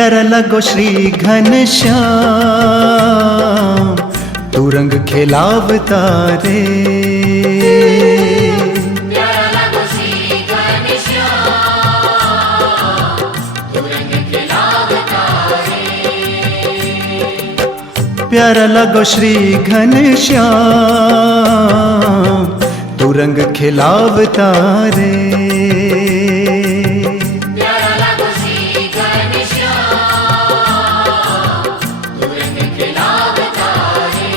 प्यारा लगो श्री घनश्याम, तू रंग खिलावता रे। प्यारा लगो श्री घनश्याम, तू रंग खिलावता रे। प्यारा लगो श्री घनश्याम, तू रंग खिलावता रे। प्यारा लगो श्री घनश्याम, तू रंग खिलावता रे।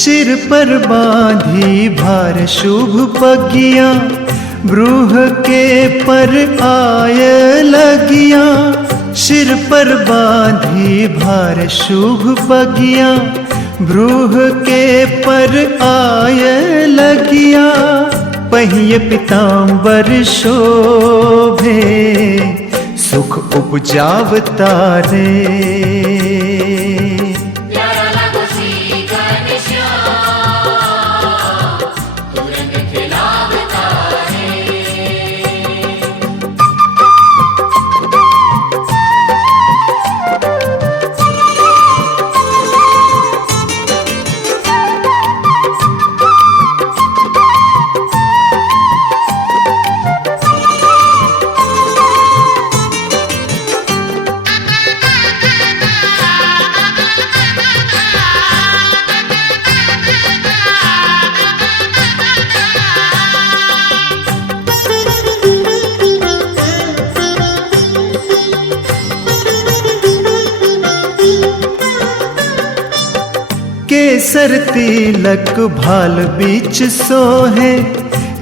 सिर पर बांधी भार शुभ पगिया, ब्रूह के पर आय लगिया। सिर पर बांधी भार शुभ पगिया, ब्रूह के पर आय लगिया। पहिए पीताम्बर शोभे, सुख उपजावता रे। प्यारा लगो श्री घनश्याम, तू रंग खिलावता रे। केसर तिलक भाल बीच सोहे,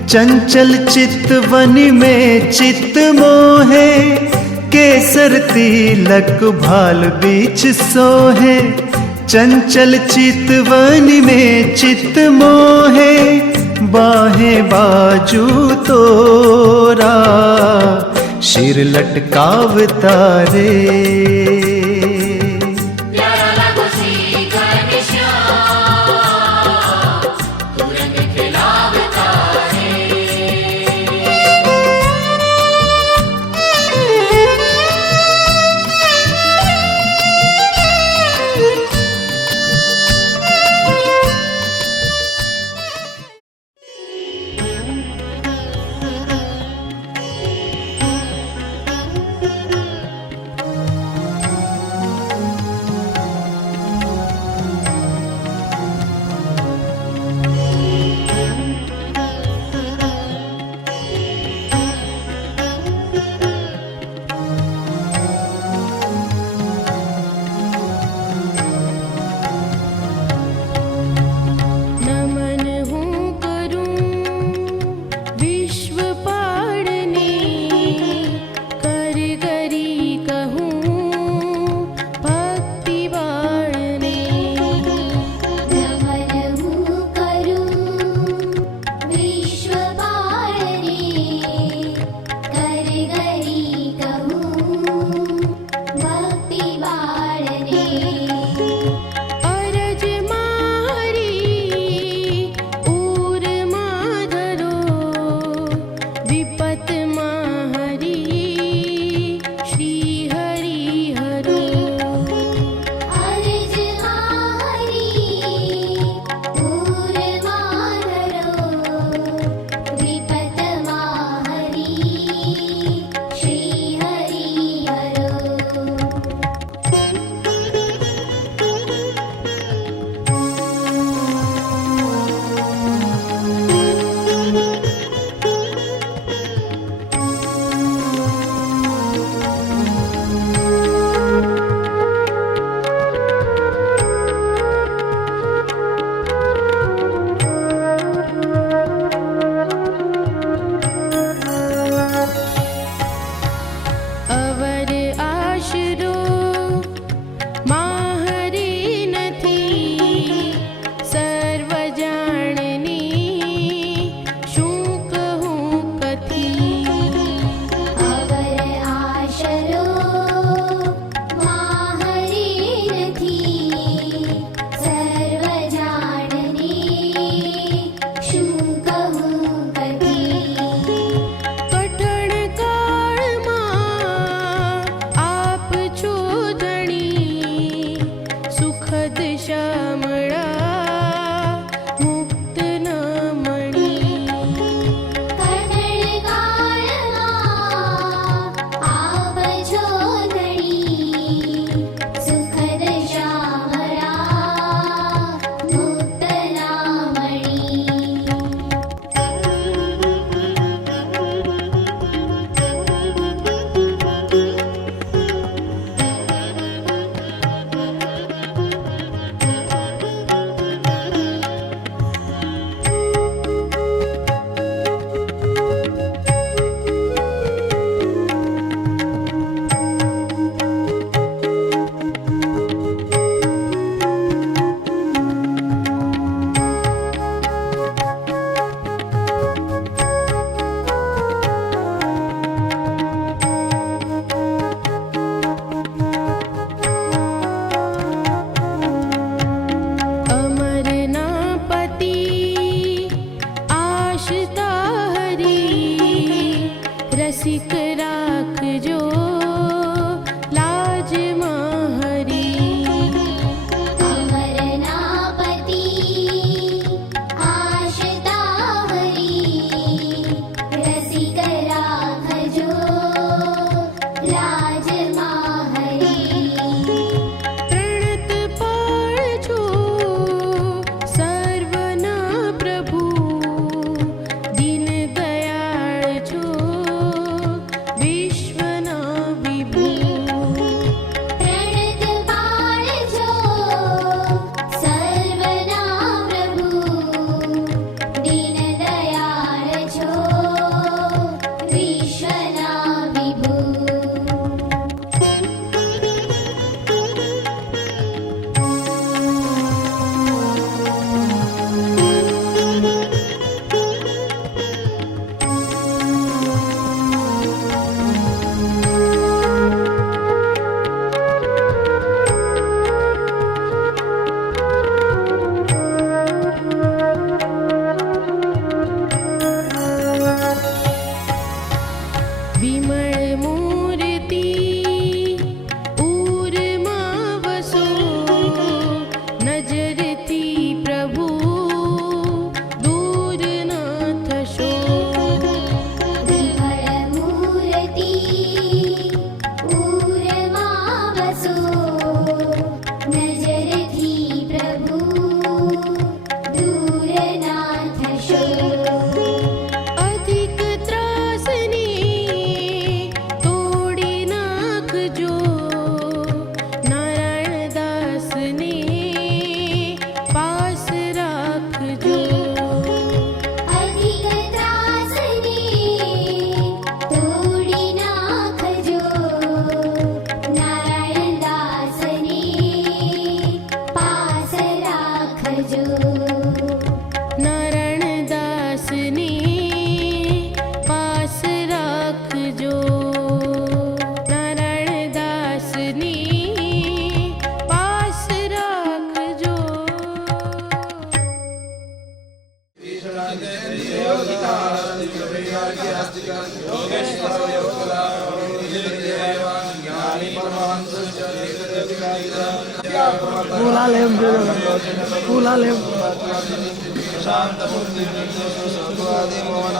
चंचल चितवन में चित मोहे। केसर तिलक भाल बीच सोहे, चंचल चितवन में चित मोहे। बाहें बाजू तोरा, सिर लटकावता रे। प्यारा लगो श्री घनश्याम, तू रंग खिलावता रे। ફૂલા લેમ ફૂલા લેમ શાંત બુદ્ધિ નિર્દોષ સત્વાદી મોહન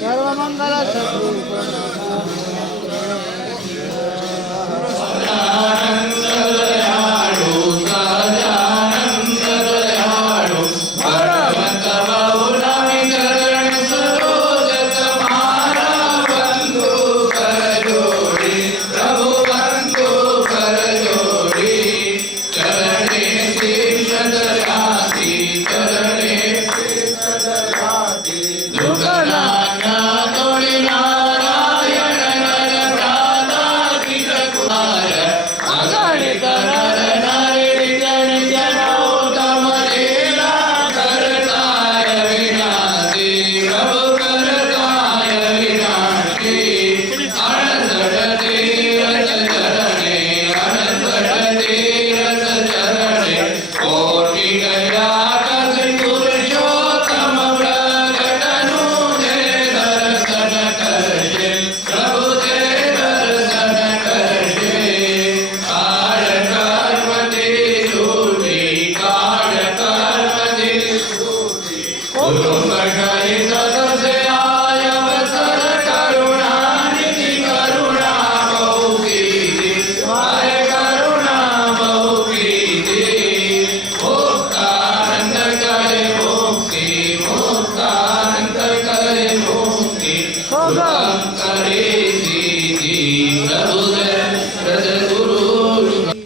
સર્વમંગલ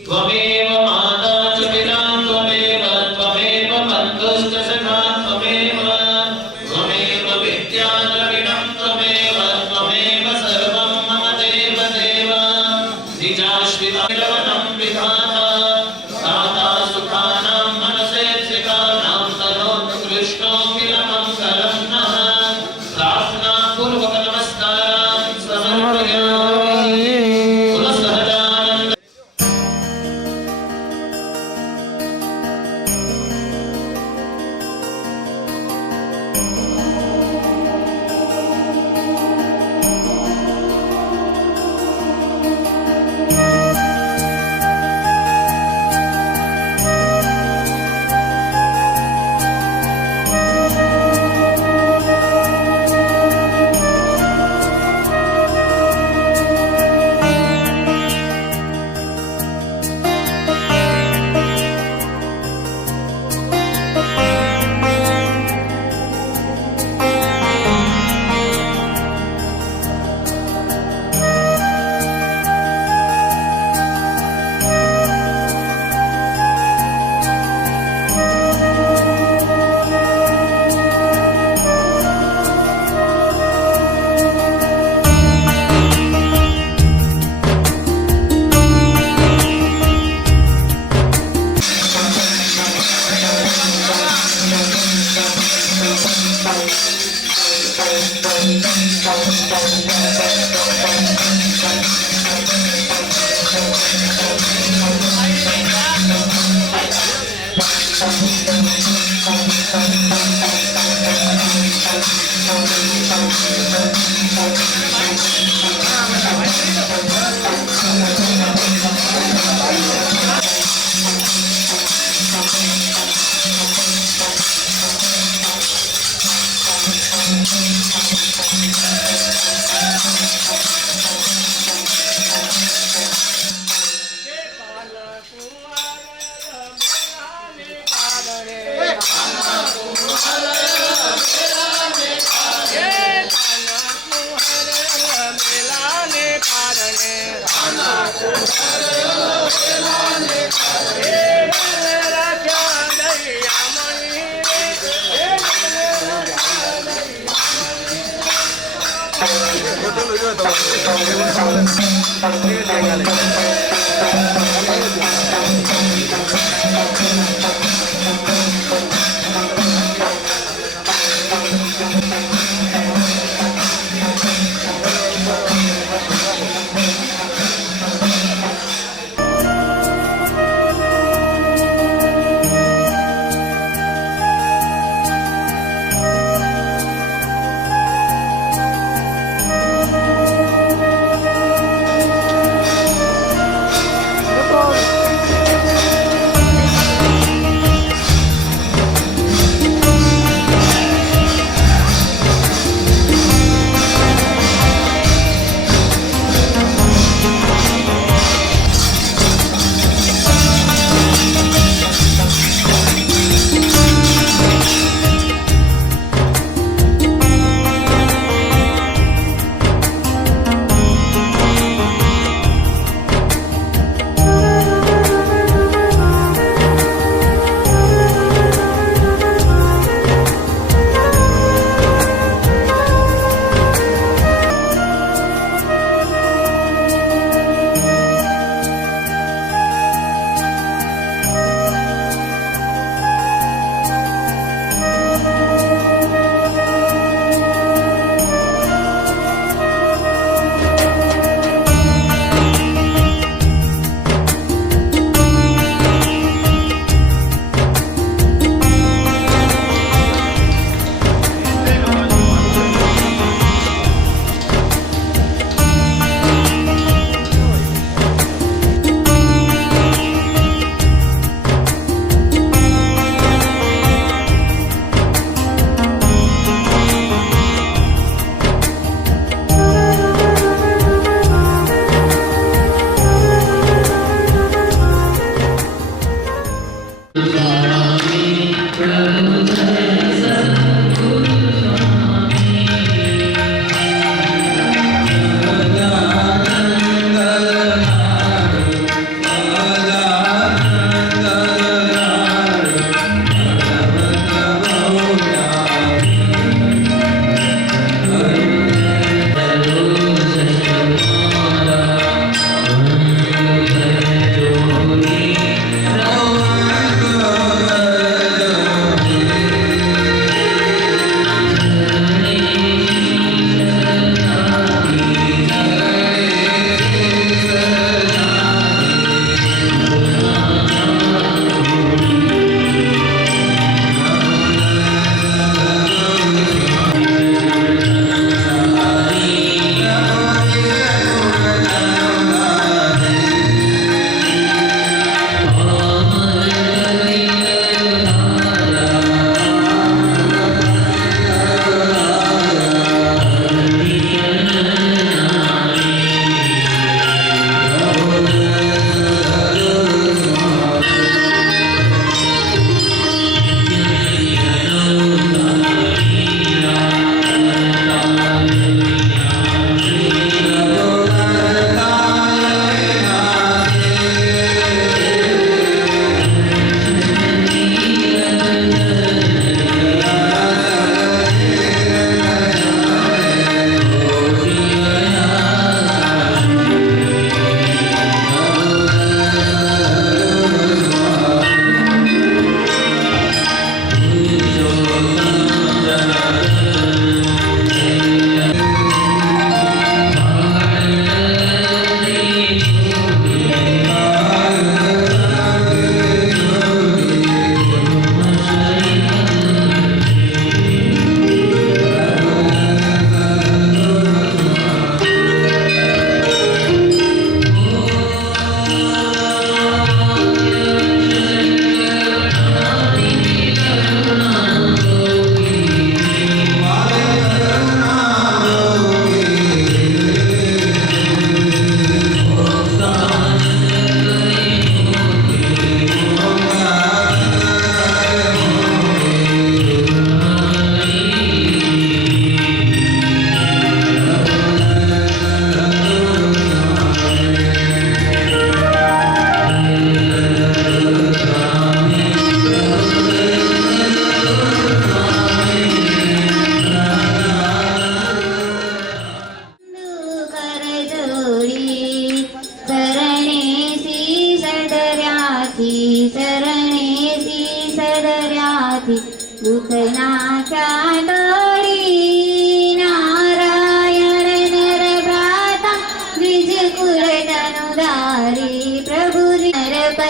त्वमेव माता च पिता त्वमेव त्वमेव बन्धुश्च सखा त्वमेव त्वमेव विद्या द्रविणं त्वमेव त्वमेव सर्वं मम देव देव निजाश्रितावनं विधाता दाता सुखानां मनसेत्सिकानां तनोत्कृष्टोऽखिल मङ्गलं नः प्रार्थनापूर्वक नमस्कारान् समर्पयामि कुलसहजानन्द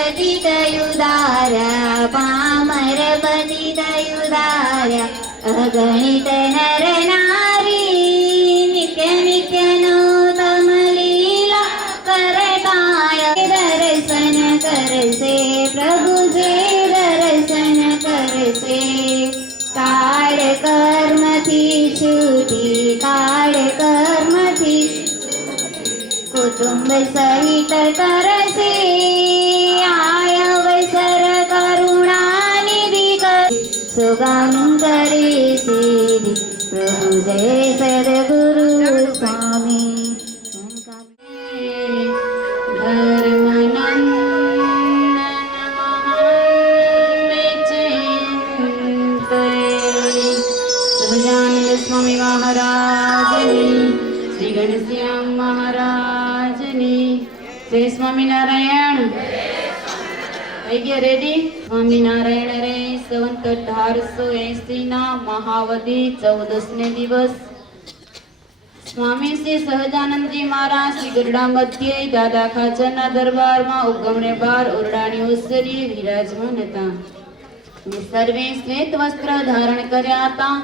પતિત ઉદાર્યા પામર પતિત ઉદાર્યા અગણિત નર નારી નિત્ય નિત્ય નો તમ લીલા કરતાય દર્શન કરશે પ્રભુ જે દર્શન કરશે કાળ કર્મથી છૂટી કાળ કર્મથી કુટુંબ સહિત કરશે આય અવસર કરુણાનિધિ સુગમ કરે સિદ્ધિ પ્રભુ જય સદગુરુ સ્વામી સ્વામી મહારાજની શ્રી ઘનશ્યામ મહારાજની જય સ્વામિનારાયણ. થઈ ગયા રેડી? સ્વામિનારાયણ રે સંવત 1880 ના મહાવદી 14ને દિવસ સ્વામી શ્રી સહજાનંદજી મહારાજ શ્રી ગરડા મધ્યે દાદા ખાચરના દરબારમાં ઉગમણે 12 ઓરડાની ઓસરીએ વિરાજમાન હતા ને સર્વે શ્વેત વસ્ત્ર ધારણ કર્યા હતા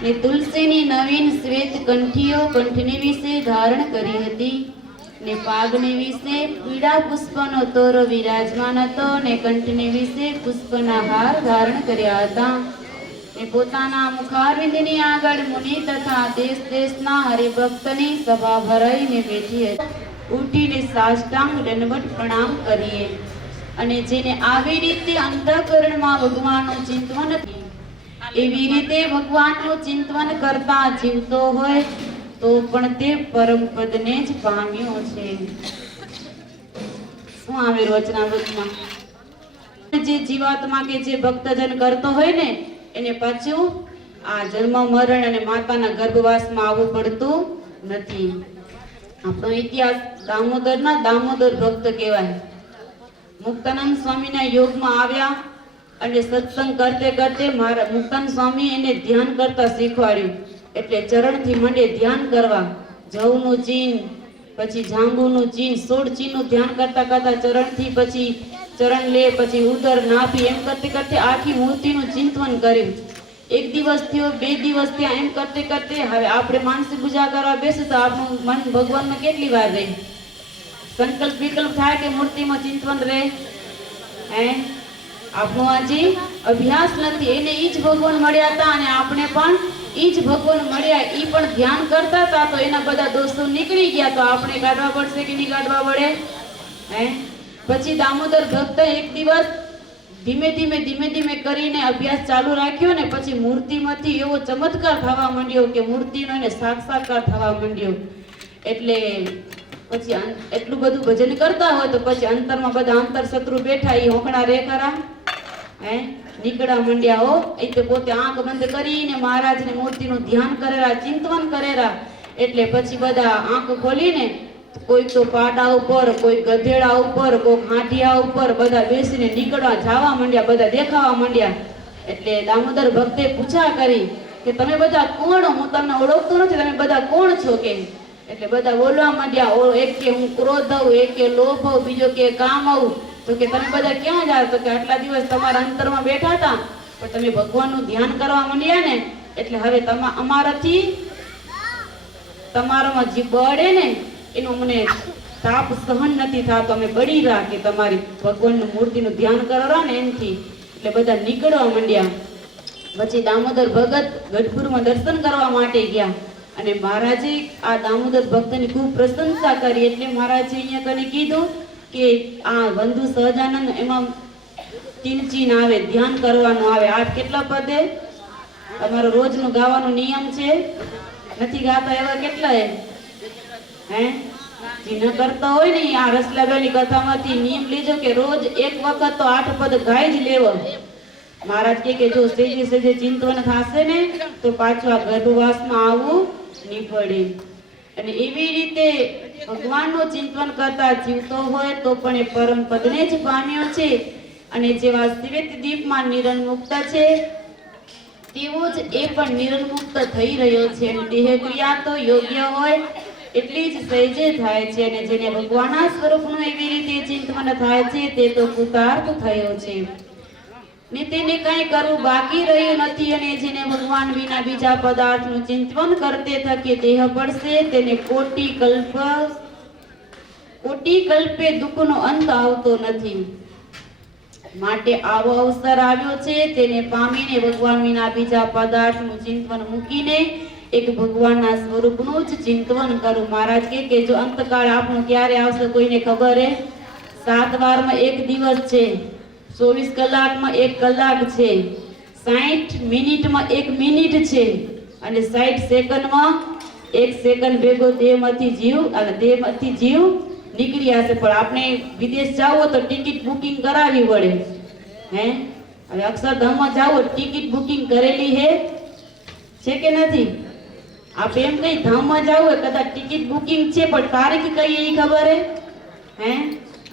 ને તુલસીની નવીન શ્વેત કંઠીઓ કંઠની વિશે ધારણ કરી હતી ને પાગને વિશે પીળા પુષ્પનો તોરો વિરાજમાન હતો ને કંઠની વિશે પુષ્પના હાર ધારણ કર્યા હતા ને પોતાના મુખારવિંદની આગળ મુનિ તથા દેશ દેશના હરિભક્તની સભા ભરાઈને બેઠી હતી. ઉઠીને સાષ્ટાંગ દંડવત પ્રણામ કરીએ અને જેને આવી રીતે અંતઃકરણમાં ભગવાનનું ચિંતન નથી એવી રીતે ભગવાનનું ચિંતન કરતા જીવતો હોય તો પણ તે પરમ પદને જ પામ્યો છે. શું આવે વચનામૃતમાં? જે જીવાત્મા કે જે ભક્તજન કરતો હોય ને એને પાછું આ જન્મ મરણ અને માતાના ગર્ભવાસમાં આવવું પડતું નથી. આપણો ઇતિહાસ દામોદરના દામોદર ભક્ત કહેવાય. મુક્તાનંદ સ્વામીના યોગમાં આવ્યા અને સત્સંગ કરતે કરતે મારા મુક્તાનંદ સ્વામી એને ધ્યાન કરતા શીખવાડ્યું. એટલે ચરણથી મંડે ધ્યાન કરવા. જવનું ચીન, પછી જાંબુનું ચીન, 16 ચીનનું ધ્યાન કરતા કરતા ચરણથી પછી ચરણ લે, પછી ઉદર નાભી એમ કરતે કરતે આખી મૂર્તિનું ચિંતન કર્યું. એક દિવસ થયો, 2 દિવસ થયા, એમ કરતે કરતે હવે આપણે માનસિક પૂજા કરવા બેસું તો આપણું મન ભગવાનમાં કેટલી વાર રહે? સંકલ્પ વિકલ્પ થાય કે મૂર્તિમાં ચિંતન રહે? આપણો હજી અભ્યાસ નથી. એને ઈ જ ભગવાન મળ્યા હતા અને આપણે પણ ઈ જ ભગવાન મળ્યા. ઈ પણ ધ્યાન કરતા હતા તો એના બધા દોષો નીકળી ગયા. તો આપણે કાઢવા પડશે કે નહીં કાઢવા પડે? પછી દામોદર ભક્ત એક દિવસ ધીમે ધીમે કરીને અભ્યાસ ચાલુ રાખ્યો ને પછી મૂર્તિમાંથી એવો ચમત્કાર થવા માંડ્યો કે મૂર્તિનો એને સાક્ષાત્કાર થવા માંડ્યો. એટલે પછી એટલું બધું ભજન કરતા હોય તો પછી અંતરમાં બધા અંતર શત્રુ બેઠા એ હોકણા રે ખરા નીકળા મંડ્યા હો. એટલે પોતે આંખ બંધ કરીને મહારાજની મૂર્તિનું ધ્યાન કરેલા, ચિંતન કરેલા. એટલે પછી બધા આંખ ખોલીને કોઈક તો પાડા ઉપર, કોઈ ગધેડા ઉપર, કોઈ હાંડિયા ઉપર બધા બેસીને નીકળવા જવા માંડ્યા, બધા દેખાવા માંડ્યા. એટલે દામોદર ભક્તે પૂછા કરી કે તમે બધા કોણ? હું તમને ઓળખતો નથી, તમે બધા કોણ છો? કે એટલે બધા બોલવા માંડ્યા. એક કે હું ક્રોધ આવું, એક કે લોભ આવું, બીજો કે કામ આવું. તો કે તમે બધા ક્યાં જાવ? તો કે આટલા દિવસ તમારા અંતરમાં બેઠા હતા પણ તમે ભગવાનનું ધ્યાન કરવા માંડ્યા ને એટલે હવે અમારાથી તમારામાં જે બળે ને એનો મને તાપ સહન નથી થતો. અમે બળી રહ્યા કે તમારી ભગવાનનું મૂર્તિનું ધ્યાન કરો ને એમથી. એટલે બધા નીકળવા માંડ્યા. પછી દામોદર ભગત ગઢપુરમાં દર્શન કરવા માટે ગયા અને મહારાજે આ દામોદર ભક્તની ખૂબ પ્રશંસા કરી. એટલે મહારાજે અહીંયા કને કીધું કે આ બંધુ સહજાનંદ એમાં 3 ચીન આવે, ધ્યાન કરવાનું આવે. 8 કેટલા પદે તમારો રોજનું ગાવાનો નિયમ છે? નથી ગાતા એવા કેટલા જે ન કરતા હોય ને આ રસલાબેનની કથામાંથી નિયમ લેજો કે રોજ એક વખત તો 8 પદ ગાઈ જ લેવો. મહારાજ કે જો સેજે સેજે ચિંતન થશે ને તો પાછું આ ગર્ભવાસમાં આવવું નહીં પડે. અને એવી રીતે ભગવાનનું ચિંતન કરતા જીવતો હોય તો પણ એ પરમ પદને જ પામ્યો છે. અને જેવા શ્વેત દીપમાં નિરણ મુક્ત છે તેવો જ એ પણ નિરણ મુક્ત થઈ રહ્યો છે. દેહ ક્રિયા તો યોગ્ય હોય એટલી જ સહેજે થાય છે અને જેને ભગવાનના સ્વરૂપનું એવી રીતે ચિંતન થાય છે તે તો કૃતાર્થ થયો છે ને તેને કંઈ કરવું બાકી રહ્યું નથી અને જેને ભગવાન વિના બીજા પદાર્થનું ચિંતન કરતે થકી દેહ પડશે તેને કોટી કલ્પે દુઃખનો અંત આવતો નથી. માટે આવો અવસર આવ્યો છે તેને પામીને ભગવાન વિના બીજા પદાર્થનું ચિંતન મૂકીને એક ભગવાનના સ્વરૂપનું જ ચિંતન કરું. મહારાજ કે જો અંતકાળ આપણો ક્યારે આવશે કોઈને ખબર હે? 7 વારમાં 1 દિવસ છે, 24 કલાકમાં 1 કલાક છે, 60 મિનિટમાં 1 મિનિટ છે અને 60 સેકન્ડમાં 1 સેકન્ડ ભેગો દેહમાંથી જીવ નીકળી આવશે. પણ આપણે વિદેશ જાવ તો ટિકિટ બુકિંગ કરાવવી પડે. હવે અક્ષરધામમાં જાવ ટિકિટ બુકિંગ કરેલી છે કે નથી? આપણે એમ કઈ ધામમાં જાવ કદાચ ટિકિટ બુકિંગ છે પણ તારીખ કઈ એ ખબર હે?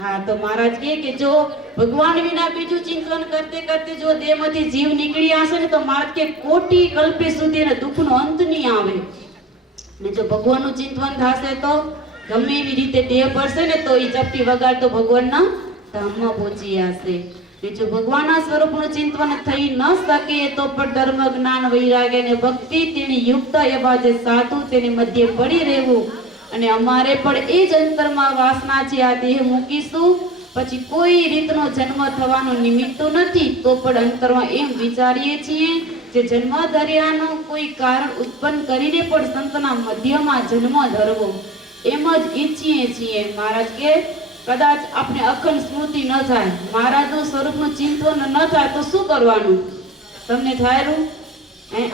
હા, તો મહારાજ કે જો ભગવાન વિના બીજું ચિંતન કરતે કરતે જો દેહમાંથી જીવ નીકળી આવશે ને તો મહારાજ કે કોટી કલ્પે સુધી એને દુઃખનો અંત નહીં આવે. ને જો ભગવાનનું ચિંતન થશે તો ગમે એવી રીતે દેહ પડશે ને તો એ ચપટી વગાડતો ભગવાનના ધામમાં પહોંચી આવશે. જો ભગવાનના સ્વરૂપનું ચિંતન થઈ ન શકે તો પણ ધર્મ જ્ઞાન વૈરાગ્ય અને ભક્તિ તેની યુક્ત એવા જે સાધુ તેની મધ્ય પડી રહેવું. અને અમારે પણ એ જ અંતરમાં વાસના છે આ દેહ મૂકીશું પછી કોઈ રીતનો જન્મ થવાનું નિમિત્ત નથી તો પણ અંતરમાં એમ વિચારીએ છીએ જે જન્મ ધર્યાનું કોઈ કારણ ઉત્પન્ન કરીને પણ સંતના મધ્યમાં જન્મ ધરવો એમ જ ઈચ્છીએ છીએ. મહારાજ કે કદાચ આપણે અખંડ સ્મૃતિ ન થાય, મહારાજનું સ્વરૂપનું ચિંતન ન થાય તો શું કરવાનું? તમને થાયરું?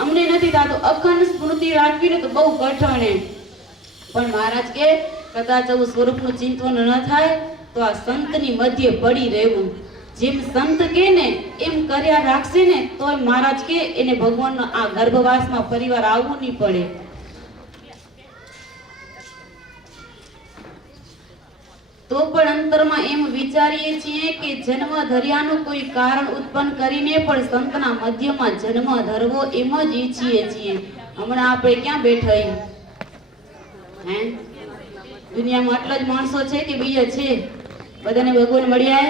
અમને નથી થતું. અખંડ સ્મૃતિ રાખવી ને તો બહુ કઠણ પણ મહારાજ કે કદાચ આવું સ્વરૂપનું ચિંતન ન થાય તો આ સંતની મધ્ય પડી રહેવું. જેમ સંત કે ને એમ કર્યા રાખશે ને તો મહારાજ કે એને ભગવાનનો આ ગર્ભવાસમાં પરિવાર આવવું નહીં પડે. તો પણ અંતરમાં એમ વિચારીએ છીએ કે જન્મ ધર્યાનું કોઈ કારણ ઉત્પન્ન કરીને પણ સંતના મધ્યમાં જન્મ ધરવો એમ જ ઈચ્છીએ છીએ. હમણાં આપણે ક્યાં બેઠા દુનિયામાં આટલા જ માણસો છે કે બીજા છે? બધાને ભગવાન મળ્યા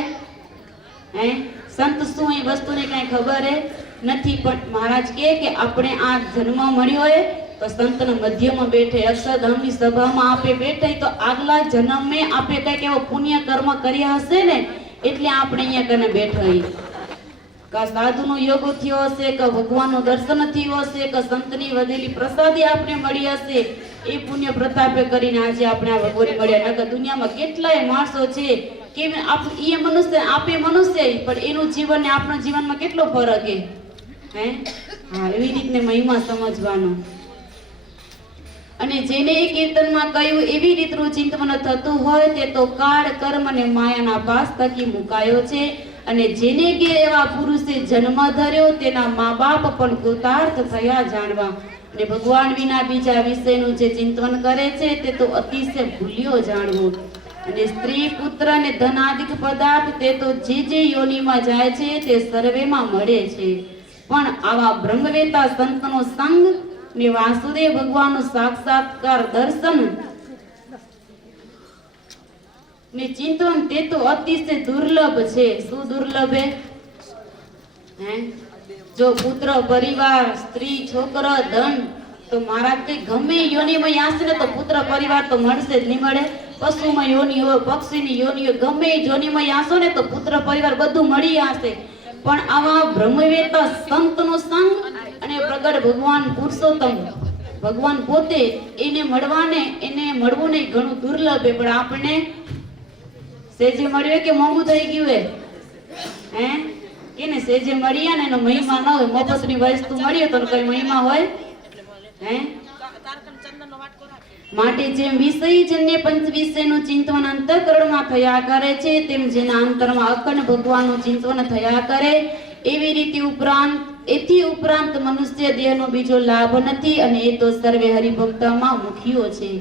સંત શું એ વસ્તુને કઈ ખબર નથી. પણ મહારાજ કે આપણે આ જન્મ મળ્યો હોય તો સંતના મધ્યમાં બેઠે અક્ષરધામની સભામાં આપે બેઠે તો આગલા જન્મે આપે કઈક એવો પુણ્ય કર્મ કર્યા હશે ને એટલે આપણે અહીંયા કને બેઠા. કા સાધુનો યોગ થયો હશે, કે ભગવાનનું દર્શન થયું હશે, કે સંતની વધેલી પ્રસાદી આપણે મળી હશે એ પુણ્ય પ્રતાપે કરીને આજે આપણે આ ભગવાન મળ્યા. નકર દુનિયામાં કેટલાય માણસો છે કે એ મનુષ્ય આપે મનુષ્ય પણ એનું જીવન ને આપણા જીવનમાં કેટલો ફરક હા, એવી રીતને મહિમા સમજવાનો. અને જેને એ કીર્તનમાં કહ્યું એવી રીતનું ચિંતન થતું હોય તે તો કાળ કર્મ અને માયાના પાસ થકી મુકાયો છે. અને જેને કે એવા પુરુષે જન્મ ધર્યો તેના મા બાપ પણ કૃતાર્થ થયા જાણવા. અને ભગવાન વિના બીજા વિષયનું જે ચિંતન કરે છે તે તો અતિશય ભૂલ્યો જાણવું. અને સ્ત્રી પુત્ર અને ધનાદિક પદાર્થ તે તો જે યોનિમાં જાય છે તે સર્વેમાં મળે છે. પણ આવા બ્રહ્મવેતા સંતનો સંગ ને વાસુદેવ ભગવાનનું સાક્ષાત્કાર દર્શન ને ચિંતન તે તો અતિશય દુર્લભ છે. શું દુર્લભ જો પુત્ર પરિવાર સ્ત્રી છોકરો ધન તો મહારાજ કે ગમે યોનિમાં આવશે ને તો પુત્ર પરિવાર તો મળશે જ નહીં મળે. પશુમાં યોની હોય, પક્ષીની યોની હોય, ગમે યોનિમાં આવશો ને તો પુત્ર પરિવાર બધું મળી આવશે. પણ આવા બ્રહ્મવેતા સંતનો સંગ અને પ્રગટ ભગવાન પુરુષોત્તમ ભગવાન પોતે એને મળવું નહીં ઘણું દુર્લભ. પણ આપણે સેજે મળ્યું કે મોંઘું થઈ ગયું કે ને સેજે મળ્યા ને એનો મહિમા ન હોય. મફતની વસ્તુ મળી તો કઈ મહિમા હોય માટે જેમ વિષયજન્ય પંચ વિષયનું ચિંતન અંતઃકરણમાં થયા કરે છે તેમ જેના અંતરમાં અખંડ ભગવાનનું ચિંતન થયા કરે એવી રીતે એથી ઉપરાંત મનુષ્ય દેહનો બીજો લાભ નથી. અને એ તો સર્વે હરિભક્તમાં મુખ્યો છે.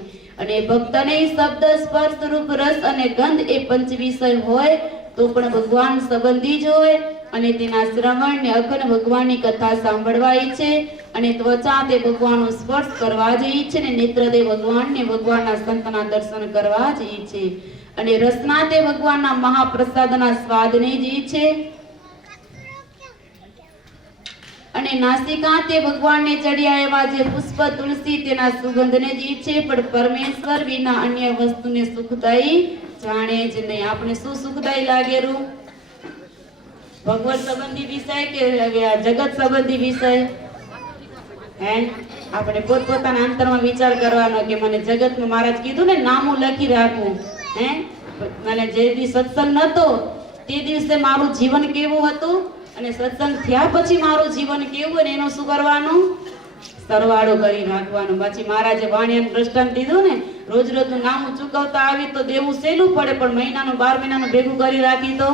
અને ભક્તને શબ્દ સ્પર્શ રૂપ રસ અને ગંધ એ પંચ વિષય હોય તો પણ ભગવાન સંબંધી જ હોય. અને તેના શ્રવણ ને અખંડ ભગવાનની કથા સાંભળવા ઈચ્છે અને ત્વચા તે ભગવાનનો સ્પર્શ કરવા જ ઈચ્છે ને નેત્ર તે ભગવાનને ભગવાનના સંતના દર્શન કરવા જ ઈચ્છે અને રસના તે ભગવાનના મહાપ્રસાદના સ્વાદને જ ઈચ્છે અને નાસિકા તે ભગવાનને ચડ્યા એવા જે પુષ્પ તુલસી તેના સુગંધને જ ઈચ્છે પણ પરમેશ્વર વિના અન્ય વસ્તુને સુખદાયી જાણે જ નહીં. આપણે શું સુખદાયી લાગેલું? ભગવત સંબંધી વિષય કે જગત સંબંધી વિષય? હે, આપણે પોતપોતાના અંતરમાં વિચાર કરવાનો કે મને જગતમાં મહારાજ કીધું ને નામું લખી રાખવું. હે, મને જે દિવસ સત્સંગ નતો તે દિવસે મારું જીવન કેવું હતું અને સત્સંગ થયા પછી મારું જીવન કેવું ને એનું શું કરવાનું? સરવાળો કરી રાખવાનું. પછી મહારાજે વાણિયાનું દ્રષ્ટાંત દીધું ને, રોજ રોજનું નામું ચૂકવતા આવી તો દેવું સહેલું પડે પણ મહિનાનું 12 મહિનાનું ભેગું કરી રાખી તો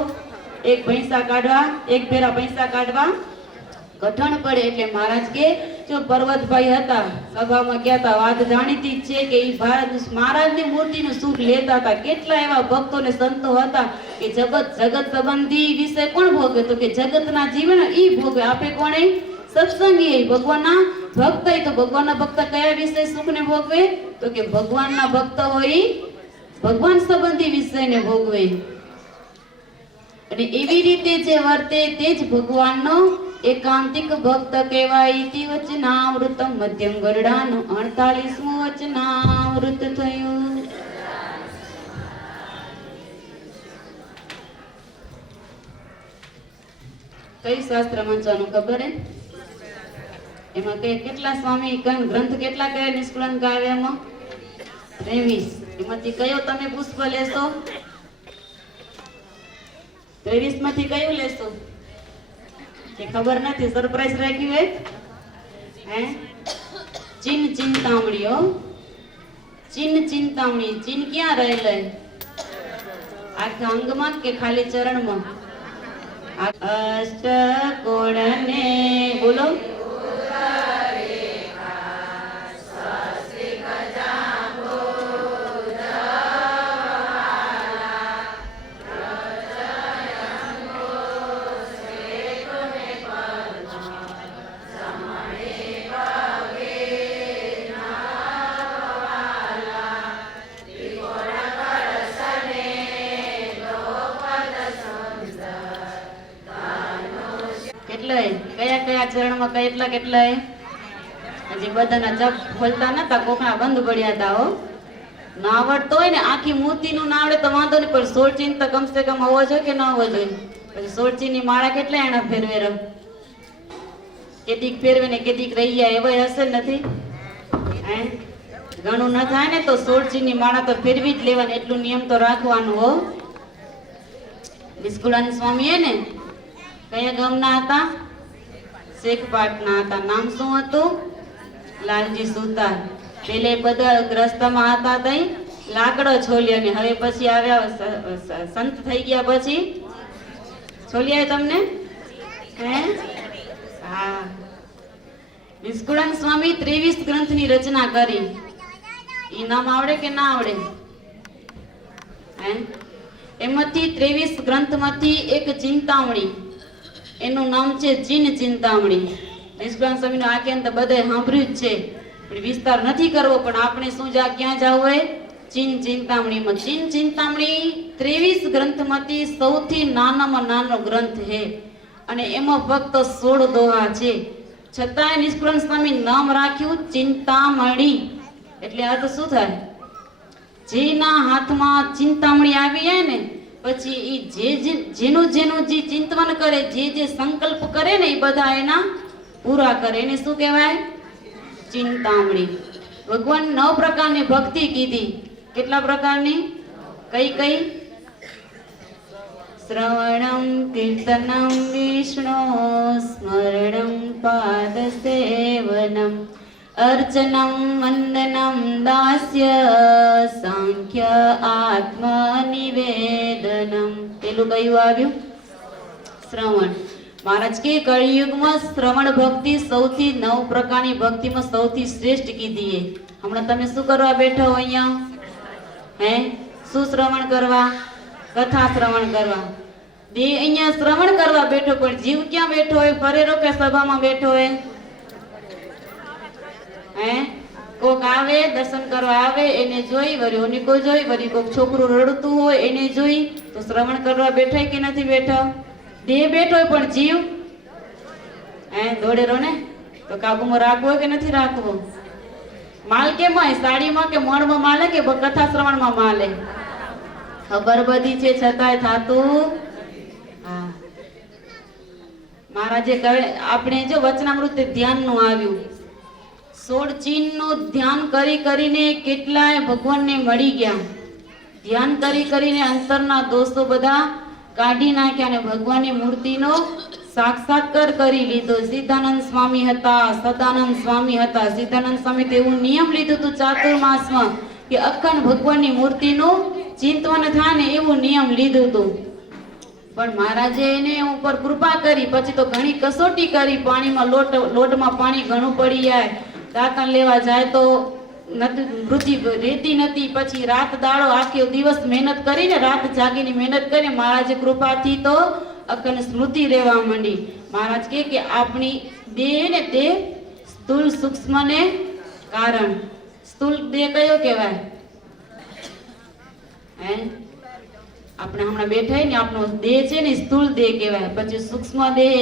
એક પૈસા કાઢવા, એક ફેરા પૈસા કાઢવા કઠણ પડે. એટલે મહારાજ કે જો પર્વતભાઈ હતા, સભામાં ગયા હતા, વાત જાણીતી જ છે કે એ ભારત મહારાજની મૂર્તિનું સુખ લેતા હતા. કેટલા એવા ભક્તો ને સંતો હતા કે જગત સંબંધી વિશે કોણ ભોગવે? તો કે જગતના જીવન ઈ ભોગવે. આપે કોણે? સત્સંગી ભગવાનના ભક્ત. તો ભગવાનના ભક્ત કયા વિષય સુખને ભોગવે? તો કે ભગવાનના ભક્ત હોય ભગવાન સંબંધી વિષયને ભોગવે. અને એવી રીતે જે વર્તે તે જ ભગવાનનો એકાંતિક ભક્ત કહેવાય. ઇતિ વચનામૃતમ મધ્યમ ગરડાનું 48મું વચનામૃત થયું. કઈ શાસ્ત્ર વાંચવાનું ખબર હે? એમાં કેટલા સ્વામી ગ્રંથ કેટલા કયા નિષ્કુળન કાવ્યમાં? 23. એમાંથી કયો તમે પુષ્પ લેશો? 23 માંથી કયું લેશો? કે ખબર નથી, સરપ્રાઈઝ રાખ્યું હે? હે, ચીન ચિંતામણી. હો, ચીન ચિંતામણી. ચીન ક્યાં રહેલા? આખા અંગમાં કે ખાલી ચરણમાં? અષ્ટકોણને બોલો. કયા ચરણમાં કેટલા? હજી બધાના જપ ખોલતા નતા, કોકના બંધ પડ્યા હતા. હો, ના આવડતો હોય ને આખી મૂર્તિનું ના આવડે તો વાંધો નહીં, પણ 16 ચીન તો કમસે કમ હોવો જોઈએ કે ન હોવો જોઈએ? પછી 16 ચીનની માળા કેટલા એના ફેરવે? કેદીક ફેરવે ને કેદીક રહી જાય એવા હશે નથી? હે, ઘણું ન થાય ને તો 16 ચીનની માળા તો ફેરવી જ લેવાની, એટલું નિયમ તો રાખવાનું. હો, નિષ્કુળાનંદ સ્વામી હે ને કયા ગામના હતા? શેખપાટના હતા. નામ શું હતું? લાલજી સુતાર. પેલે બધા રસ્તામાં હતા તઈ લાકડો છોલ્યો ને હવે પછી આવ્યા સંત થઈ ગયા પછી છોલ્યા તમને? હે, હા. નિષ્કુળાનંદ સ્વામી 23 ગ્રંથની રચના કરી. ઈ નામ આવડે કે ના આવડે? હે, એમાંથી 23 ગ્રંથમાંથી એક ચિંતામણી, એનું નામ છે ચીન ચિંતામણી. નિષ્કુળાનંદ સ્વામીનો આખ્યાન તો બધાએ સાંભળ્યું જ છે, પણ વિસ્તાર નથી કરવો. પણ આપણે શું ક્યાં જવું હોય? ચીન ચિંતામણીમાં. ચીન ચિંતામણી 23 ગ્રંથમાંથી સૌથી નાનામાં નાનો ગ્રંથ છે અને એમાં ફક્ત 16 દોહા છે. છતાંય નિષ્કુળાનંદ સ્વામી નામ રાખ્યું ચિંતામણી. એટલે અર્થ શું થાય? જેના હાથમાં ચિંતામણી આવી જાય ને પછી ઈ જેનું જે ચિંતન કરે, જે સંકલ્પ કરે ને એ બધા એના પૂરા કરે. એને શું કહેવાય? ચિંતામણી. ભગવાન 9 પ્રકારની ભક્તિ કીધી. કેટલા પ્રકારની? કઈ? શ્રવણમ કીર્તનમ વિષ્ણુ સ્મરણમ પાદ સેવનમ अर्चनम वंदनम दास्य सांख्य आत्मनिवेदनम. પેલું કયું આવ્યું? શ્રવણ. મહારાજ કે કળિયુગમાં શ્રવણ ભક્તિ સૌથી 9 પ્રકારની ભક્તિમાં સૌથી શ્રેષ્ઠ કીધી. હમણાં તમે શું કરવા બેઠો અહીંયા? હે, શું શ્રવણ કરવા? કથા શ્રવણ કરવા. દેહ અહીંયા શ્રવણ કરવા બેઠો, પણ જીવ ક્યાં બેઠો હોય? ફરેરો કે સભામાં બેઠો હોય? હે? કોક આવે દર્શન કરવા આવે એને જોઈ, વળી ઓનિકો જોઈ, વળી કોક છોકરું રડતું હોય એને જોઈ, તો શ્રવણ કરવા બેઠો કે નથી બેઠો? દેહ બેઠો હોય પણ જીવ દોડેરો ને, તો કાબુમાં રાખવો કે નથી રાખવો? માલ કેમ હોય? સાડીમાં કે મણમાં માલે કે કથા શ્રવણમાં માલે? ખબર બધી છે છતાંય થાતું. હા, મહારાજે કહે, આપણે જો વચનામૃત ધ્યાનનું આવ્યું, 16 ચિહ્નનું ધ્યાન કરી કરીને કેટલાય ભગવાનને મળી ગયા. ધ્યાન કરી કરીને અંતરના દોષો બધા કાઢી નાખ્યા અને ભગવાનની મૂર્તિનો સાક્ષાત્કાર કરી લીધો. સિદ્ધાનંદ સ્વામી હતા, સદાનંદ સ્વામી હતા. સિદ્ધાનંદ સ્વામી તો એવું નિયમ લીધું હતું ચાતુર્માસમાં કે અખંડ ભગવાનની મૂર્તિનું ચિંતન થાય ને એવું નિયમ લીધું હતું. પણ મહારાજે એને ઉપર કૃપા કરી, પછી તો ઘણી કસોટી કરી. પાણીમાં લોટમાં પાણી ઘણું પડી જાય, દાંતણ લેવા જાય તો વૃદ્ધિ રહેતી નથી. પછી રાત દાડો આખો દિવસ મહેનત કરીને, રાત જાગીને મહેનત કરીને મહારાજે કૃપાથી તો અખંડ સ્મૃતિ રહેવા માંડી. મહારાજ કે આપણી દેહ ને તે સ્થૂળ સૂક્ષ્મ ને કારણ. સ્થૂળ દેહ કયો કહેવાય? હે, આપણે હમણાં બેઠા ને આપણો દેહ છે ને સ્થૂળ દેહ કહેવાય. પછી સૂક્ષ્મ દેહ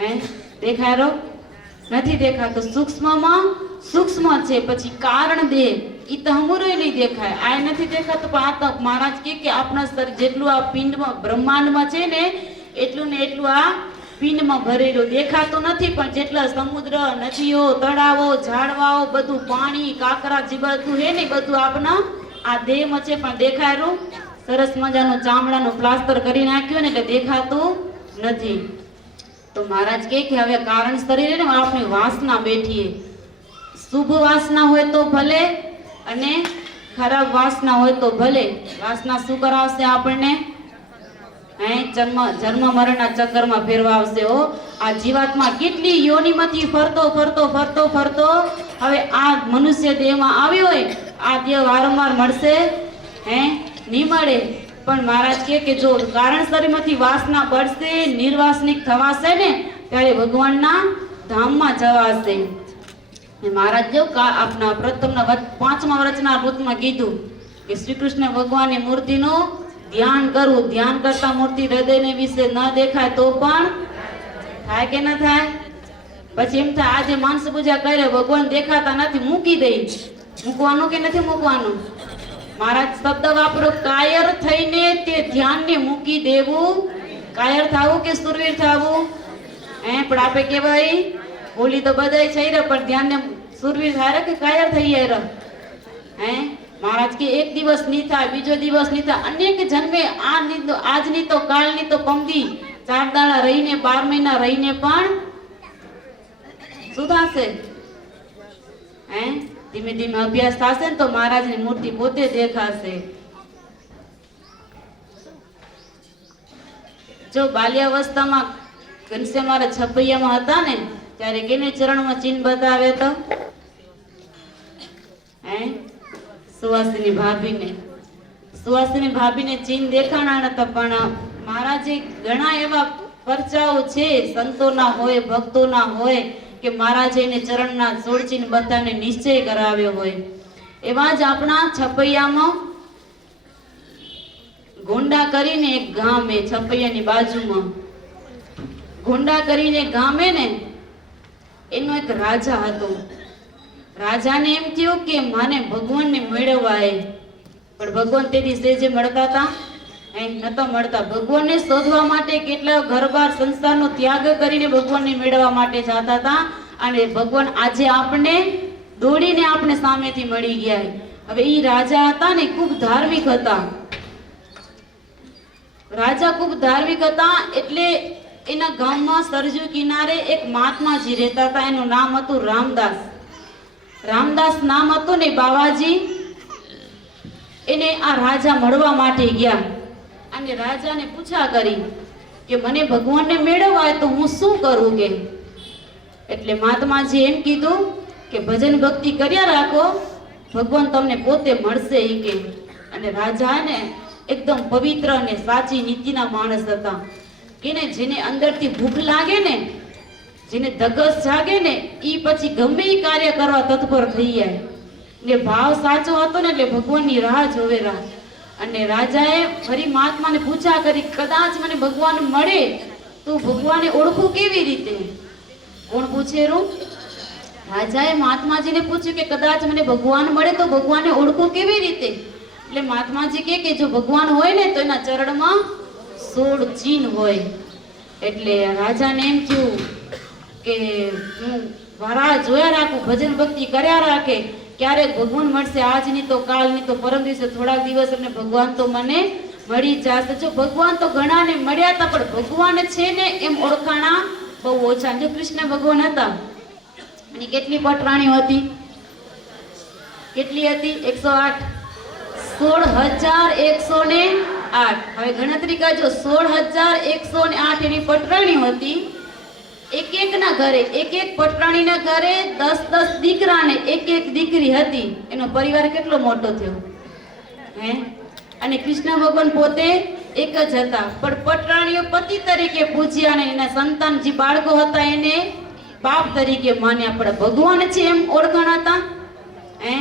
એ દેખાયો નથી દેખાતો. સૂક્ષ્મમાં સૂક્ષ્મ છે. પછી કારણ દેહ ઈ તો હમુરોય નહીં દેખાય, આ નથી દેખાતું. પણ આ તો મહારાજ કે આપણા શરીર જેટલું આ પિંડમાં બ્રહ્માંડમાં છે ને એટલું ને એટલું આ પિંડમાં ભરેલું દેખાતું નથી. પણ જેટલા સમુદ્ર, નદીઓ, તળાવો, ઝાડવાઓ, બધું પાણી, કાંકરા જે બધું હે ને બધું આપણા આ દેહમાં છે. પણ દેખાયું સરસ મજાનું ચામડાનું પ્લાસ્ટર કરી નાખ્યું ને એટલે દેખાતું નથી. તો મહારાજ કે હવે કારણ શરીરે ને આપણી વાસના બેઠીએ. શુભ વાસના હોય તો ભલે અને ખરાબ વાસના હોય તો ભલે. વાસના શું કરાવશે આપણને? જન્મ મરણના ચક્કરમાં ફેરવા આવશે. હો, આ જીવાત્મા કેટલી યોનિમાંથી ફરતો હવે આ મનુષ્ય દેહમાં આવ્યો હોય, આ દેહ વારંવાર મળશે નહીં મળે. પણ મહારાજ કે જો કારણ શરીરમાંથી વાસના બળશે, નિર્વાસનિક થવાશે ને ત્યારે ભગવાનના ધામમાં જવાશે. મહારાજ જો આપના પ્રથમના 5મા વર્ષના વૃત્તમાં કીધું કે શ્રી કૃષ્ણ ભગવાનની મૂર્તિનું ધ્યાન કરવું. ધ્યાન કરતા મૂર્તિ હૃદયને વિશે ન દેખાય તો પણ થાય કે ન થાય? પછી એમ થાય આજે માનસ પૂજા કરે, ભગવાન દેખાતા નથી, મૂકી દઈ. મૂકવાનું કે નથી મૂકવાનું? મહારાજ શબ્દ વાપરો, કાયર થઈને તે ધ્યાનને મૂકી દેવું. કાયર થાવું કે સુરવીર થાવું? પણ આપે કેવાય બોલી તો બધાય છે રે, પણ ધ્યાનને સુરવીર થાય કે કાયર થઈ જાય? મહારાજ કે એક દિવસ નહીં થાય, બીજો દિવસ નહીં થાય, અનેક જન્મે આજની તો કાલની તો પમદી 4 દાડા રહીને 12 મહિના રહીને પણ શું થશે? ધીમે ધીમે અભ્યાસ થશે ને તો મહારાજની મૂર્તિ પોતે દેખાશે. જો બાલ્યાવસ્થામાં ઘનશ્યામ મારા છપૈયામાં હતા ને ત્યારે કેને ચરણમાં ચિહ્ન બતાવે તો સુવાસિની ભાભીને ચિહ્ન દેખાણા નતા. પણ મહારાજે ઘણા એવા પરચાઓ છે સંતોના હોય, ભક્તોના હોય કે મહારાજે એને ચરણના 16 ચિહ્ન બતાવીને નિશ્ચય કરાવ્યો હોય. એવા જ આપણા છપૈયામાં ગોંડા કરીને એક ગામ એ છપૈયાની બાજુમાં ગોંડા કરીને ગામે ને એનો એક રાજા હતો. રાજાને એમ થયું કે માને ભગવાનને મેળવવા પણ ભગવાન તેથી સેજે મળતા હતા નતા મળતા. ભગવાનને શોધવા માટે કેટલા ઘરબાર સંસારનો ત્યાગ કરીને ભગવાનને મેળવવા માટે જતા હતા અને ભગવાન આજે આપણે દોડીને આપણે સામેથી મળી ગયા. હવે ઈ રાજા હતા ને ખૂબ ધાર્મિક હતા. રાજા ખૂબ ધાર્મિક હતા એટલે એના ગામમાં સરજુ કિનારે એક મહાત્માજી રહેતા હતા. એનું નામ હતું રામદાસ. રામદાસ નામ હતું ને બાવાજી. એને આ રાજા મળવા માટે ગયા અને રાજાને પૂછા કરી કે મને ભગવાનને મેળવવા હોય તો હું શું કરું કે? એટલે મહાત્માજી એમ કીધું કે ભજન ભક્તિ કર્યા રાખો, ભગવાન તમને પોતે મળશે ઈ કે. અને રાજા ને એકદમ પવિત્ર અને સાચી નીતિના માણસ હતા કે ને જેને અંદરથી ભૂખ લાગે ને, જેને ધગસ જાગે ને, ઈ પછી ગમે ઈ કાર્ય કરવા તત્પર થઈ જાય ને ભાવ સાચો હતો ને એટલે ભગવાનની રાહ જોવેરા. અને રાજાએ ફરી મહાત્માને પૂછા કરી, કદાચ મને ભગવાન મળે તો ભગવાને ઓળખું કેવી રીતે? કોણ પૂછેરું? રાજાએ મહાત્માજીને પૂછ્યું કે કદાચ મને ભગવાન મળે તો ભગવાનને ઓળખું કેવી રીતે? એટલે મહાત્માજી કહે કે જો ભગવાન હોય ને તો એના ચરણમાં 16 ચિહ્ન હોય. એટલે રાજાને એમ થયું કે હું વારા જોયા રાખું, ભજન ભક્તિ કર્યા રાખે, ક્યારેક ભગવાન મળશે, આજની તો કાલની તો પરમ દિવસે થોડાક દિવસ અને ભગવાન તો મને મળી જશે. જો ભગવાન તો ઘણાને મળ્યા હતા પણ ભગવાન છે ને એમ ઓળખાણા બહુ ઓછા. જો કૃષ્ણ ભગવાન હતા અને કેટલી પટરાણીઓ હતી? કેટલી હતી? 108. 16,108. હવે ગણતરી કરજો. 16,108 એની પટરાણીઓ હતી. એક એકના ઘરે, એક એક પટરાણીના ઘરે 10 દીકરાને એક એક દીકરી હતી. એનો પરિવાર કેટલો મોટો થયો હે? અને કૃષ્ણ ભગવાન પોતે એક જ હતા પણ પટરાણીઓ પતિ તરીકે પૂજ્યા અને એના સંતાન જે બાળકો હતા એને બાપ તરીકે માન્યા. પણ ભગવાન છે એમ ઓળખાણ હતા હે?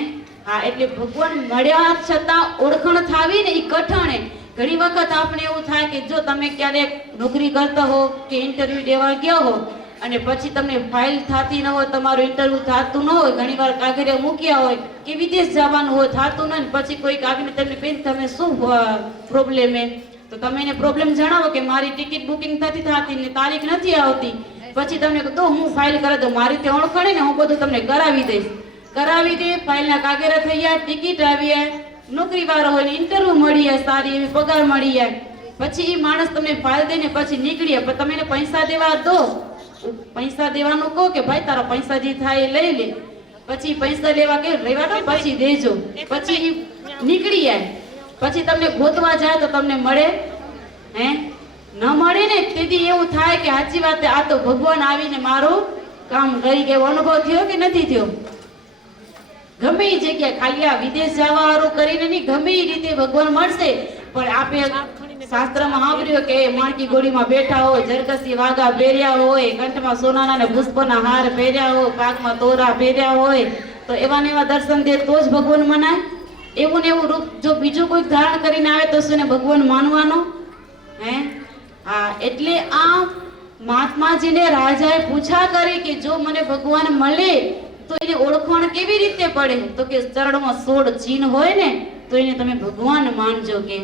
હા, એટલે ભગવાન મળ્યા છતાં ઓળખાણ થાવી ને એ કઠણ. ઘણી વખત આપણે એવું થાય કે જો તમે ક્યારેક નોકરી કરતા હો કે ઇન્ટરવ્યુ દેવા ગયા હો અને પછી તમને ફાઇલ થતી ન હોય, તમારું ઇન્ટરવ્યુ થતું ન હોય, ઘણીવાર કાગળિયા મૂક્યા હોય કે વિદેશ જવાનું હોય, થતું ન હોય, પછી કોઈક આવીને તમને બેન તમે શું પ્રોબ્લેમ હે તો તમે એને પ્રોબ્લેમ જણાવો કે મારી ટિકિટ બુકિંગ થતી ને તારીખ નથી આવતી. પછી તમને તો હું ફાઇલ કરે તો મારી તે ઓળખાણે ને હું બધું તમને કરાવી દઈશ. કરાવી દે, ફાઇલના કાગળિયા થઈ જાય, ટિકિટ આવી જાય, નોકરી વાળો હોય ને ઇન્ટરવ્યુ મળી જાય, સારી એવી પગાર મળી જાય. પછી એ માણસ તમને ફાઇલ દઈને પછી નીકળી જાય. પણ તમે એને પૈસા દેવા દો, પૈસા દેવાનું કહો કે ભાઈ તારા પૈસા જે થાય એ લઈ લે. પછી પૈસા લેવા કે રેવા દો પછી દેજો. પછી નીકળી જાય. પછી તમને ગોતવા જાય તો તમને મળે હે? ન મળે ને તેથી એવું થાય કે સાચી વાત આ તો ભગવાન આવીને મારું કામ કરી ગયો. અનુભવ થયો કે નથી થયો? ગમે એ જગ્યાએ, ખાલી આ વિદેશ જવા વાળું કરીને નહીં, ગમે એ રીતે ભગવાન મળશે. પણ આપણે શાસ્ત્રમાં સાંભળ્યું કે માણકી ગોળીમાં બેઠા હોય, જરકસી વાઘા પહેર્યા હોય, કંઠમાં સોનાના ને પુષ્પના હાર પહેર્યા હોય, પાકમાં તોરા પહેર્યા હોય, તો એવા ને એવા દર્શન દે તો જ ભગવાન મનાય. એવું ને એવું રૂપ જો બીજું કોઈ ધારણ કરીને આવે તો શું ને ભગવાન માનવાનો હે? હા, એટલે આ મહાત્માજીને રાજાએ પૂછા કરી કે જો મને ભગવાન મળે તો એને ઓળખાણ કેવી રીતે પડે? તો કે ચરણમાં 16 ચિહ્ન હોય ને તો એને તમે ભગવાન માનજો. કે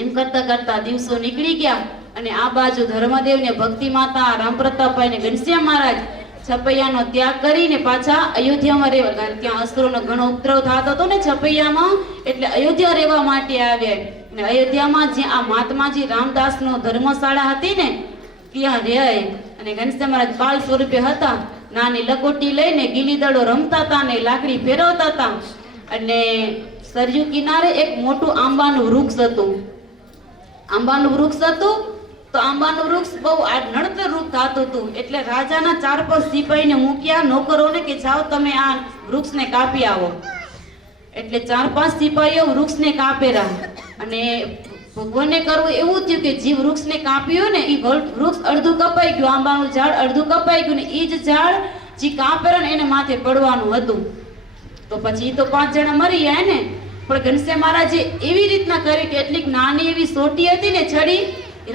એમ કરતા કરતા દિવસો નીકળી ગયા અને આ બાજુ ધર્મદેવ ને ભક્તિ માતા રામ પ્રતાપભાઈ ને ઘનશ્યામ મહારાજ છપૈયાનો ત્યાગ કરીને પાછા અયોધ્યામાં રહેવા. કારણ ત્યાં અસુરોનો ઘણો ઉપદ્રવ થતો હતો ને છપૈયામાં, એટલે અયોધ્યા રહેવા માટે આવ્યા. અને અયોધ્યામાં જ્યાં આ મહાત્માજી રામદાસનો ધર્મશાળા હતી ને ત્યાં રહે. અને ઘનશ્યામ મહારાજ બાલ સ્વરૂપે હતા. નાની લકોટી લઈને ગીલી દડો રમતા હતા ને લાકડી ફેરવતા હતા. અને સરયુ કિનારે એક મોટું આંબાનું વૃક્ષ હતું. આંબાનું વૃક્ષ હતું તો આંબાનું વૃક્ષ બહુ નડતર રૂપ થતું હતું. એટલે રાજાના 4-5 સિપાહીને મૂક્યા નોકરોને કે જાઓ તમે આ વૃક્ષને કાપી આવો. એટલે 4-5 સિપાહીઓ વૃક્ષને કાપેરા. અને ભગવાનને કરવું એવું થયું કે જે વૃક્ષને કાપ્યું ને એ વૃક્ષ અડધું કપાઈ ગયું, આંબાનું ઝાડ અડધું કપાઈ ગયું ને એ જ ઝાડ જે કાપેરા ને એને માથે પડવાનું હતું. તો પછી તો 5 જણા મરી ગયા ને. પણ ઘનશ્યામ મહારાજે એવી રીતના કરી કે એટલી નાની એવી સોટી હતી ને છડી,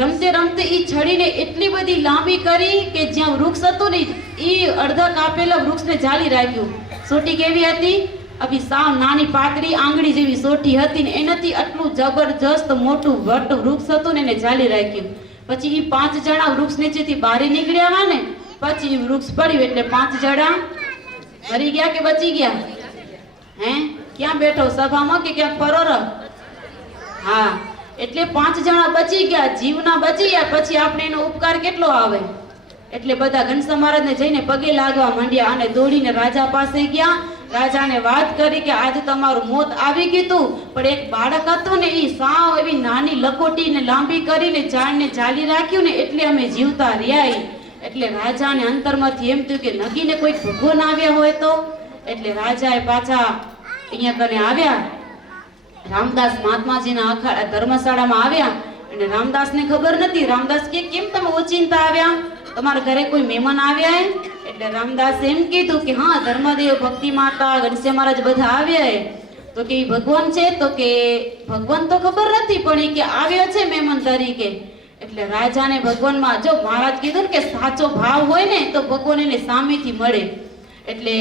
રમતે રમતે એ છડીને એટલી બધી લાંબી કરી કે જ્યાં વૃક્ષ હતું ને એ અડધા કાપેલા વૃક્ષને જાળી રાખ્યું. સોટી કેવી હતી? અભી સાવ નાની પાતળી આંગળી જેવી સોટી હતી ને એનાથી આટલું જબરજસ્ત મોટું વટ વૃક્ષ હતું ને એને જાળી રાખ્યું. પછી એ 5 જણા વૃક્ષ નીચેથી બહાર નીકળ્યા ને પછી વૃક્ષ પડ્યું એટલે 5 જણા મરી ગયા કે બચી ગયા? હે? ક્યાં બેઠો? સભામાં કે ક્યાંક ફરોર? હા, એટલે 5 જણા બચી ગયા, જીવના બચી ગયા. પછી આપણે એનો ઉપકાર કેટલો આવે? એટલે બધા ઘનશ્યામ મહારાજને જઈને પગે લાગવા માંડ્યા અને દોડીને રાજા પાસે ગયા. રાજાને વાત કરી કે આજે તમારું મોત આવી ગયું, પણ એક બાળક હતું ને એ સાવ એવી નાની લકોટીને લાંબી કરીને ઝાડને જાળી રાખ્યું ને એટલે અમે જીવતા રહ્યા. એટલે રાજાને અંતરમાંથી એમ થયું કે નગીને કોઈ ભગવાન આવ્યા હોય તો. એટલે રાજાએ પાછા અહીંયા કને આવ્યા. રામદાસ મહાત્માજીના ધર્મશાળામાં આવ્યા અને રામદાસને ખબર નથી. રામદાસ કે કેમ તમે ઓચિંતા આવ્યા, તમારા ઘરે કોઈ મહેમાન આવ્યા હે? એટલે રામદાસે એમ કીધું કે હા, ધર્મદેવ, ભક્તિ માતા, ઘનશ્યામ મહારાજ બધા આવ્યા હે. તો કે ઈ ભગવાન છે? તો કે ભગવાન તો ખબર નથી, પણ એ કે આવ્યો છે મહેમાન તરીકે. એટલે રાજાને ભગવાનમાં, જો મહારાજ કીધું ને કે સાચો ભાવ હોય ને તો ભગવાન એને સામેથી મળે. એટલે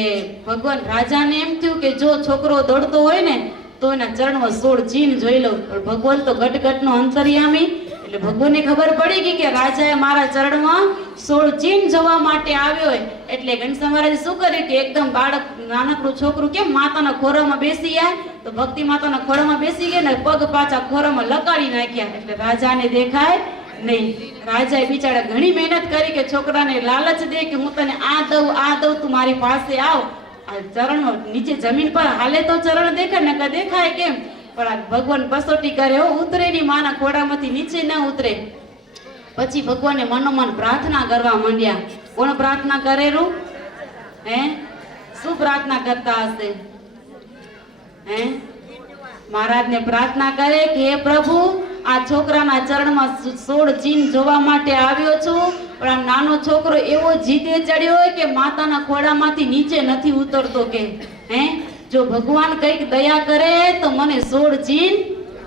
ભગવાન રાજાને એમ થયું કે જો છોકરો દોડતો હોય ને તો એના ચરણમાં 16 ચીન જોઈ લઉં. પણ ભગવાન તો ગટગટનો અંતર્યામી, એટલે ભગવાનને ખબર પડી ગઈ કે રાજાએ મારા ચરણમાં 16 ચીન જોવા માટે આવ્યો હોય. એટલે ઘનશ્યામ મહારાજે શું કર્યું કે એકદમ બાળક, નાનકડું છોકરું કેમ માતાના ખોરામાં બેસી જાય, તો ભક્તિ માતાના ખોરામાં બેસી ગયા ને પગ પાછા ખોરામાં લકાડી નાખ્યા. એટલે રાજાને દેખાય નહીં. રાજાએ બિચારા ઘણી મહેનત કરી કે છોકરાને લાલચ દે કે હું તને આ દઉં, તું મારી પાસે આવ. આ ચરણ નીચે જમીન પર હાલે તો ચરણ દેખાય ને કે દેખાય કેમ? પણ આ ભગવાન કસોટી કરે, ઉતરે ની માના ખોડામાંથી નીચે ન ઉતરે. પછી ભગવાનને મનોમન પ્રાર્થના કરવા માંડ્યા. કોણ પ્રાર્થના કરેલું? હે, શું પ્રાર્થના કરતા હશે? હે, મહારાજને પ્રાર્થના કરે કે હે પ્રભુ, આ છોકરાના ચરણમાં 16 ચીન જોવા માટે આવ્યો છું, પણ આ નાનો છોકરો એવો જીદે ચડ્યો હોય કે માતાના ખોડામાંથી નીચે નથી ઉતરતો. કે હે, જો ભગવાન કઈક દયા કરે તો મને 16 ચીન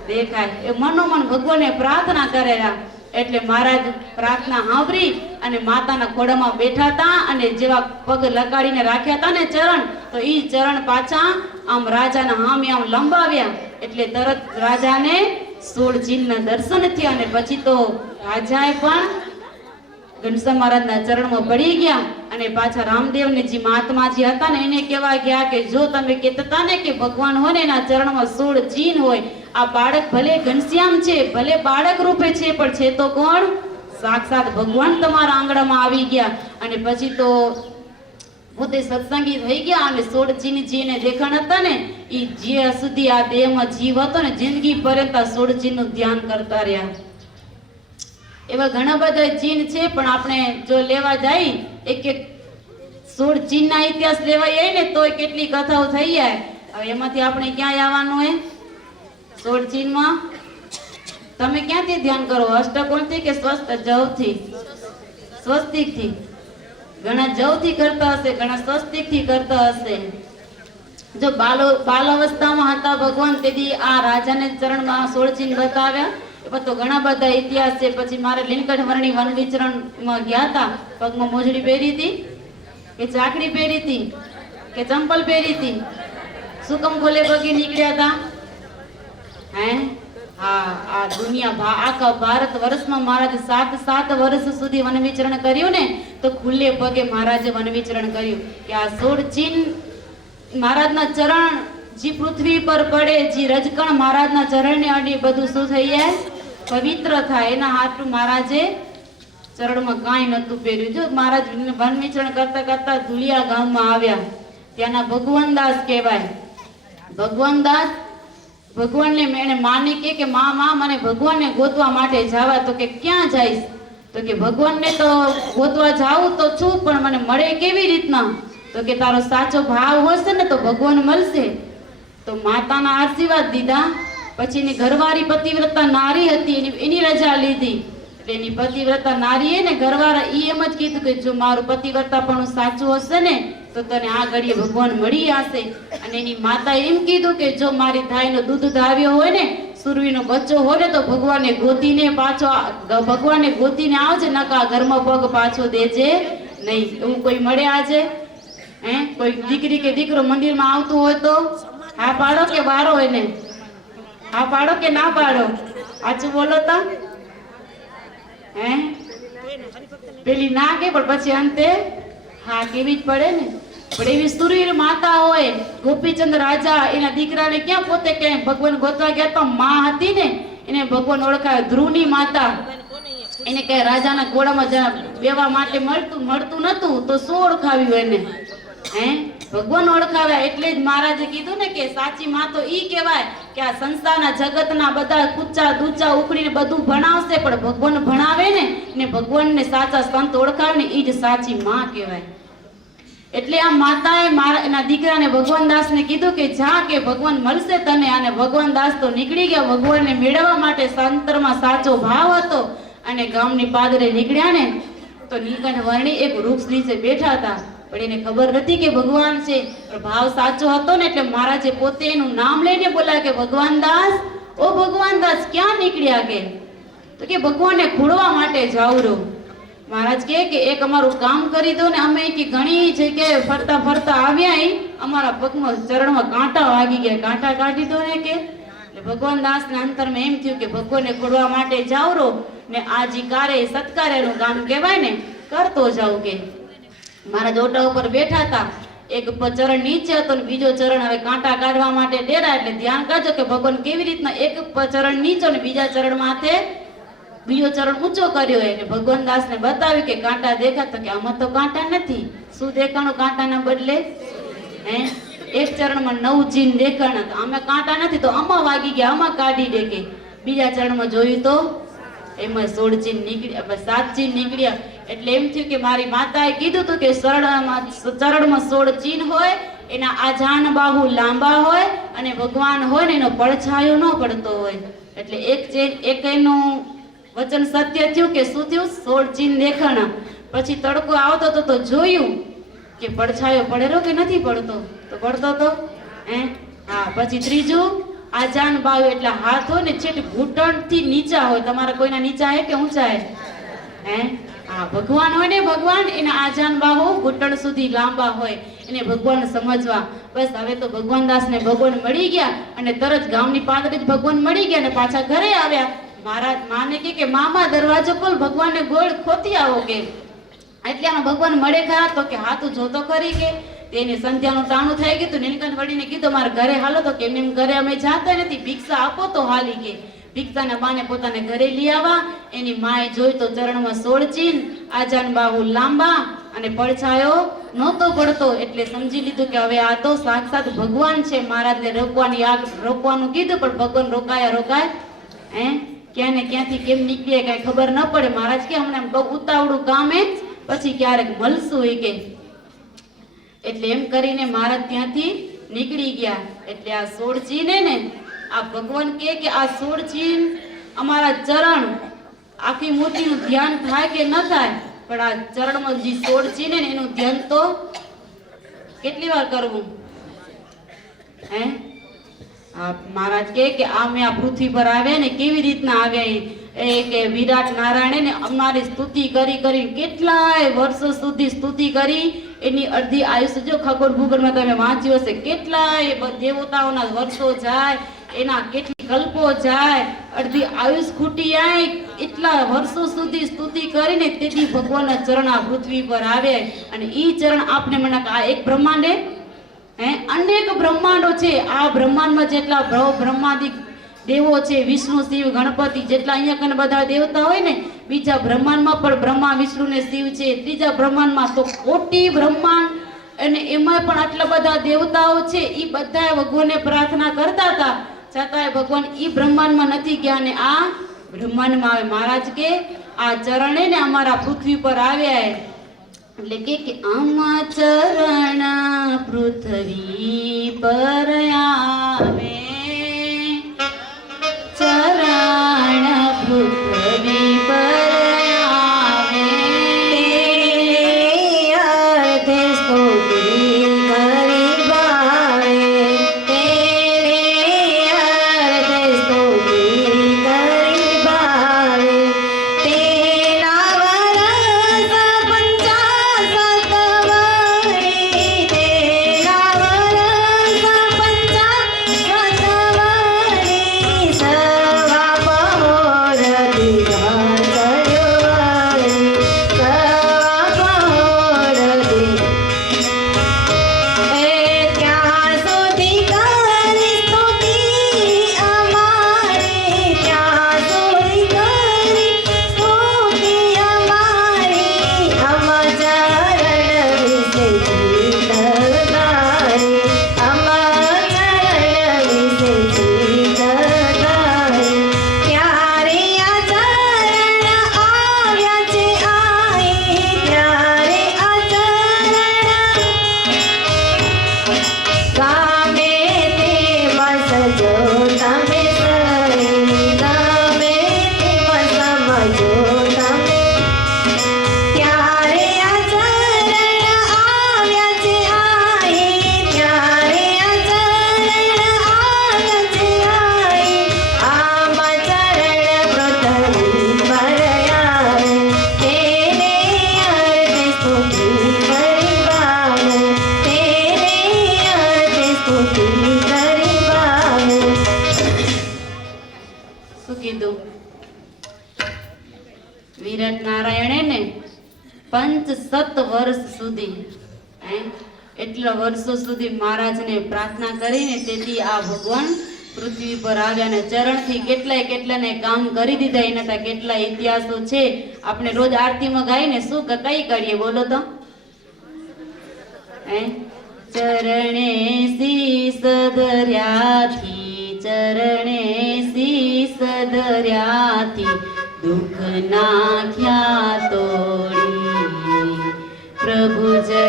દેખાય. એ મનોમન ભગવાનને પ્રાર્થના કરેલા. એટલે મહારાજ પ્રાર્થના સાંભળી અને માતાના ખોડામાં બેઠા હતા અને જેવા પગ લગાડીને રાખ્યા હતા ને ચરણ, તો ઈ ચરણ પાછા આમ રાજાના સામે આમ લંબાવ્યા. એટલે તરત રાજાને 16 ચીનના દર્શન થયા. અને પછી તો રાજાએ પણ ઘનશ્યામ મહારાજના ચરણમાં પડી ગયા અને પાછા રામદેવને જે મહાત્માજી હતા ને એને કહેવા ગયા કે જો તમે કહેતા હતા ને કે ભગવાન હોય ને એના ચરણમાં 16 ચીન હોય, આ બાળક ભલે ઘનશ્યામ છે, ભલે બાળક રૂપે છે, પણ છે તો કોણ? સાક્ષાત ભગવાન તમારા આંગણામાં આવી ગયા. અને પછી તો પોતે સત્સંગી થઈ ગયા અને 16 ચીન જેને દેખાણ હતા ને એ જ્યાં સુધી આ દેહમાં જીવ હતો ને જિંદગી પર્યંત 16 ચીનનું ધ્યાન કરતા રહ્યા. એવા ઘણા બધા ચીન છે, પણ આપણે જો લેવા જાય એક 16 ચીનના ઇતિહાસ લેવા જાય ને તો કેટલી કથાઓ થઈ જાય. હવે એમાંથી આપણે ક્યાં આવવાનું હે? 16 ચીનમાં તમે ક્યાંથી ધ્યાન કરો? અષ્ટકોણથી કે જવથી? સ્વસ્તિકથી. ઘણા જવથી કરતા હશે, ઘણા સ્વસ્તિકથી કરતા હશે. જો બાલ અવસ્થામાં હતા ભગવાન તેથી આ રાજાને ચરણમાં 16 ચીન બતાવ્યા. તો ઘણા બધા ઇતિહાસ છે. પછી મારે લીલકંઠ વર્ણી વન વિચરણમાં ગયા હતા. પગમાં મોજડી પહેરી હતી કે ચાકડી પહેરી હતી કે ચંપલ પહેરી હતી? શું કામ ખોલે પગે નીકળ્યા હતા? હે, હા, આ દુનિયા આખા ભારત વર્ષમાં મહારાજે 7 વર્ષ સુધી વન વિચરણ કર્યું ને તો ખુલ્લે પગે મહારાજે વન વિચરણ કર્યું. કે આ 16 ચીન મહારાજના ચરણ જે પૃથ્વી પર પડે, જે રજકણ મહારાજના ચરણને અડી, બધું શું થઈ જાય? પવિત્ર થાય. એના હાથનું મહારાજે ચરણમાં કાંઈ નતું પહેર્યું. જો મહારાજ વન વિચરણ કરતા કરતા ધુલિયા ગામમાં આવ્યા. ત્યાંના ભગવાનદાસ કહેવાય. ભગવાનદાસ ભગવાનને એને માને કે માં મને ભગવાનને ગોતવા માટે જવા. તો કે ક્યાં જઈશ? તો કે ભગવાનને તો ગોતવા જાવું તો છું, પણ મને મળે કેવી રીતના? તો કે તારો સાચો ભાવ હશે ને તો ભગવાન મળશે. તો માતાના આશીર્વાદ દીધા. પછી એની ઘરવાળી પતિવ્રતા નારી હતી, એની રજા લીધી. એટલે એની પતિવ્રતા નારીએ ને ઘરવાળા એમ જ કીધું કે જો મારું પતિવ્રતા પણ સાચું હશે ને તો તને આ ઘડીએ ભગવાન મળી આવશે. અને એની માતા એમ કીધું કે જો મારી ધાયનો દૂધ ધાવ્યો હોય ને, સુરવીનો બચ્ચો હોય ને તો ભગવાનને ગોતીને આવજે, નકા ઘરમાં પગ પાછો દેજે નહીં. એવું કોઈ મળે આજે? હે, કોઈ દીકરી કે દીકરો મંદિરમાં આવતું હોય તો હા પાડો કે વારો એને? હા પાડો કે ના પાડો? સાચું બોલો તો. હે, પેલી ના કે પણ પછી અંતે હા કેવી જ પડે ને. પણ એવી સુરવીર માતા હોય, ગોપીચંદ રાજા એના દીકરાને ક્યાં પોતે ક્યાંય ભગવાન ગોતવા ગયા તો માં હતી ને એને ભગવાન ઓળખાય. ધ્રુવની માતા એને કે રાજાના ઘોડામાં બેવા માટે મળતું નતું તો શું ઓળખાવ્યું એને? હે, ભગવાન ઓળખાવ્યા. એટલે જ મહારાજે કીધું ને કે સાચી માં તો ઈ કહેવાય કે આ સંસારના જગતના બધા કુચ્ચા દૂચા ઉખડીને બધું ભણાવશે, પણ ભગવાન ભણાવે ને ભગવાનને સાચા સંત ઓળખાવે ને ઈ જ સાચી માં કહેવાય. એટલે આ માતાએ મારા એના દીકરાને ભગવાન દાસને કીધું કે જા કે ભગવાન મળશે તને. અને ભગવાન દાસ તો નીકળી ગયા ભગવાનને મેળવવા માટે. સંતરમાં સાચો ભાવ હતો અને ગામની પાદરે નીકળ્યા ને તો નીલકંઠ વર્ણી એક વૃક્ષ નીચે બેઠા હતા. પણ એને ખબર નથી કે ભગવાન છે, પણ ભાવ સાચો હતો ને એટલે મહારાજે પોતે એનું નામ લઈને બોલાય કે ભગવાન દાસ, ઓ ભગવાન દાસ ક્યાં નીકળ્યા? કે તો કે ભગવાનને ખોળવા માટે જાઉં રહો. મહારાજ કે એક અમારું કામ કરી દો ને અમે કે ઘણી જગ્યાએ ફરતા ફરતા આવ્યા, અમારા પગમાં ચરણમાં કાંટા વાગી ગયા, કાંટા કાઢી દો ને કે. એટલે ભગવાન દાસના અંતરમાં એમ થયું કે ભગવાનને ખોળવા માટે જાવ રહો ને આ જે કાર્ય સત્કાર્યનું કામ કહેવાય ને કરતો જાવ. કે મહારાજ ઓટા ઉપર બેઠા હતા, એક ચરણ નીચે હતો ને બીજો ચરણ હવે કાંટા કાઢવા માટે ડેરા. એટલે ધ્યાન કરજો કે ભગવાન કેવી રીતના એક ચરણ નીચો ને બીજા ચરણ માથે બીજો ચરણ ઊંચો કર્યો. એટલે ભગવાન દાસ ને બતાવ્યું કે કાંટા દેખાતા, કે આમાં તો કાંટા નથી. શું દેખાણું કાંટાના બદલે? એક ચરણમાં 9 ચીન દેખાણા, તો આમાં કાંટા નથી તો આમાં વાગી ગયા, આમાં કાઢી દે. કે બીજા ચરણમાં જોયું તો એમાં 16 ચીન નીકળ્યા, 7 ચીન નીકળ્યા. એટલે એમ થયું કે મારી માતાએ કીધું હતું કે ચરણમાં 16 ચીન હોય, એના આજાન બાહુ લાંબા હોય અને ભગવાન હોય ને એનો પડછાયો ન પડતો હોય. એટલે એક એનું વચન સત્ય થયું. કે શું થયું? 16 ચીન દેખાણા. પછી તડકો આવતો હતો તો જોયું કે પડછાયો પડેલો કે નથી પડતો? તો પડતો તો હા. પછી ત્રીજું આજાન બાહુ, એટલે હાથ હોય ને છેટ ઘૂંટણ થી નીચા હોય. તમારા કોઈના નીચા હે કે ઊંચા હે? હા, ભગવાન હોય ને ભગવાન એના આજાન બાહુ ઘૂંટણ સુધી લાંબા હોય, એને ભગવાન સમજવા. બસ હવે તો ભગવાન દાસ ને ભગવાન મળી ગયા અને તરત ગામની પાદરે જ ભગવાન મળી ગયા અને પાછા ઘરે આવ્યા. મહારાજ માને કે મામા દરવાજો ખોલ, ભગવાનને ગોળ ખોતી આવો. કે એટલે આમાં ભગવાન મળે ખરા? તો કે હા તું જોતો ખરી. કે તેની સંધ્યાનું ટાણું થઈ ગયું. તો નીલકંઠ વળીને કીધું મારા ઘરે હાલો. તો કે એમ ઘરે અમે જાતા નથી, ભિક્ષા આપો તો હાલી. કે ભિક્ષાના બાને પોતાને ઘરે લઈ આવવા. એની માએ જોઈ તો ચરણમાં 16 ચીન, આજાન બાહુ લાંબા અને પડછાયો નહોતો પડતો. એટલે સમજી લીધું કે હવે આ તો સાક્ષાત ભગવાન છે. મહારાજને રોકવાનું કીધું પણ ભગવાન રોકાય ક્યાં ને ક્યાંથી કેમ નીકળીએ કઈ ખબર ન પડે. મહારાજ કે હમણાં બહુ ઉતાવળું કામ પછી ક્યારેક મળશું એ કે. એટલે એમ કરીને મહારાજ ત્યાંથી નીકળી ગયા. એટલે આ 16 ચીને ને આ ભગવાન કે આ 16 ચીન અમારા ચરણ, આખી મૂર્તિનું ધ્યાન થાય કે ન થાય, પણ આ ચરણમાં જે 16 ચીને ને એનું ધ્યાન તો કેટલી વાર કરવું? મહારાજ કે આ મેં આ પૃથ્વી પર આવ્યા ને કેવી રીતના આવ્યા? એ કે વિરાટ નારાયણે ને અમારી સ્તુતિ કરી કેટલાય વર્ષો સુધી સ્તુતિ કરી. એની અડધી આયુષ્ય જો ખગોળ ભૂગોળમાં તમે વાંચ્યું હશે, કેટલાય દેવતાઓના વર્ષો જાય, એના કેટલી કલ્પો જાય, અડધી આયુષ ખૂટી જાય. એટલા વર્ષો સુધી સ્તુતિ કરીને તેથી ભગવાનના ચરણ આ પૃથ્વી પર આવે. અને ઈ ચરણ આપને મને આ એક બ્રહ્માંડે અનેક બ્રહ્માંડો છે. આ બ્રહ્માંડમાં જેટલા બ્રહ્માદિક દેવો છે, વિષ્ણુ શિવ ગણપતિ, જેટલા અહીંયા કને બધા દેવતા હોય ને, બીજા બ્રહ્માંડમાં પણ બ્રહ્મા વિષ્ણુ ને શિવ છે. ત્રીજા બ્રહ્માંડમાં તો કોટી બ્રહ્માંડ અને એમાં પણ આટલા બધા દેવતાઓ છે. એ બધા ભગવાનને પ્રાર્થના કરતા હતા, છતાંય ભગવાન ઈ બ્રહ્માંડમાં નથી ગયા ને આ બ્રહ્માંડમાં આવે. મહારાજ કે આ ચરણે ને અમારા પૃથ્વી પર આવ્યા. એટલે કે આમા ચરણ પૃથ્વી પર આવે, ચરણ પૃથ્વી પર આવે, અર્ધે સ્તુતિ કરી ભાવે, તેને અર્ધે સ્તુતિ કરી ભાવે, તેના વરસ 50 વરી, તેના વરસ 50 કીધું? વિરાટ નારાયણે ને 65 વર્ષ સુધી એટલા વર્ષો સુધી મહારાજને પ્રાર્થના કરીને તેથી આ ભગવાન પૃથ્વી પર આવ્યા અને ચરણથી કેટલાને કામ કરી દીધા. એના ત્યાં કેટલા ઇતિહાસો છે. આપણે રોજ આરતીમાં ગાઈને શું કઈ કરીએ બોલો તો? ચરણે શીસ ધર્યાથી, ચરણે શીસ ધર્યાથી દુઃખ નાખ્યા તોડી. પ્રભુ જય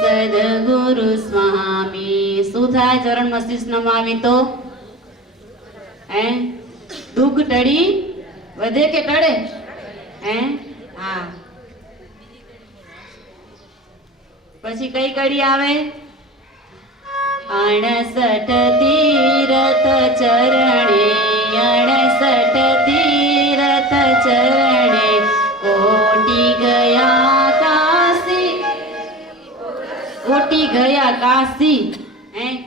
સદગુરુ સ્વામી. શું થાય ચરણમાં શીશ નમાવી તો? દુઃખ ટળી વધે કે ટળે? હા. પછી કઈ કડી આવે? 68 તીરથ ચરણે, 68 તીરથ ચરણે કોટી ગયા કાશી, કોટી ગયા કાશી.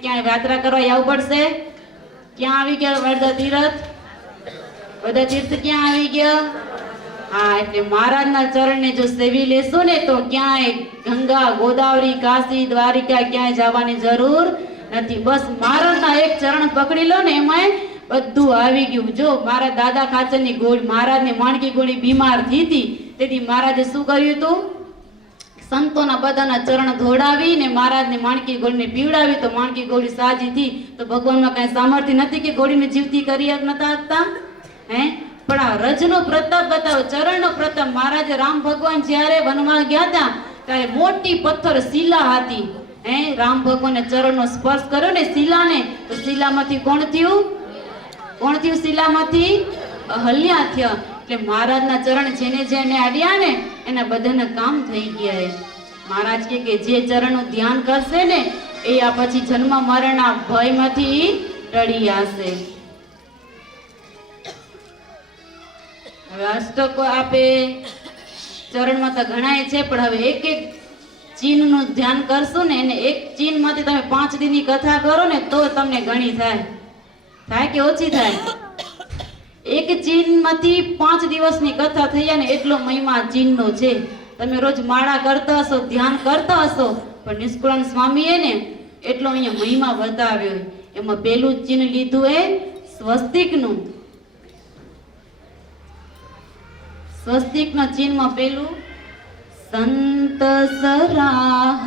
ક્યાંય યાત્રા કરવા આવવું પડશે? ક્યાં આવી ગયા બધા તીર્થ? બધા તીર્થ ક્યાં આવી ગયા? હા, એટલે મહારાજના ચરણને જો સેવી લેશો ને તો ક્યાંય ગંગા, ગોદાવરી, કાશી, દ્વારિકા ક્યાંય જવાની જરૂર નથી. બસ મહારાજના એક ચરણ પકડી લો ને એમાં બધું આવી ગયું. જો મારા દાદા ખાચરની ગોળી, મહારાજને માણકી ગોળી બીમાર થઈ હતી તેથી મહારાજે શું કર્યું હતું? સંતોના બધાના ચરણ ધોડાવી ને મહારાજને માણકી ગોળીને પીવડાવી તો માણકી ગોળી સાજી થી. તો ભગવાનમાં કઈ સામર્થ્ય નથી કે ગોળીને જીવતી કરી નતા શકતા? પણ આ રજનો પ્રતાપ બતાવો, ચરણનો પ્રતાપ. મહારાજે રામ ભગવાન જ્યારે વનમાં ગયા હતા ત્યારે મોટી પથ્થર શિલા હતી. રામ ભગવાને ચરણનો સ્પર્શ કર્યો ને શિલાને, તો શિલામાંથી કોણ થયું? કોણ થયું? શિલામાંથી અહલ્યા થયા. એટલે મહારાજના ચરણ જેને જેને આડ્યા ને એના બધાના કામ થઈ ગયા. મહારાજ કે જે ચરણનું ધ્યાન કરશે ને એ આ પછી જન્મ મરણના ભયમાંથી ટળી જશે. હવે અષ્ટકો આપે ચરણમાં તો ઘણાય છે પણ હવે એક એક ચીન નું ધ્યાન કરશો ને એને એક ચીન માંથી તમે 5 દિનની કથા કરો ને તો તમને ઘણી થાય. થાય કે ઓછી થાય? એક ચીન માંથી 5 દિવસની કથા થઈ જાય ને એટલો મહિમા ચીન નો છે. તમે રોજ માળા કરતા હશો, ધ્યાન કરતા હશો, પણ નિષ્કુળાન સ્વામીએ ને એટલો અહીંયા મહિમા બતાવ્યો. એમાં પેલું ચીન લીધું એ સ્વસ્તિક નું. સ્વસ્તિક ના ચિહ્ન માં પેલું સંત સરાહ,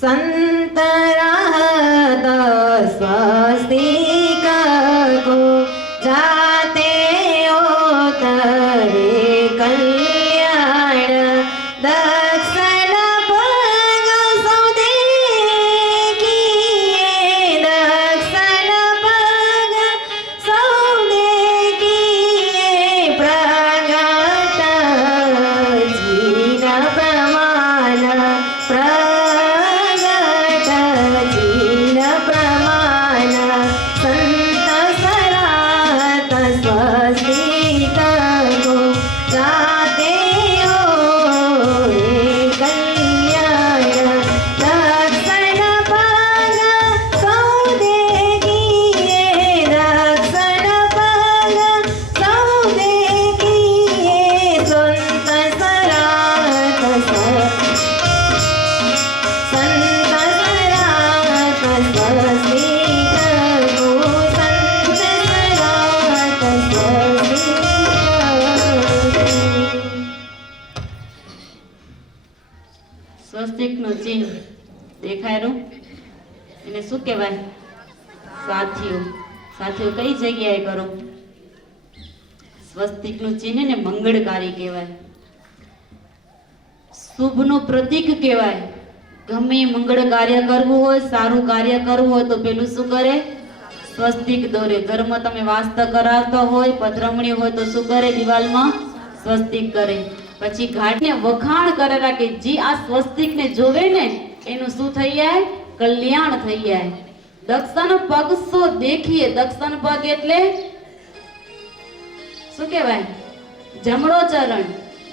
संत रहत स्वस्तिक को जाते ओतरे कल्याण दक्षिण पग सौदे किए, दक्षिण पग सौदे किए प्रगट जीन प्रमाण સ્વસ્તિક નું ચિહ્ન દેખાયરું એને શું કહેવાય? સાથીઓ. સાથીઓ કઈ જગ્યાએ કરો? સ્વસ્તિક નું ચિહ્ન ને મંગળકારી કહેવાય, શુભ નું પ્રતીક કહેવાય. ગમે મંગળ કાર્ય કરવું હોય, સારું કાર્ય કરવું હોય તો પેલું શું કરે? સ્વસ્તિક દોરે. ઘરમાં તમે વાસ્તા કરાવતા હોય, પધરામણી હોય તો શું કરે? દિવાલમાં સ્વસ્તિક કરે. પછી ઘાટને વખાણ કરે રાખે. જે આ સ્વસ્તિક ને જોવે ને એનું શું થઈ જાય? કલ્યાણ થઈ જાય. દક્ષન પગ સો દેખીએ. દક્ષન પગ એટલે શું કહેવાય? જમણો ચરણ.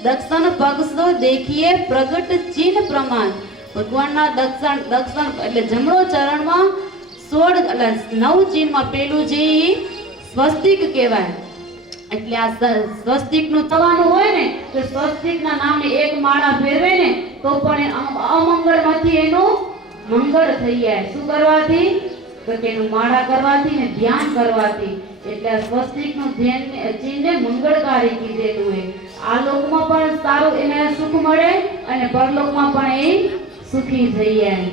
દક્ષન પગ સો દેખીએ પ્રગટ ચિહ્ન પ્રમાણ. ભગવાનના દક્ષિણ એટલે જમણો ચરણમાં 16 એટલે 9 ચિહ્નમાં પેલું જે સ્વસ્તિક કહેવાય. એટલે આ સ્વસ્તિકનું થવાનું હોય ને તો સ્વસ્તિકના નામે એક માળા ફેરવે ને તો પણ અમંગળમાંથી એનું મંગળ થઈ જાય. શું કરવાથી? તો કે એનું માળા કરવાથી ને ધ્યાન કરવાથી. એટલે આ સ્વસ્તિકનું ધ્યાન ચિહ્નને મંગળકારી કીધેલું હોય. આ લોકમાં પણ સારું એને સુખ મળે અને પરલોકમાં પણ એ સુખી થઈ જાય.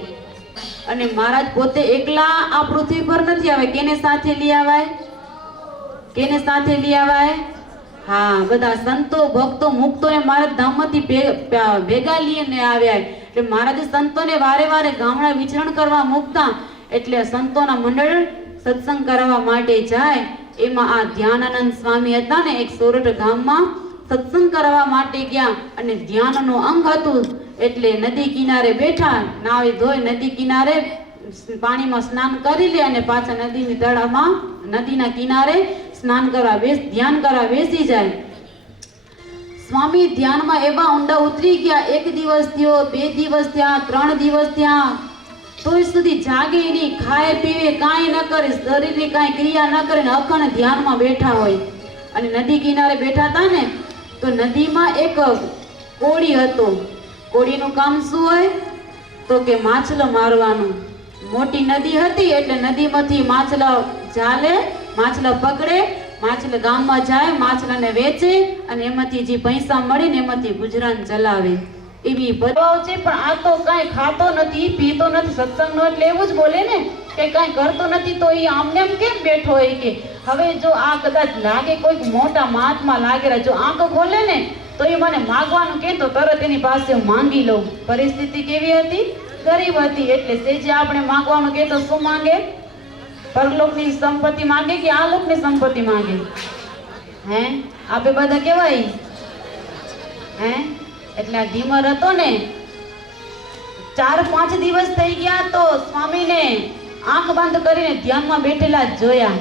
અને મહારાજ પોતે એકલા આ પૃથ્વી પર નથી આવે. કેને સાથે લઈ આવાય? કેને સાથે લઈ આવાય? હા, બધા સંતો ભક્તો મુક્તોને મહારાજ ધામમાંથી ભેગા લઈને આવ્યા. એટલે મહારાજે સંતોને વારે વારે ગામડા વિચરણ કરવા મૂકતા. એટલે સંતોના મંડળ સત્સંગ કરવા માટે જાય. એમાં આ ધ્યાનાનંદ સ્વામી હતા ને, એક સોરઠ ગામમાં સત્સંગ કરવા માટે ગયા અને ધ્યાનનું અંગ હતું. એટલે નદી કિનારે બેઠા, નાવી ધોઈ નદી કિનારે પાણીમાં સ્નાન કરી લે અને પાછા નદીની તળાવમાં નદીના કિનારે સ્નાન કરવા ધ્યાન કરવા બેસી જાય. સ્વામી ધ્યાનમાં એવા ઊંડા ઉતરી ગયા. 1 દિવસ થયો, 2 દિવસ થયા, 3 દિવસ થયા, તોય સુધી જાગે નહીં, ખાય પીવે કાંઈ ન કરે, શરીરની કાંઈ ક્રિયા ન કરે ને અખંડ ધ્યાનમાં બેઠા હોય. અને નદી કિનારે બેઠા હતા ને તો નદીમાં એક કોળી હતો. કોળીનું કામ શું હોય? તો કે માછલો મારવાનું. મોટી નદી હતી એટલે નદીમાંથી માછલા ચાલે, માછલા પકડે, માછલા ગામમાં જાય, માછલાને વેચે અને એમાંથી જે પૈસા મળે ને એમાંથી ગુજરાન ચલાવે. એવી બધાઓ છે. પણ આ તો કાંઈ ખાતો નથી, પીતો નથી, સત્સંગનો એટલે એવું જ બોલે ને કે કાંઈ કરતો નથી. તો એ આમને એમ કેમ બેઠો હોય? કે હવે જો આ કદાચ લાગે કોઈક મોટા મહાત્મા લાગેલા, જો આંખો ખોલે ને તો એ મને માગવાનું કે તો તરત એની પાસે હું માંગી લઉં. પરિસ્થિતિ કેવી હતી? ગરીબ હતી. એટલે સેજે આપણે માંગવાનું કે તો શું માંગે? પરલોકની સંપત્તિ માંગે કે આ લોકની સંપત્તિ માંગે? હે, આપે બધા કેવાય? હે, એટલે આ ધીમર હતો ને 4-5 દિવસ થઈ ગયા તો સ્વામીને આંખ બંધ કરીને ધ્યાનમાં બેઠેલા જોયા.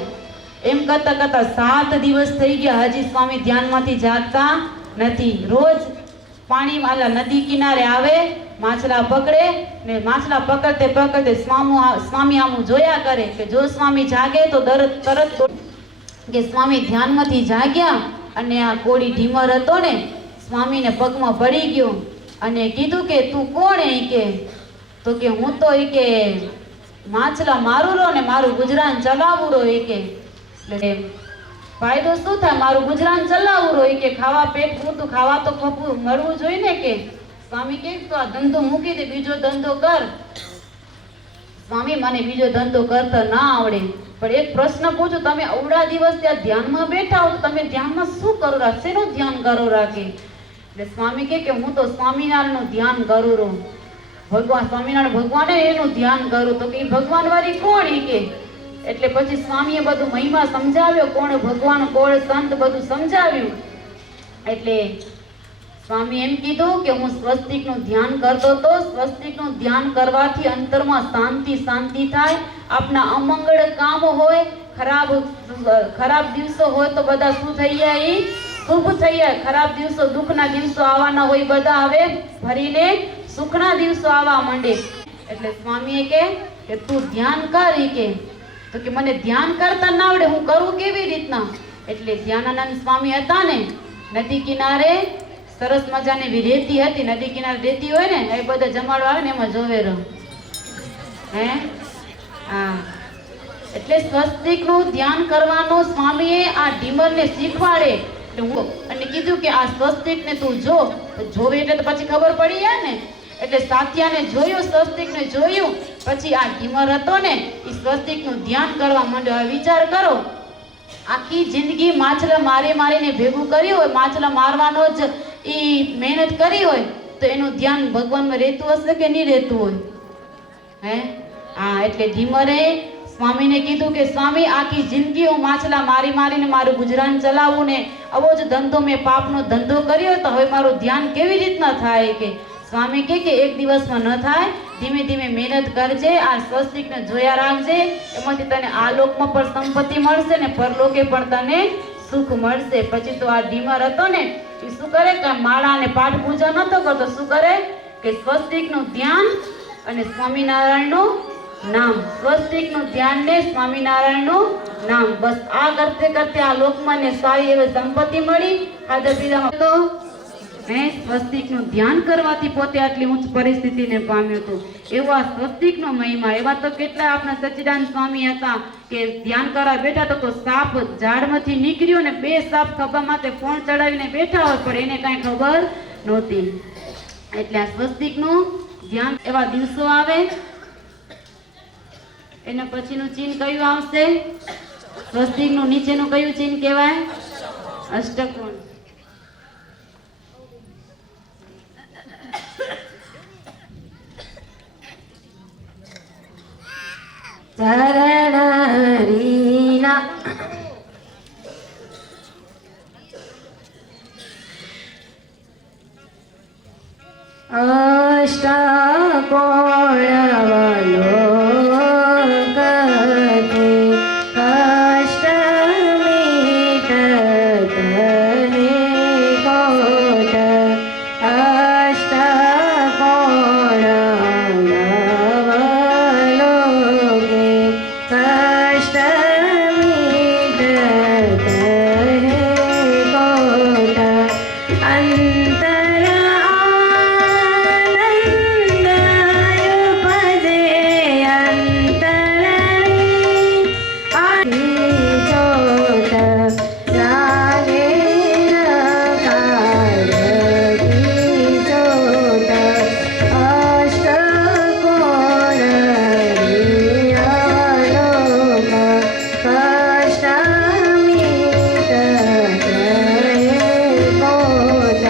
એમ કરતા કરતા 7 દિવસ થઈ ગયા, હજી સ્વામી ધ્યાનમાંથી જાગતા નથી. રોજ પાણીમાં નદી કિનારે આવે, માછલા પકડે ને માછલા પકડતે પકડતે સ્વામી આમું જોયા કરે કે જો સ્વામી જાગે તો તરત કે સ્વામી ધ્યાનમાંથી જાગ્યા. અને આ કોળી ઢીમર હતો ને સ્વામીને પગમાં પડી ગયો અને કીધું કે તું કોણ? એ કે તો કે હું તો એ કે માછલા મારું રહો ને મારું ગુજરાન ચલાવું રહો. એ કે એટલે ફાયદો શું થાય? મારું ગુજરાન ચલાવું રહો. એ કે ખાવા પેટ પૂરતું ખાવા તો મળવું જોઈએ ને. કે સ્વામી કે તો આ ધંધો મૂકી દે, બીજો ધંધો કર. સ્વામી મને બીજો ધંધો કરતા ના આવડે, પણ એક પ્રશ્ન પૂછું, તમે અવડા દિવસ ત્યાં ધ્યાનમાં બેઠા હો તો તમે ધ્યાનમાં શું કરો રાખે? શેનું ધ્યાન કરો રાખે? એટલે સ્વામી કે હું તો સ્વામિનારાયણનું ધ્યાન કરું રહું. ભગવાન સ્વામિનારાયણ ભગવાને એનું ધ્યાન કરું. તો કે ભગવાન વાળી કોણ? એ કે એટલે પછી સ્વામીએ બધું મહિમા સમજાવ્યો, કોણ ભગવાન કોણ સંત બધું સમજાવ્યું. એટલે સ્વામી એમ કીધું કે હું સ્વસ્તિકનું ધ્યાન કરતો તો સ્વસ્તિકનું ધ્યાન કરવાથી અંતરમાં શાંતિ થાય. આપના અમંગળ કામ હોય, ખરાબ દિવસો હોય તો બધા શું થઈ જાય? શુભ થઈ જાય. ખરાબ દિવસો, દુઃખના દિવસો આવવાના હોય, બધા હવે ફરીને સુખના દિવસો આવવા માંડે. એટલે સ્વામીએ કે તું ધ્યાન કર. કે તો કે મને ધ્યાન કરતા ના આવડે, હું કરું કેવી રીતના? એટલે ધ્યાનાનંદ સ્વામી હતા ને નદી કિનારે, સરસ મજાની રેતી હતી. નદી કિનારે રેતી હોય ને એ બધા જમાડવા આવે ને એમાં જોવે રહો. હે, હા, એટલે સ્વસ્તિકનું ધ્યાન કરવાનું સ્વામીએ આ ઢીમરને શીખવાડે. અને કીધું કે આ સ્વસ્તિકને તું જોવે એટલે તો પછી ખબર પડી જાય ને. એટલે સાથિયાને જોયું, સ્વસ્તિકને જોયું, પછી આ ઢીમર હતો ને એ સ્વસ્તિકનું ધ્યાન કરવા માંડ્યો. હવે વિચાર કરો, આખી જિંદગી માછલા મારીને ભેગું કર્યું હોય, માછલા મારવાનો જ એ મહેનત કરી હોય તો એનું ધ્યાન ભગવાનમાં રહેતું હશે કે નહીં રહેતું હોય? હે, હા, એટલે ઢીમરે સ્વામીને કીધું કે સ્વામી આખી જિંદગી હું માછલા મારીને મારું ગુજરાન ચલાવું ને આવો જ ધંધો મેં પાપનો ધંધો કર્યો તો હવે મારું ધ્યાન કેવી રીતના થાય? કે સ્વામી કે એક દિવસમાં ન થાય, ધીમે ધીમે મહેનત કરજે, આ સ્વસ્તિકને જોયા રાખજે, એમાંથી તને આ લોકમાં પણ સંપત્તિ મળશે ને પરલોકે પણ તને સુખ મળશે. પછી તો આ ઢીમર હતો ને એ શું કરે કે માળા અને પાઠ પૂજા નતો કરતો, શું કરે કે સ્વસ્તિકનું ધ્યાન અને સ્વામિનારાયણનું નામ, સ્વસ્તિકનું ધ્યાન ને સ્વામિનારાયણનું નામ, બસ આ કરતે કરતે આ લોકમાન્ય સારી એવી સંપત્તિ મળી. ખાધા પીધામાં તો સ્વસ્તિકનું ધ્યાન કરવાથી પોતે આટલી ઉચ્ચ પરિસ્થિતિને પામ્યો હતો. એવો આ સ્વસ્તિકનો મહિમા. એવા તો કેટલા આપણા સચ્ચિદાનંદ સ્વામી હતા કે ધ્યાન કરવા બેઠા તો સાપ ઝાડમાંથી નીકળ્યો ને 2 સાપ ખભા માથે ફોન ચડાવીને બેઠા હોય પણ એને કાંઈ ખબર નહોતી. એટલે આ સ્વસ્તિકનું ધ્યાન. એવા દિવસો આવે એના પછીનું ચિહ્ન કયું આવશે? સ્વસ્તિકનું નીચેનું કયું ચિહ્ન કહેવાય? અષ્ટકોણ. ચરણ હરિના અષ્ટકોણ અવલોકતે કષ્ટ મીટતને કોટ અષ્ટકોણ અવલોકે કષ્ટ મીટતને કોટ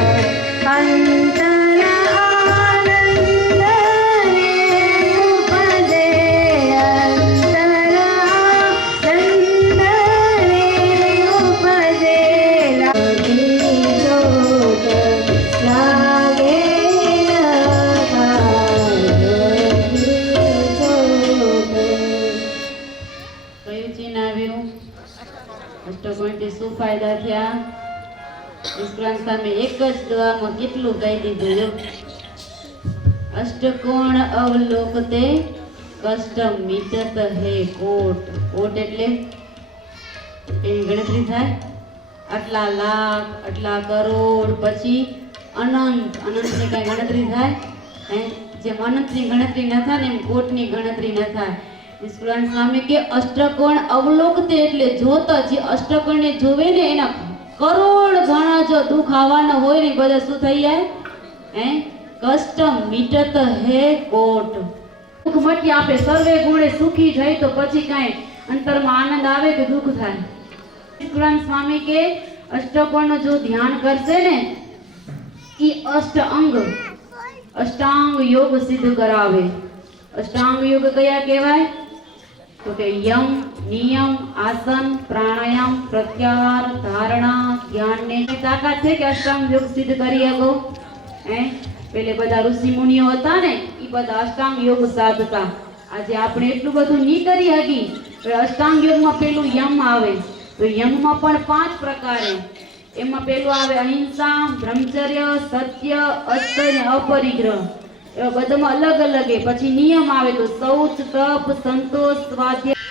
અંતર શું ફાયદા થયા? નિષ્કળાંક સામે એક જ દવામાં કેટલું કહી દીધું. અષ્ટકોણ અવલોકતે કષ્ટ મીટત હે કોટ. કોટ એટલે એની ગણતરી થાય. આટલા લાખ, આટલા કરોડ, પછી અનંત. અનંતની કઈ ગણતરી થાય? જેમ અનંતની ગણતરી ન થાય ને એમ કોટની ગણતરી ન થાય. નિષ્કળાંક સ્વામી કે અષ્ટકોણ અવલોકતે એટલે જોતા જે અષ્ટકોણને જોવે ને એના કરોડ ગણા જો દુઃખ આવવાના હોય ને બધા શું થઈ જાય? કષ્ટ મીટત હે કોટ. દુઃખ મટી આપે સર્વે ગુણે સુખી જાય તો પછી કાંઈ અંતરમાં આનંદ આવે કે દુઃખ થાય? નિષ્કળાંક સ્વામી કે અષ્ટકોણનું જો ધ્યાન કરશે ને એ અષ્ટાંગ યોગ સિદ્ધ કરાવે. અષ્ટાંગ યોગ કયા કહેવાય? તો કે યમ, નિયમ, આસન, પ્રાણાયામ, પ્રત્યાહાર, ધારણા, ધ્યાન ને તાકાત છે કે અષ્ટાંગ યોગ સિદ્ધ કરી શકો? પેલે બધા ઋષિ મુનિઓ હતા ને એ બધા અષ્ટાંગ યોગ સાધતા. આજે આપણે એટલું બધું નહીં કરી હકી. અષ્ટાંગ યોગમાં પેલું યમ આવે તો યમમાં પણ 5 પ્રકારે. એમાં પેલું આવે અહિંસા, બ્રહ્મચર્ય, સત્ય, અસ્તય અને અપરિગ્રહ. એવા બધામાં અલગ અલગ. પછી નિયમ આવે તો શૌચ, તપ, સંતોષ, સ્વાધ્યાય,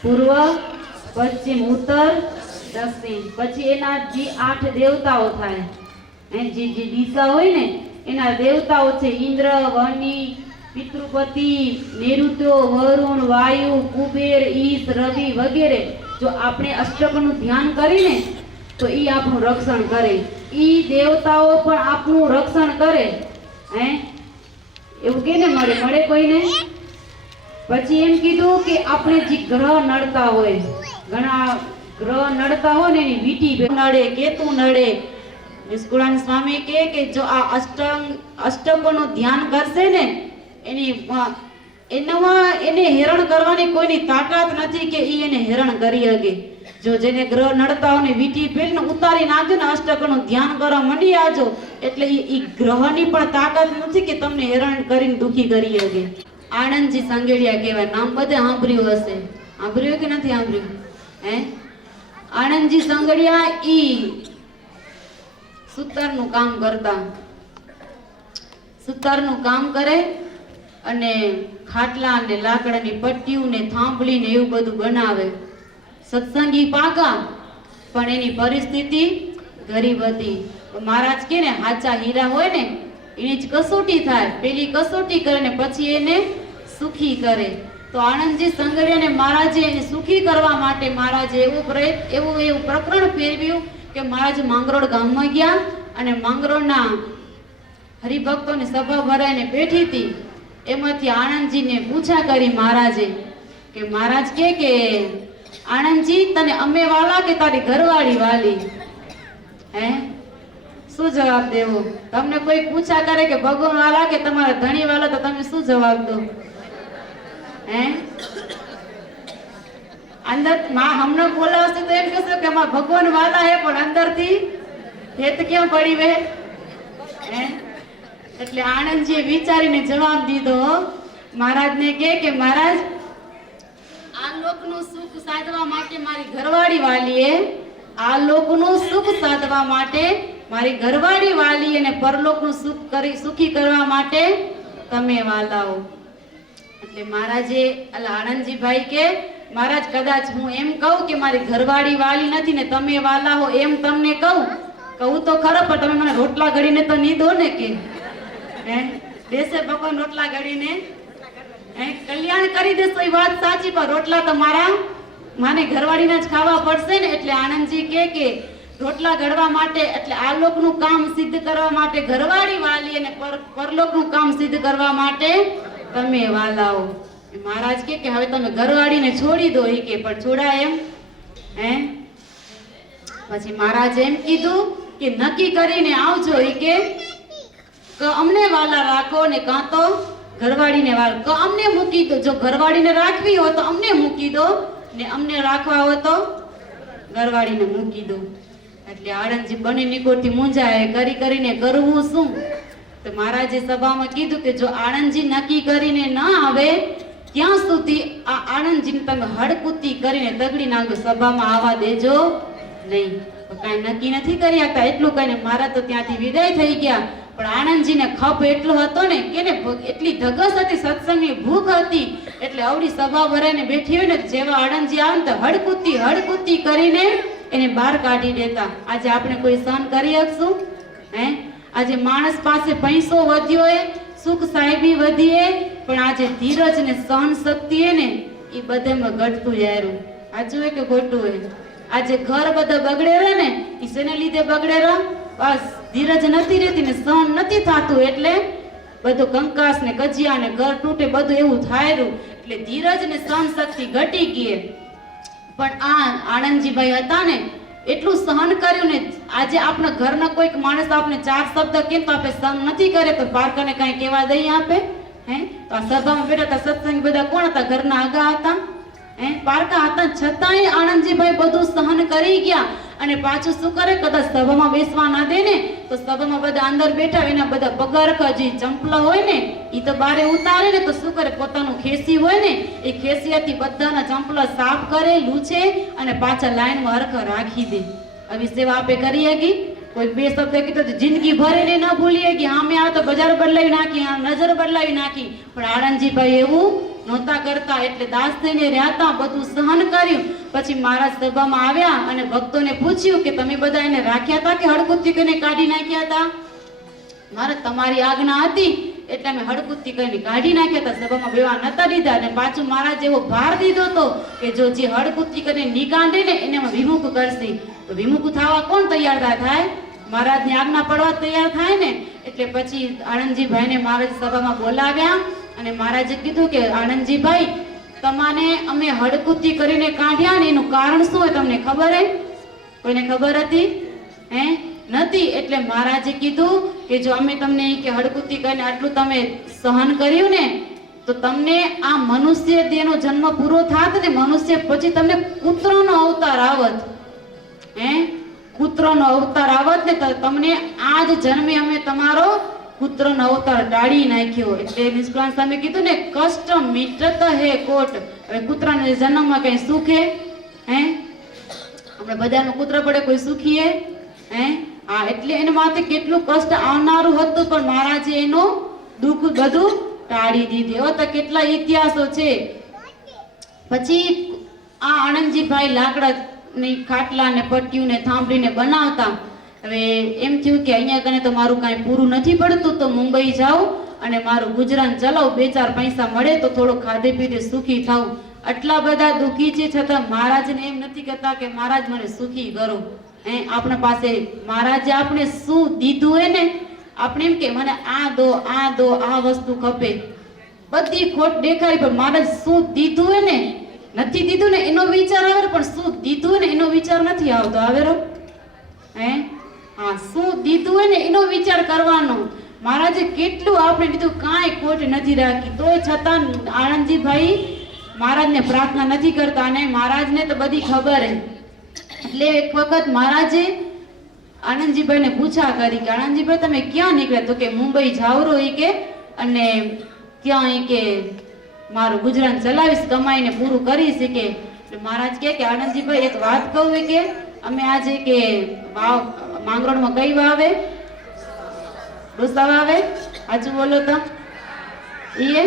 પૂર્વ, પશ્ચિમ, ઉત્તર, દક્ષિણ. પછી એના જે 8 દેવતાઓ થાય, જે દિશા હોય ને એના દેવતાઓ છે ઇન્દ્ર, વની, પિતૃપતિ, નૈઋત્યો, વરુણ, વાયુ, કુબેર, ઈશ, રવિ વગેરે. જો આપણે અષ્ટકનું ધ્યાન કરીને તો ઈ આપણું રક્ષણ કરે. ઈ દેવતાઓ પણ આપણું રક્ષણ કરે. એવું કેને મળે કોઈને? પછી એમ કીધું કે આપણે જે ગ્રહ નડતા હોય, ઘણા ગ્રહ નડતા હોય ને એની વીટી નડે, કેતુ નડે. નિષ્કળાંક સ્વામી કે જો આ અષ્ટકોનું ધ્યાન કરશે ને એને હેરાન કરવાની કોઈની તાકાત નથી કે ઈ એને હેરાન કરી શકે. જો જેને ગ્રહ નડતા હોય ને વીટી પેલીને ઉતારી નાખજો ને અષ્ટકોનું ધ્યાન કરવા મંડી આવજો એટલે ઈ ગ્રહની પણ તાકાત નથી કે તમને હેરાન કરીને દુખી કરી શકે. આનંદજી સંગેડિયા કહેવાય. નામ બધે સાંભળ્યું હશે. સાંભળ્યું કે નથી સાંભળ્યું? આનંદજી સંગેડિયા ઈ સૂતરનું કામ કરતા. સુતારનું કામ કરે અને ખાટલા ને લાકડાની પટ્ટીઓ ને થાંભલી ને એવું બધું બનાવે. સત્સંગી પાકા પણ એની પરિસ્થિતિ ગરીબ હતી. મહારાજ કે ને હાચા હીરા હોય ને એની જ કસોટી થાય, પેલી કસોટી કરે ને પછી એને સુખી કરે. તો આનંદજી સંગડિયાને મહારાજે એને સુખી કરવા માટે મહારાજે એવું પ્રકરણ ફેરવ્યું કે મહારાજ માંગરોળ ગામમાં ગયા અને માંગરોળના હરિભક્તોની સભા ભરાઈને બેઠી હતી. એમાંથી આનંદજીને પૂછા કરી મહારાજે કે મહારાજ કે આનંદજી તને અમે વાલા કે તારી ઘરવાળી વાલી? હે, શું જવાબ દેવો? તમને કોઈ પૂછા કરે કે ભગવાન વાલા કે તમારા ધણી વાલા, તો તમે શું જવાબ દો? હે, અંદર માં હમણાં બોલાવશે તો એમ કહેશો કે માં ભગવાન વાલા હે, પણ અંદરથી હેત કેમ પડી વે? હે, એટલે આનંદજીએ વિચારીને જવાબ દીધો. મહારાજને કે મહારાજ, આ લોકનું સુખ સાધવા માટે મારી ઘરવાળી વાલીએ, આ લોકનું સુખ સાધવા માટે મારી ઘરવાળી વાલી અને પરલોકનું સુખી કરવા માટે તમે વાલાઓ. એટલે મહારાજે આનંદજીભાઈ કે મહારાજ, કદાચ હું એમ કહું કે મારી ઘરવાળી વાલી નથી ને તમે વાલા હો, એમ તમને કહું તો ખરો, પણ તમે મને રોટલા ઘડીને તો નહીં દો ને કે હે, દેશે ભગવાન રોટલા ઘડીને કલ્યાણ કરી દેશો એ વાત સાચી, પણ રોટલા તો માને ઘરવાળીને જ ખાવા પડશે ને. એટલે આનંદજી કે રોટલા ઘડવા માટે, એટલે આ લોકનું કામ સિદ્ધ કરવા માટે ઘરવાળી વાલી અને પરલોકનું કામ સિદ્ધ કરવા માટે તમે વાલાઓ. મહારાજ કે હવે તમે ઘરવાળીને છોડી દો. એ કે પણ છોડાય એમ? હે, પછી મહારાજે એમ કીધું કે નક્કી કરીને આવજો. એ કે અમને વાલા રાખો ને કાં તો ઘરવાળીને વાલા, અમને મૂકી દો. જો ઘરવાળીને રાખવી હોય તો અમને મૂકી દો ને અમને રાખવા હોય તો ઘરવાળીને મૂકી દો. એટલે આનંદજી બંને નિકોરથી મૂંઝાય, કરીને કરવું શું? તો મહારાજે સભામાં કીધું કે જો આનંદજી નક્કી કરીને ના આવે ત્યાં સુધી આ આનંદજીને તમે હડકુતી કરીને તગડી નાખો, સભામાં આવવા દેજો નહીં. તો કાંઈ નક્કી નથી કરી શકતા એટલું કહીને મહારાજ તો ત્યાંથી વિદાય થઈ ગયા. પણ આનંદજીને ખપ એટલો હતો ને કે એટલી ધગસ હતી, સત્સંગની ભૂખ હતી, એટલે અવળી સભા ભરાઈને બેઠી હોય ને, જેવા આનંદજી આવે ને તો હડકુતી કરીને એને બહાર કાઢી દેતા. આજે આપણે કોઈ સહન કરી શકશું? હે, આજે માણસ પાસે પૈસો વધ્યો હોય, સુખ સાહેબી વધીએ, પણ આજે ધીરજ ને સહન શક્તિ હે ને એ બધામાં ઘટતું જાયરું. સાચું હોય કે ખોટું હોય? આજે ઘર બધા બગડેલા ને એ શેને લીધે બગડેલા? બસ ધીરજ નથી રહેતી ને સહન નથી થતું, એટલે બધું કંકાસ ને કજિયા ને ઘર તૂટે, બધું એવું થાયરું. એટલે ધીરજ ને સહન શક્તિ ઘટી ગઈ. પણ આ આનંદજીભાઈ હતા ને એટલું સહન કર્યું ને. આજે આપણા ઘરના કોઈક માણસ આપણે 4 શબ્દ કેમ તો આપણે સહન નથી કરે તો પારકાને કાંઈ કહેવા દઈ આપે? હે, તો આ સભામાં બેઠા હતા સત્સંગ બધા કોણ હતા? ઘરના આગા હતા, હે, પારકા હતા. છતાંય આનંદજીભાઈ બધું સહન કરી ગયા. અને પાછું શું કરે? કદાચ સભામાં બેસવા ના દે ને તો સભામાં બધા અંદર બેઠા એના બધા પગારખ જે ચંપલા હોય ને એ તો બારે ઉતારે ને, તો શું કરે? પોતાનું ખેસી હોય ને એ ખેસિયાથી બધાના ચંપલા સાફ કરે, લૂછે અને પાછા લાઈનમાં હરખા રાખી દે. આવી સેવા આપે કરી હકી? કોઈ 2 શબ્દ કીધો જિંદગી ભરે ને ન ભૂલીએ કે આમે આ તો બજાર બદલાવી નાખી, આ નજર બદલાવી નાખી. પણ આનંદજીભાઈ એવું નહોતા કરતા. એટલે દાસ થઈને રહ્યા, બધું સહન કર્યું. પછી મહારાજ સભામાં આવ્યા અને ભક્તોને પૂછ્યું કે તમે બધા એને રાખ્યા હતા કે હડકુતી કરીને કાઢી નાખ્યા હતા? મહારાજ તમારી આજ્ઞા હતી એટલે અમે હડકુતી કરીને કાઢી નાખ્યા હતા, સભામાં બેવા નતા દીધા. અને પાછું મહારાજ એવો ભાર દીધો હતો કે જો જે હડકુતી કરીને નીકાળે ને એને વિમુખ કરશે. તો વિમુખ થવા કોણ તૈયાર થાય? મહારાજની આજ્ઞા પડવા તૈયાર થાય ને. એટલે પછી આનંદજીભાઈને મહારાજ સભામાં બોલાવ્યા અને મહારાજે કીધું કે આનંદજીભાઈ, તમને અમે હડકુતી કરીને કાઢ્યા ને એનું કારણ શું હોય તમને ખબર હે? કોઈને ખબર હતી? હે, નથી. એટલે મહારાજે કીધું કે જો અમે તમને કે હડકુતી કરીને આટલું તમે સહન કર્યું ને તો તમને આ મનુષ્ય દેહનો જન્મ પૂરો થાત ને, મનુષ્ય પછી તમને પુત્રનો અવતાર આવત. હે, પુત્રનો અવતાર આવત ને તો તમને આ જ જન્મે અમે તમારો પુત્રનો અવતાર ટાળી નાખ્યો. એટલે નિષ્કાળ સામે કીધું ને, કષ્ટ મિટત હે કોટ. હવે કૂતરાને જન્મમાં કઈ સુખ હે? હે, આપણે બજારમાં કૂતરા પડે કોઈ સુખી હે? હે, હા. એટલે એના માથે કેટલું કષ્ટ આવનારું હતું, પણ મહારાજે એનો દુઃખ બધું ટાળી દીધું. એવા તો કેટલા ઇતિહાસો છે. પછી આ આનંદજીભાઈ લાકડાની ખાટલા ને પટ્ટીયું ને થાંભલીને બનાવતા. હવે એમ થયું કે અહીંયા કને તો મારું કાંઈ પૂરું નથી પડતું, તો મુંબઈ જાઉં અને મારું ગુજરાન ચલાવું, 2-4 પૈસા મળે તો થોડું ખાધે પીધે સુખી થાઉં. આટલા બધા દુઃખી છે છતાં મહારાજને એમ નથી કહેતા કે મહારાજ મને સુખી કરો. આપણા પાસે મહારાજે આપણે શું દીધું હોય ને, આપણે એમ કે મને આ દો, આ વસ્તુ ખપે, બધી ખોટ દેખાડી, પણ મહારાજ શું દીધું હોય ને, નથી દીધું ને એનો વિચાર આવે, પણ શું દીધું હોય ને એનો વિચાર નથી આવતો. આવેરો હા, શું દીધું હોય ને એનો વિચાર કરવાનો. મહારાજે કેટલું આપણે દીધું, કાંઈ ખોટ નથી રાખી, તોય છતાં આનંદજીભાઈ મહારાજને પ્રાર્થના નથી કરતા. અને મહારાજને તો બધી ખબર હે. એટલે એક વખત મહારાજે આનંદજીભાઈને પૂછા કરી કે આનંદજીભાઈ તમે ક્યાં નીકળ્યા? તો કે મુંબઈ જાવરો ઈ કે, અને ત્યાં ઈ કે મારું ગુજરાન ચલાવીશ, કમાઈને પૂરું કરીશ કે. એટલે મહારાજ કે આનંદજીભાઈ એક વાત કહું કે અમે આજે કે વાવ માંગરોળમાં કઈ વાવે? ડોસાવા આવે. આજુ બોલો તો ઈ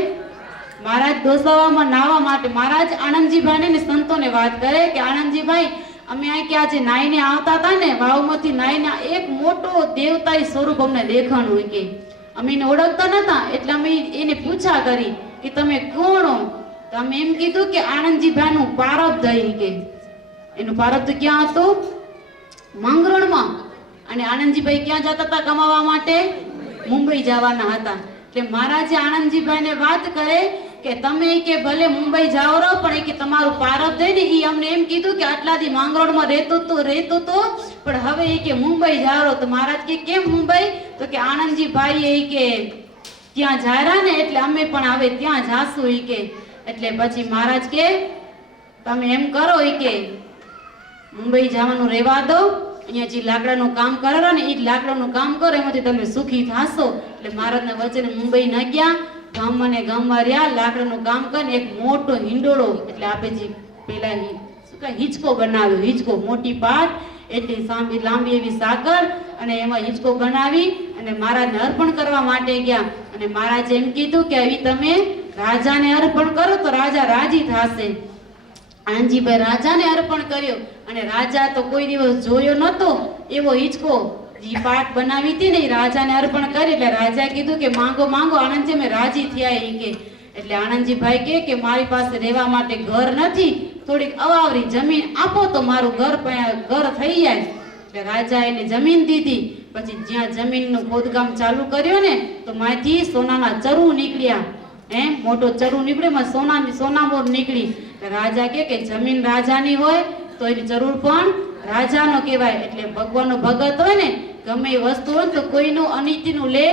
મહારાજ ડોસાવામાં નાવા માટે મહારાજ આનંદજીભાઈ ને સંતોને વાત કરે કે આનંદજીભાઈ અમે આ કે આજે નાઈને આવતા હતા ને, વાવમાંથી નાઈને એક મોટો દેવતાઈ સ્વરૂપ અમને દેખાણું કે અમે એને ઓળખતા નતા, એટલે અમે એને પૂછા કરી કે તમે કોણ? તો અમે એમ કીધું કે આનંદજીભાઈ નું પારબ્ધ કે. એનું પારબ્ધ ક્યાં હતું? માંગરોળમાં. અને આનંદજીભાઈ ક્યાં જતા હતા કમાવા માટે? મુંબઈ જવાના હતા. એટલે મહારાજે આનંદજીભાઈને વાત કરે કે તમે કે ભલે મુંબઈ જાઓ રહો, પણ કે તમારું પારબ્ધ ને ઈ અમને એમ કીધું કે આટલા દી માંગરોળમાં રહેતો તો પણ હવે એ કે મુંબઈ જાઓ રહો. તો મહારાજ કે કેમ મુંબઈ? તો કે આનંદજીભાઈ એ કે ત્યાં જાયરા ને એટલે અમે પણ હવે ત્યાં જાશું ઈ કે. એટલે પછી મહારાજ કે તમે એમ કરો ઈ કે મુંબઈ જવાનું રહેવા દો, અહીંયા જે લાકડાનું કામ કરો ને એ જ લાકડાનું કામ કરો, એમાંથી તમે સુખી થાશો. એટલે મહારાજના વચને મુંબઈ ન ગયા, ગામમાં ને ગામમાં રહ્યા, લાકડાનું કામ કરીને એક મોટો હિંડોળો, એટલે આપણે જે પેલા શું કહે હિંચકો બનાવ્યો, હિંચકો મોટી પાટ એટલી લાંબી એવી સાકર, અને એમાં હિંચકો બનાવી અને મહારાજને અર્પણ કરવા માટે ગયા. અને મહારાજે એમ કીધું કે આવી તમે રાજાને અર્પણ કરો તો રાજા રાજી થશે. આનંદજીભાઈ રાજાને અર્પણ કર્યો, અને રાજા તો કોઈ દિવસ જોયો નતો એવો હિંચકો જે પાટ બનાવી હતી ને એ રાજાને અર્પણ કરી. એટલે રાજા કીધું કે માંગો માંગો આનંદજી, અમે રાજી થયા એ કે. એટલે આનંદજીભાઈ કે મારી પાસે રહેવા માટે ઘર નથી, થોડીક અવાવરી જમીન આપો તો મારું ઘર થઈ જાય. એટલે રાજા એને જમીન દીધી. પછી જ્યાં જમીનનું ખોદકામ ચાલુ કર્યું ને તો માંથી સોનાના ચરુ નીકળ્યા. મોટો ચરુ નીકળ્યો, સોનામોર નીકળી. રાજા કે જમીન રાજાની હોય તો એની જરૂર પણ રાજાનો કહેવાય. એટલે ભગવાનનો ભગત હોય ને, ગમે એ વસ્તુ હોય તો કોઈનું અનિતિનું લે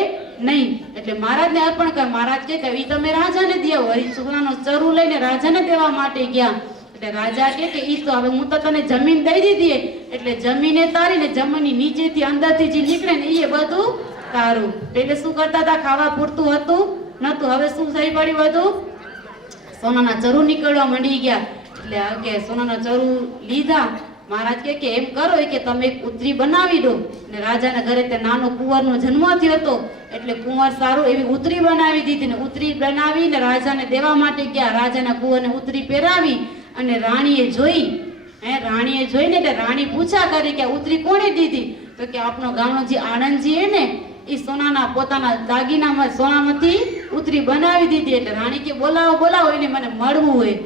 નહીં. એટલે મહારાજને અર્પણ કરે. મહારાજ કે ઈ તમે રાજાને દો. વળી સોનાનો ચરુ લઈને રાજાને દેવા માટે ગયા. એટલે રાજા કે ઈ તો હવે હું તો તને જમીન દઈ દીધી, એટલે જમીને તારી ને જમીનની નીચેથી અંદરથી જે નીકળે ને એ બધું તારું. એટલે શું કરતા હતા? ખાવા પૂરતું હતું નતું. હવે શું થઈ પડ્યું? બધું સોનાના ચરુ નીકળવા માંડી ગયા. એટલે કે સોનાના ચરુ લીધા. મહારાજ કે એમ કરો કે તમે એક ઉતરી બનાવી દો. ને રાજાના ઘરે તે નાનો કુંવરનો જન્મ થયો હતો, એટલે કુંવર સારું એવી ઉતરી બનાવી દીધી. ને ઉતરી બનાવીને રાજાને દેવા માટે ગયા. રાજાના કુંવરને ઉતરી પહેરાવી અને રાણીએ જોઈ. રાણીએ જોઈને એટલે રાણી પૂછા કરી કે ઉતરી કોણે દીધી? તો કે આપણો ગામનો જે આનંદજી હે ને એ સોનાના પોતાના દાગીનામાં સોનામાંથી ઉતરી બનાવી દીધી. એટલે રાણી કે બોલાવો એને મને મળવું હોય.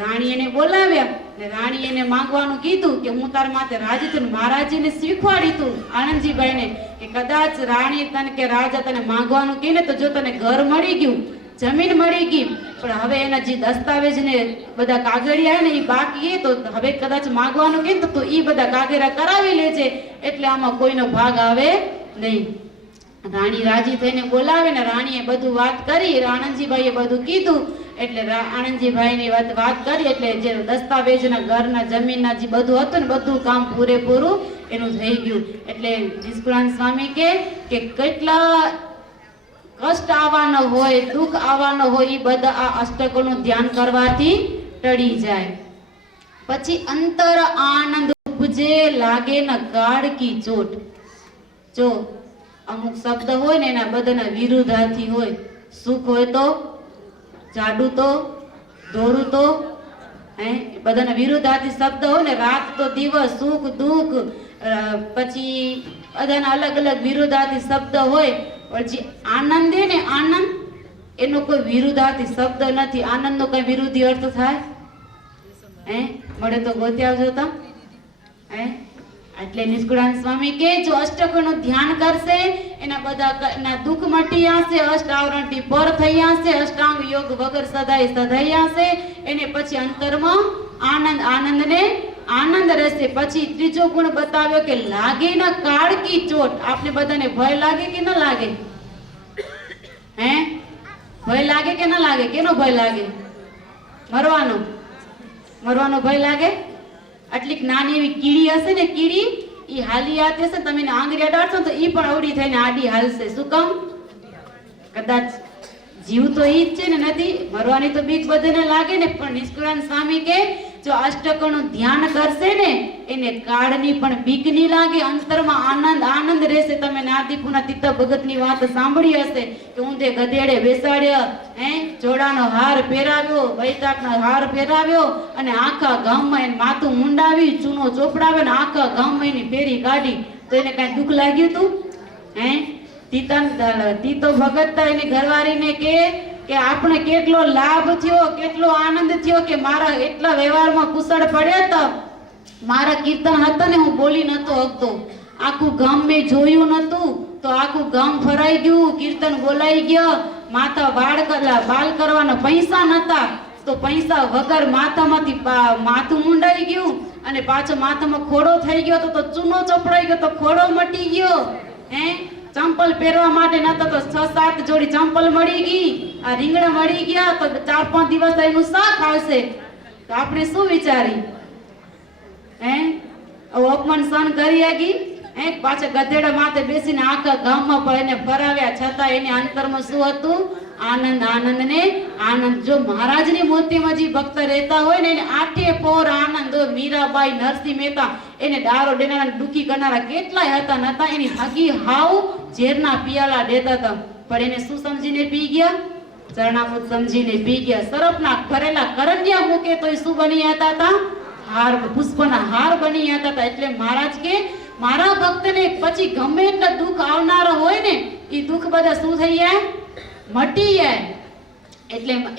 રાણી એને બોલાવ્યા ને રાણી એને માંગવાનું કીધું કે હું તાર માથે રાજી છું. મહારાજીને શીખવાડી તું આનંદજીભાઈને કે કદાચ રાણી તને કે રાજા તને માંગવાનું કહે ને તો જો તને ઘર મળી ગયું, જમીન મળી ગઈ, પણ હવે એના જે દસ્તાવેજ ને બધા કાગળિયા ને એ બાકી તો હવે કદાચ માંગવાનું કહે તો એ બધા કાગળિયા કરાવી લેજે, એટલે આમાં કોઈનો ભાગ આવે નહીં. રાણી રાજી થઈને બોલાવે ને રાણીએ બધું વાત કરી. આનંદજીભાઈએ બધું કીધું. એટલે આનંદજીભાઈ ની વાત કરી. એટલે જે દસ્તાવેજના ઘરના જમીનના જે બધું હતું ને બધું કામ પૂરેપૂરું એનું થઈ ગયું. એટલે નિષ્કુળાનંદ સ્વામી કે કેટલા કષ્ટ આવવાનો હોય, દુઃખ આવવાનો હોય, એ બધા આ અષ્ટકોનું ધ્યાન કરવાથી ટળી જાય. પછી અંતર આનંદ ઉપજે લાગે ન ગાઢ કી ચોટ. જો અમુક શબ્દ હોય ને એના બધાના વિરુદ્ધાર્થી હોય. સુખ હોય તો, જાડું તો, દોરું તો, બધાના વિરુદ્ધાર્થી શબ્દ હોય ને, રાત તો દિવસ, સુખ દુઃખ, પછી બધાના અલગ અલગ વિરુદ્ધાર્થી શબ્દ હોય. પણ જે આનંદ છે ને, આનંદ એનો કોઈ વિરુદ્ધાર્થી શબ્દ નથી. આનંદનો કઈ વિરોધી અર્થ થાય? મળે તો ગોતી આવજો તા. એટલે નિષ્કુળાનંદ સ્વામી કે જો અષ્ટકોનું ધ્યાન કરશે એના બધા દુઃખ મટી જશે, અષ્ટાવરણથી પર થઈ જશે, અષ્ટાંગ યોગ વગર સદાય સધાઈ જશે. એને પછી અંતરમાં આનંદ, આનંદને આનંદ રહેશે. પછી ત્રીજો ગુણ બતાવ્યો કે લાગે ના કાળ કી ચોટ. આપણે બધાને ભય લાગે કે ન લાગે? ભય લાગે કે ન લાગે? કેનો ભય લાગે? મરવાનો. મરવાનો ભય લાગે. આટલી નાની એવી કીડી હશે ને, કીડી ઈ હાલી આતી હશે, તમે એને આંગળી અડાડશો તો ઈ પણ અવડી થઈને આડી હાલશે. શું કામ? કદાચ જીવ તો ઈ જ છે ને, નથી મરવાની તો બીક બધાને લાગે ને. પણ નિષ્કુળાનંદ સ્વામી કે જો અષ્ટકોનું ધ્યાન કરશે ને એને કાળની પણ બીક નહીં લાગે, અંતરમાં આનંદ આનંદ રહેશે. તમે નાદીપુરના તીતા ભગતની વાત સાંભળી હશે કે ઊંધે ગધેડે બેસાડ્યા, જોડાનો હાર પહેરાવ્યો, વૈતાકનો હાર પહેરાવ્યો અને આખા ગામમાં એને માથું મુંડાવી, ચૂનો ચોપડાવ્યો ને આખા ગામમાં એની ફેરી કાઢી. તો એને કઈ દુઃખ લાગ્યું તું? તીતો ભગત એની ઘરવાળીને કે આપણે કેટલો લાભ થયો, કેટલો આનંદ થયો કે મારા એટલા વ્યવહારમાં કુશળ પડ્યા હતા, મારા કીર્તન હતા ને હું બોલી નતો શકતો, આખું ગામ મેં જોયું નતું તો આખું ગામ ફરાઈ ગયું, કીર્તન બોલાઈ ગયા, માથા બાલ કરવાના પૈસા નતા તો પૈસા વગર માથામાંથી માથું મુંડાઈ ગયું અને પાછો માથામાં ખોડો થઈ ગયો તો ચૂનો ચોપડાઈ ગયો તો ખોડો મટી ગયો. ચંપલ પહેરવા માટે નતો તો 6-7 જોડી ચંપલ મળી ગઈ, આ રીંગણા મળી ગયા તો 4-5 દિવસ એનું શાક આવશે. તો આપણે શું વિચારી? અપમાન સહન કરી આગી, પાછા ગધેડા માથે બેસીને આખા ગામમાં પણ એને ફરાવ્યા, છતાં એને અંતરમાં શું હતું? આનંદ, આનંદ ને આનંદ. જો મહારાજની મૂર્તિમાં જે ભક્ત રહેતા હોય ને એને આઠે પોર આનંદ હોય. મીરાબાઈ, નરસિંહ મહેતા એને ડારો દેનારા દુખી કરનારા કેટલાય હતા નતા, એની ભાગી હાવ ઝેરના પિયાલા દેતા હતા. પણ એને શું સમજીને પી ગયા? ચરણામૃત સમજીને પી ગયા. સરપના ભરેલા કરંડિયા મૂકે તો શું બની જતા હતા? હાર, પુષ્પના હાર બની જતા હતા. એટલે મહારાજ કે મારા ભક્તને પછી ગમે એટલા દુઃખ આવનારા હોય ને એ દુઃખ બધા શું થઈ જાય? મટી જાય.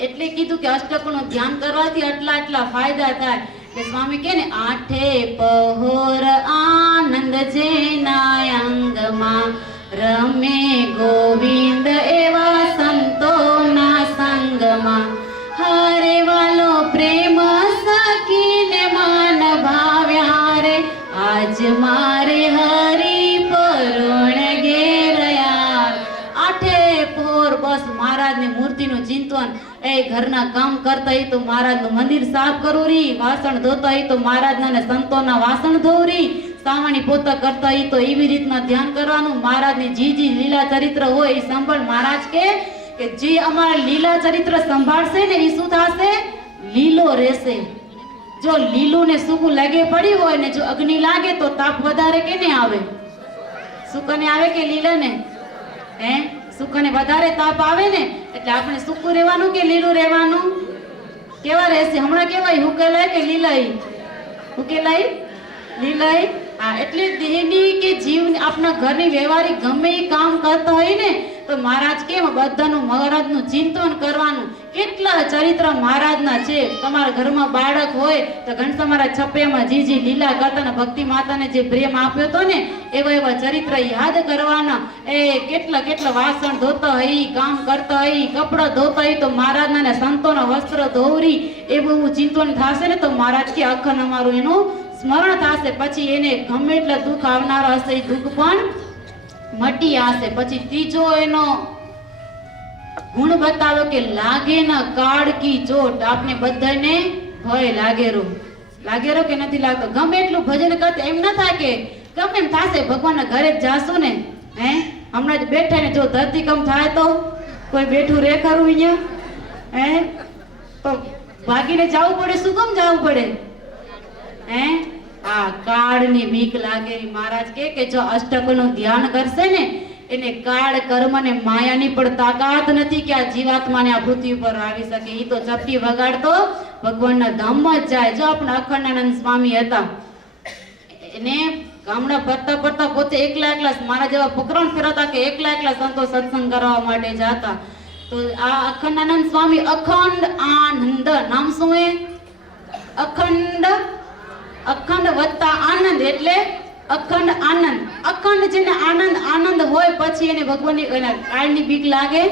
એટલે કીધું કે અષ્ટકોનું ધ્યાન કરવાથી આટલા ફાયદા થાય. એટલે સ્વામી કે ને આઠે પહોર આનંદ જેના અંગમાં રમે ગોવિંદ એવા સંતોના સંગમાં, હરે વાલો પ્રેમ સખીને માન ભાવ્યા રે, આજ મારે હરી પરોણ ઘેરયા. આઠે પહોર બસ મહારાજની મૂર્તિનું ચિંતન. ઘરના કામ કરતા હોય તો મહારાજનું મંદિર સાફ કરવું રી, વાસણ ધોતા હોય તો મહારાજના ને સંતોના વાસણ ધોવું રી, સાવણી પોતા કરતા હોય તો એવી રીતના ધ્યાન કરવાનું. મહારાજની જી લીલા ચરિત્ર હોય એ સંભાળ. મહારાજ કે જે અમારા લીલા ચરિત્ર સંભાળશે ને એ શું થશે? લીલો રહેશે. જો લીલું ને સૂકું લાગે પડી હોય ને જો અગ્નિ લાગે તો તાપ વધારે કેને આવે? સૂકાને આવે કે લીલાને? સૂકાને વધારે તાપ આવે ને. એટલે આપણે સૂકું રહેવાનું કે લીલું રહેવાનું? કેવા રહેશે? હમણાં કેવાય હુકેલાય કે લીલાઈ? હુકેલાઈ, લીલાઈ. એટલે દેહની કે જીવની આપણા ઘરની વ્યવહારિક ગમે એ કામ કરતા હોય ને તો મહારાજ કેમ બધાનું મહારાજનું ચિંતન કરવાનું. કેટલા ચરિત્ર મહારાજના છે. તમારા ઘરમાં બાળક હોય તો ઘનશ્યામરા છપ્પેમાં જી લીલા કરતા ભક્તિ માતાને જે પ્રેમ આપ્યો હતો ને એવા ચરિત્ર યાદ કરવાના. કેટલા વાસણ ધોતા હોય, કામ કરતા હોય, કપડા ધોતા હોય તો મહારાજના ને સંતોના વસ્ત્ર ધોવરી એવું ચિંતન થશે ને તો મહારાજ કે અખંડ અમારું એનું સ્મરણ થશે. પછી એને ગમે એટલા દુઃખ આવનારા હશે એ દુઃખ પણ મટી આવશે. પછી ત્રીજો એનો ગુણ બતાવો કે લાગે ના કાળ કી ચોટ. આપણે બધાને ભય લાગેરો કે નથી લાગતો? ગમે એટલું ભજન કરતા એમ ના થાય કે ગમે એમ થશે ભગવાનના ઘરે જ જાશું ને. હમણાં જ બેઠા ને જો ધરતીકંપ થાય તો કોઈ બેઠું રે ખરું અહીંયા? તો ભાગીને જવું પડે. શું કામ જવું પડે? આ કાળની બીક લાગે. મહારાજ કે જો અષ્ટકોનું ધ્યાન કરશે ને એને કાળ કર્મ ને માયાની પણ તાકાત નથી કે આ જીવાત્માને આ પૃથ્વી પર આવી શકે. ઈ તો ચપટી વગાડતો ભગવાનના ધામમાં જ જાય. જો આપણે અખંડાનંદ સ્વામી હતા, એને ગામડા ફરતા ફરતા પોતે એકલા મારા જેવા પકરણ ફેરવતા કે એકલા સંતો સત્સંગ કરવા માટે જાતા. તો આ અખંડાનંદ સ્વામી અખંડ આનંદ નામ શું હે? અખંડ વત્તા આનંદ એટલે અખંડ આનંદ. અખંડ જેને આનંદ હોય પછી એને ભગવાનની કાળની બીક લાગે.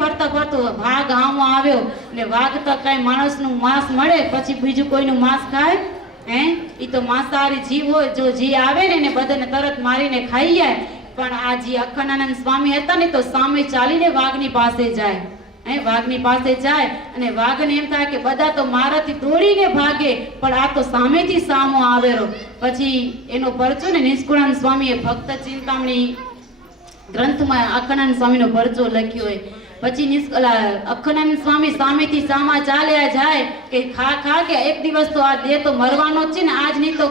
ફરતા ફરતો વાઘ આમો આવ્યો ને વાઘ તો કઈ માણસનું માંસ મળે પછી બીજું કોઈનું માંસ ખાય? ઈ તો માંસાહારી જીવ હોય. જો જી આવે ને એને બધાને તરત મારીને ખાઈ જાય. પણ આ જે અખંડાનંદ સ્વામી હતા ને તો સામે ચાલીને વાઘની પાસે જાય. વાઘની પાસે જાય અને વાઘને એમ થાય કે બધા તો મારાથી દોડીને ભાગે, પણ આ તો સામેથી સામો આવેલો. પછી એનો પરચો ને નિષ્કુળાનંદ સ્વામીએ ભક્ત ચિંતામણી ગ્રંથમાં અખંડાનંદ સ્વામીનો પરચો લખ્યો હોય. પછી અખંડાનંદ સ્વામી સામેથી સામા ચાલ્યા જાય કે ખા કે એક દિવસ તો આ દેહ તો મરવાનો જ છે ને, આજ નહીં તો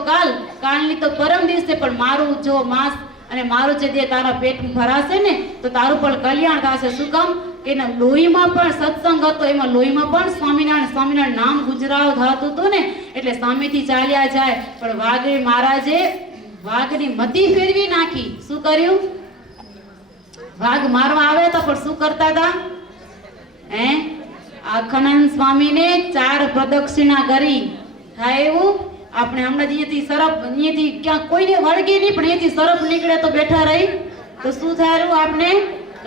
કાલની તો પરમ દિવસે પણ મારું જો માંસ અને મારું જે દેહ તારા પેટમાં ભરાશે ને તો તારું પણ કલ્યાણ થશે. શું કામ? કે એના લોહીમાં પણ સત્સંગ હતો, એમાં લોહીમાં પણ સ્વામિનારાયણ નામ ગુજરાવ થતું હતું ને, એટલે સામેથી ચાલ્યા જાય. પણ વાઘે મહારાજે વાઘની મતી ફેરવી નાખી. શું કર્યું? વાઘ મારવા આવ્યા હતા પણ શું કરતા હતા? અખંડાનંદ સ્વામીને 4 પ્રદક્ષિણા કરી. થાય એવું? આપણે હમણાં અહીંયાથી સરપ અહીંયાથી ક્યાં કોઈને વળગે નહીં પણ અહીંયાથી સરપ નીકળે તો બેઠા રહી તો શું થાય? આપણે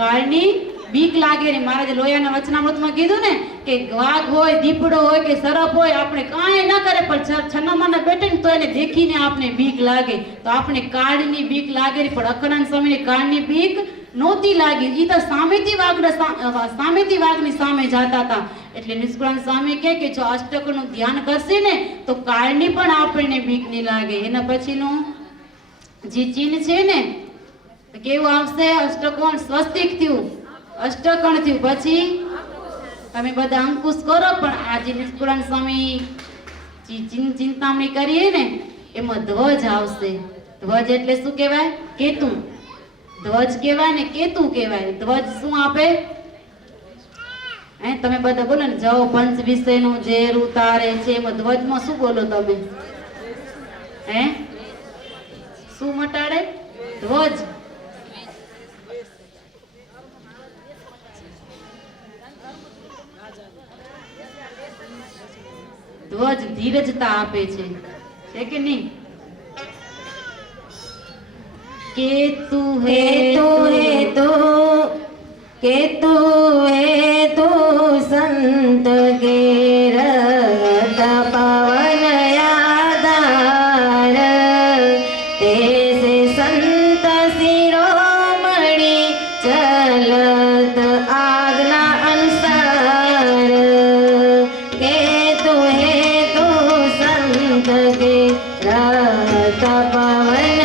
કાળની બીક લાગે ને. મહારાજે લોયાના વચનામૃતમાં કીધું ને કે વાઘ હોય, દીપડો હોય કે સરપ હોય, આપણે કાંઈ ના કરે પણ છન્નામાના બેઠે ને તો એને દેખીને આપણે બીક લાગે. તો આપણે કાળની બીક લાગે પણ અખંડાનંદ સ્વામીને કાળની બીક નહોતી લાગી. ઈ તો સામેથી વાઘની સામે જાતા હતા. એટલે નિષ્કુળાનંદ સ્વામી કે જો અષ્ટકનું ધ્યાન કરશે ને તો કાળની પણ આપણને બીક નહીં લાગે. એના પછીનું જે ચિહ્ન છે ને કેવું આવશે? અષ્ટકોણ સ્વસ્તિક થયું, અષ્ટકણ થયું, પછી તમે બધા અંકુશ કરો. પણ આજે નિષ્કુળાનંદ સ્વામી ચિંતામણી કરીએ ને એમાં ધ્વજ આવશે. ધ્વજ એટલે શું કહેવાય? કેતુ. ધ્વજ કહેવાય ને કેતુ કહેવાય. ધ્વજ શું આપે? તમે બધા બોલો ને, જવ પંચ વિષયનું ઝેર ઉતારે છે. એમાં ધ્વજમાં શું બોલો તમે? શું મટાડે? ધ્વજ. ધ્વજ ધીરજતા આપે છે કે નહીં? केतु है तो संत के रत पवन आधार तेसे संत शिरोमणि चलत आज्ञा अनुसार. केतु है तो संत के रत पवन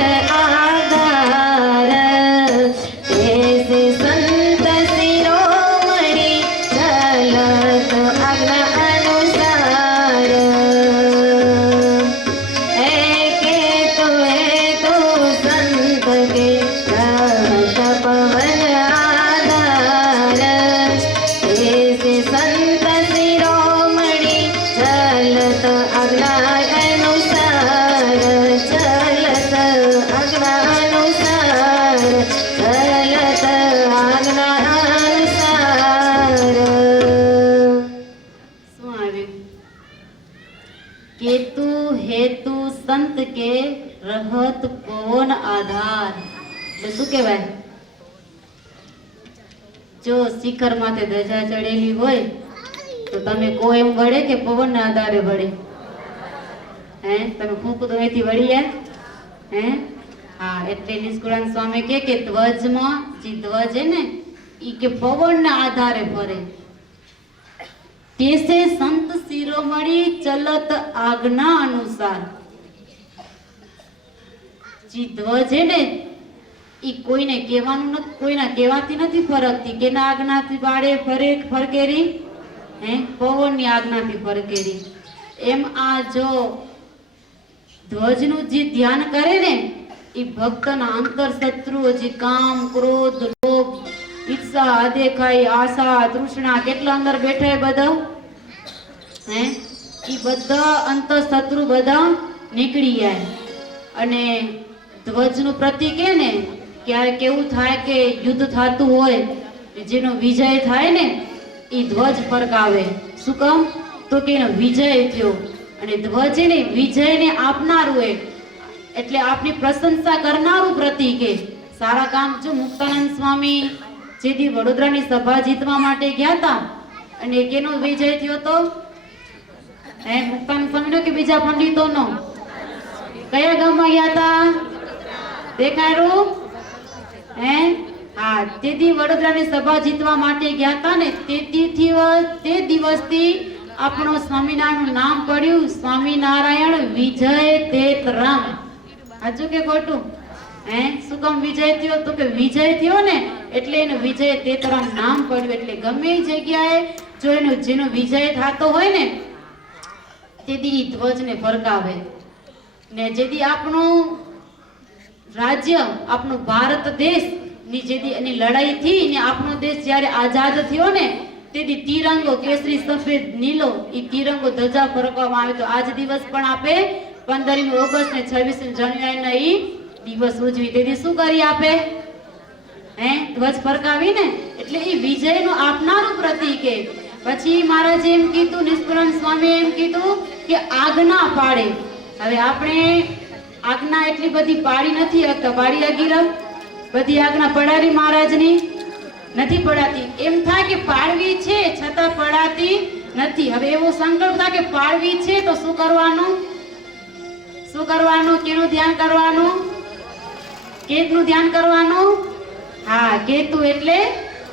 केतु हेतु संत के रहत पवन आधार. શું કહેવાય? જો શિખર માથે ધજા ચડેલી હોય તો તમે કોઈ એમ વળે કે પવન ના આધારે વળે? તમે ફૂંક તો અહીંથી વળીએ? હા, એટલે નિષ્કુળાનંદ સ્વામી કે ધ્વજમાં જે ધ્વજ છે ને ઈ કે પવન ના આધારે ફરે. તેસે સંત શિરોમણિ ચલત આજ્ઞા અનુસાર. જે ધ્વજ છે ને ઈ કોઈને કહેવાનું નથી, કોઈના કહેવાથી નથી ફરકતી. કેના આજ્ઞાથી બાળે ફરકેરી? પવનની આજ્ઞાથી ફરકેરી. એમ આ જો ધ્વજનું જે ધ્યાન કરે ને એ ભક્તના અંતર શત્રુઓ જે કામ, ક્રોધ, લોભ, ઈચ્છા, અદેખાઈ, આશા, તૃષ્ણા કેટલા અંદર બેઠા એ બધા હે એ બધા અંતર શત્રુ બધા નીકળી જાય. અને ધ્વજનું પ્રતીક એ ને ક્યારેક કેવું થાય કે યુદ્ધ થતું હોય જેનો વિજય થાય ને એ ધ્વજ ફરકાવે. શું કામ? તો કે એનો વિજય થયો. અને ધ્વજ એને વિજયને આપનારું હોય એટલે આપની પ્રશંસા કરનારું પ્રતીક એ. સારા કામ જો મુક્તાનંદ સ્વામી જેથી વડોદરાની સભા જીતવા માટે ગયા હતા અને કેનો વિજય થયો તો હે મુક્તાનંદ સ્વામીનો કે બીજા પંડિતોનો? કયા ગામમાં ગયા હતા? દેખાયું હે? હા, તેથી વડોદરાની સભા જીતવા માટે ગયા હતા ને તે દિવસથી આપણો સ્વામિનારાયણનું નામ પડ્યું સ્વામિનારાયણ વિજય તેતરામ. સાચું કે ખોટું? હે શું કામ વિજય થયો? તો કે વિજય થયો ને એટલે એનું વિજય તેતરામ નામ પડ્યું. એટલે ગમે એ જગ્યાએ જો જેનો વિજય થતો હોય ને તેથી ધ્વજને ફરકાવે. ને જેથી આપણું રાજ્ય, આપણો ભારત દેશ ની જેથી એની લડાઈ થી ને આપણો દેશ જ્યારે આઝાદ થયો ને તેથી તિરંગો કેસરી, સફેદ, નીલો એ તિરંગો ધજા ફરકવામાં આવે. તો આજ દિવસ પણ આપે 15મી ઓગસ્ટ ને 26મી જાન્યુઆરીના ઈ દિવસ ઉજવી. તેથી શું કરી આપે? હે ધ્વજ ફરકાવી ને એટલે એ વિજયનું આપનારું પ્રતીક છે. પછી મહારાજે એમ કીધું, નિષ્કુળાનંદ સ્વામી એમ કીધું કે આજ્ઞા પાડે. હવે આપણે આજ્ઞા એટલી બધી પાડી નથી શકતા. પાડી આગીરા બધી આજ્ઞા પડારી મહારાજની નથી પડાતી. એમ થાય કે પાડવી છે છતાં પડાતી નથી. હવે એવો સંકલ્પ થાય કે પાડવી છે તો શું કરવાનું? શું કરવાનું? કેનું ધ્યાન કરવાનું? કેતનું ધ્યાન કરવાનું? હા, કેતુ એટલે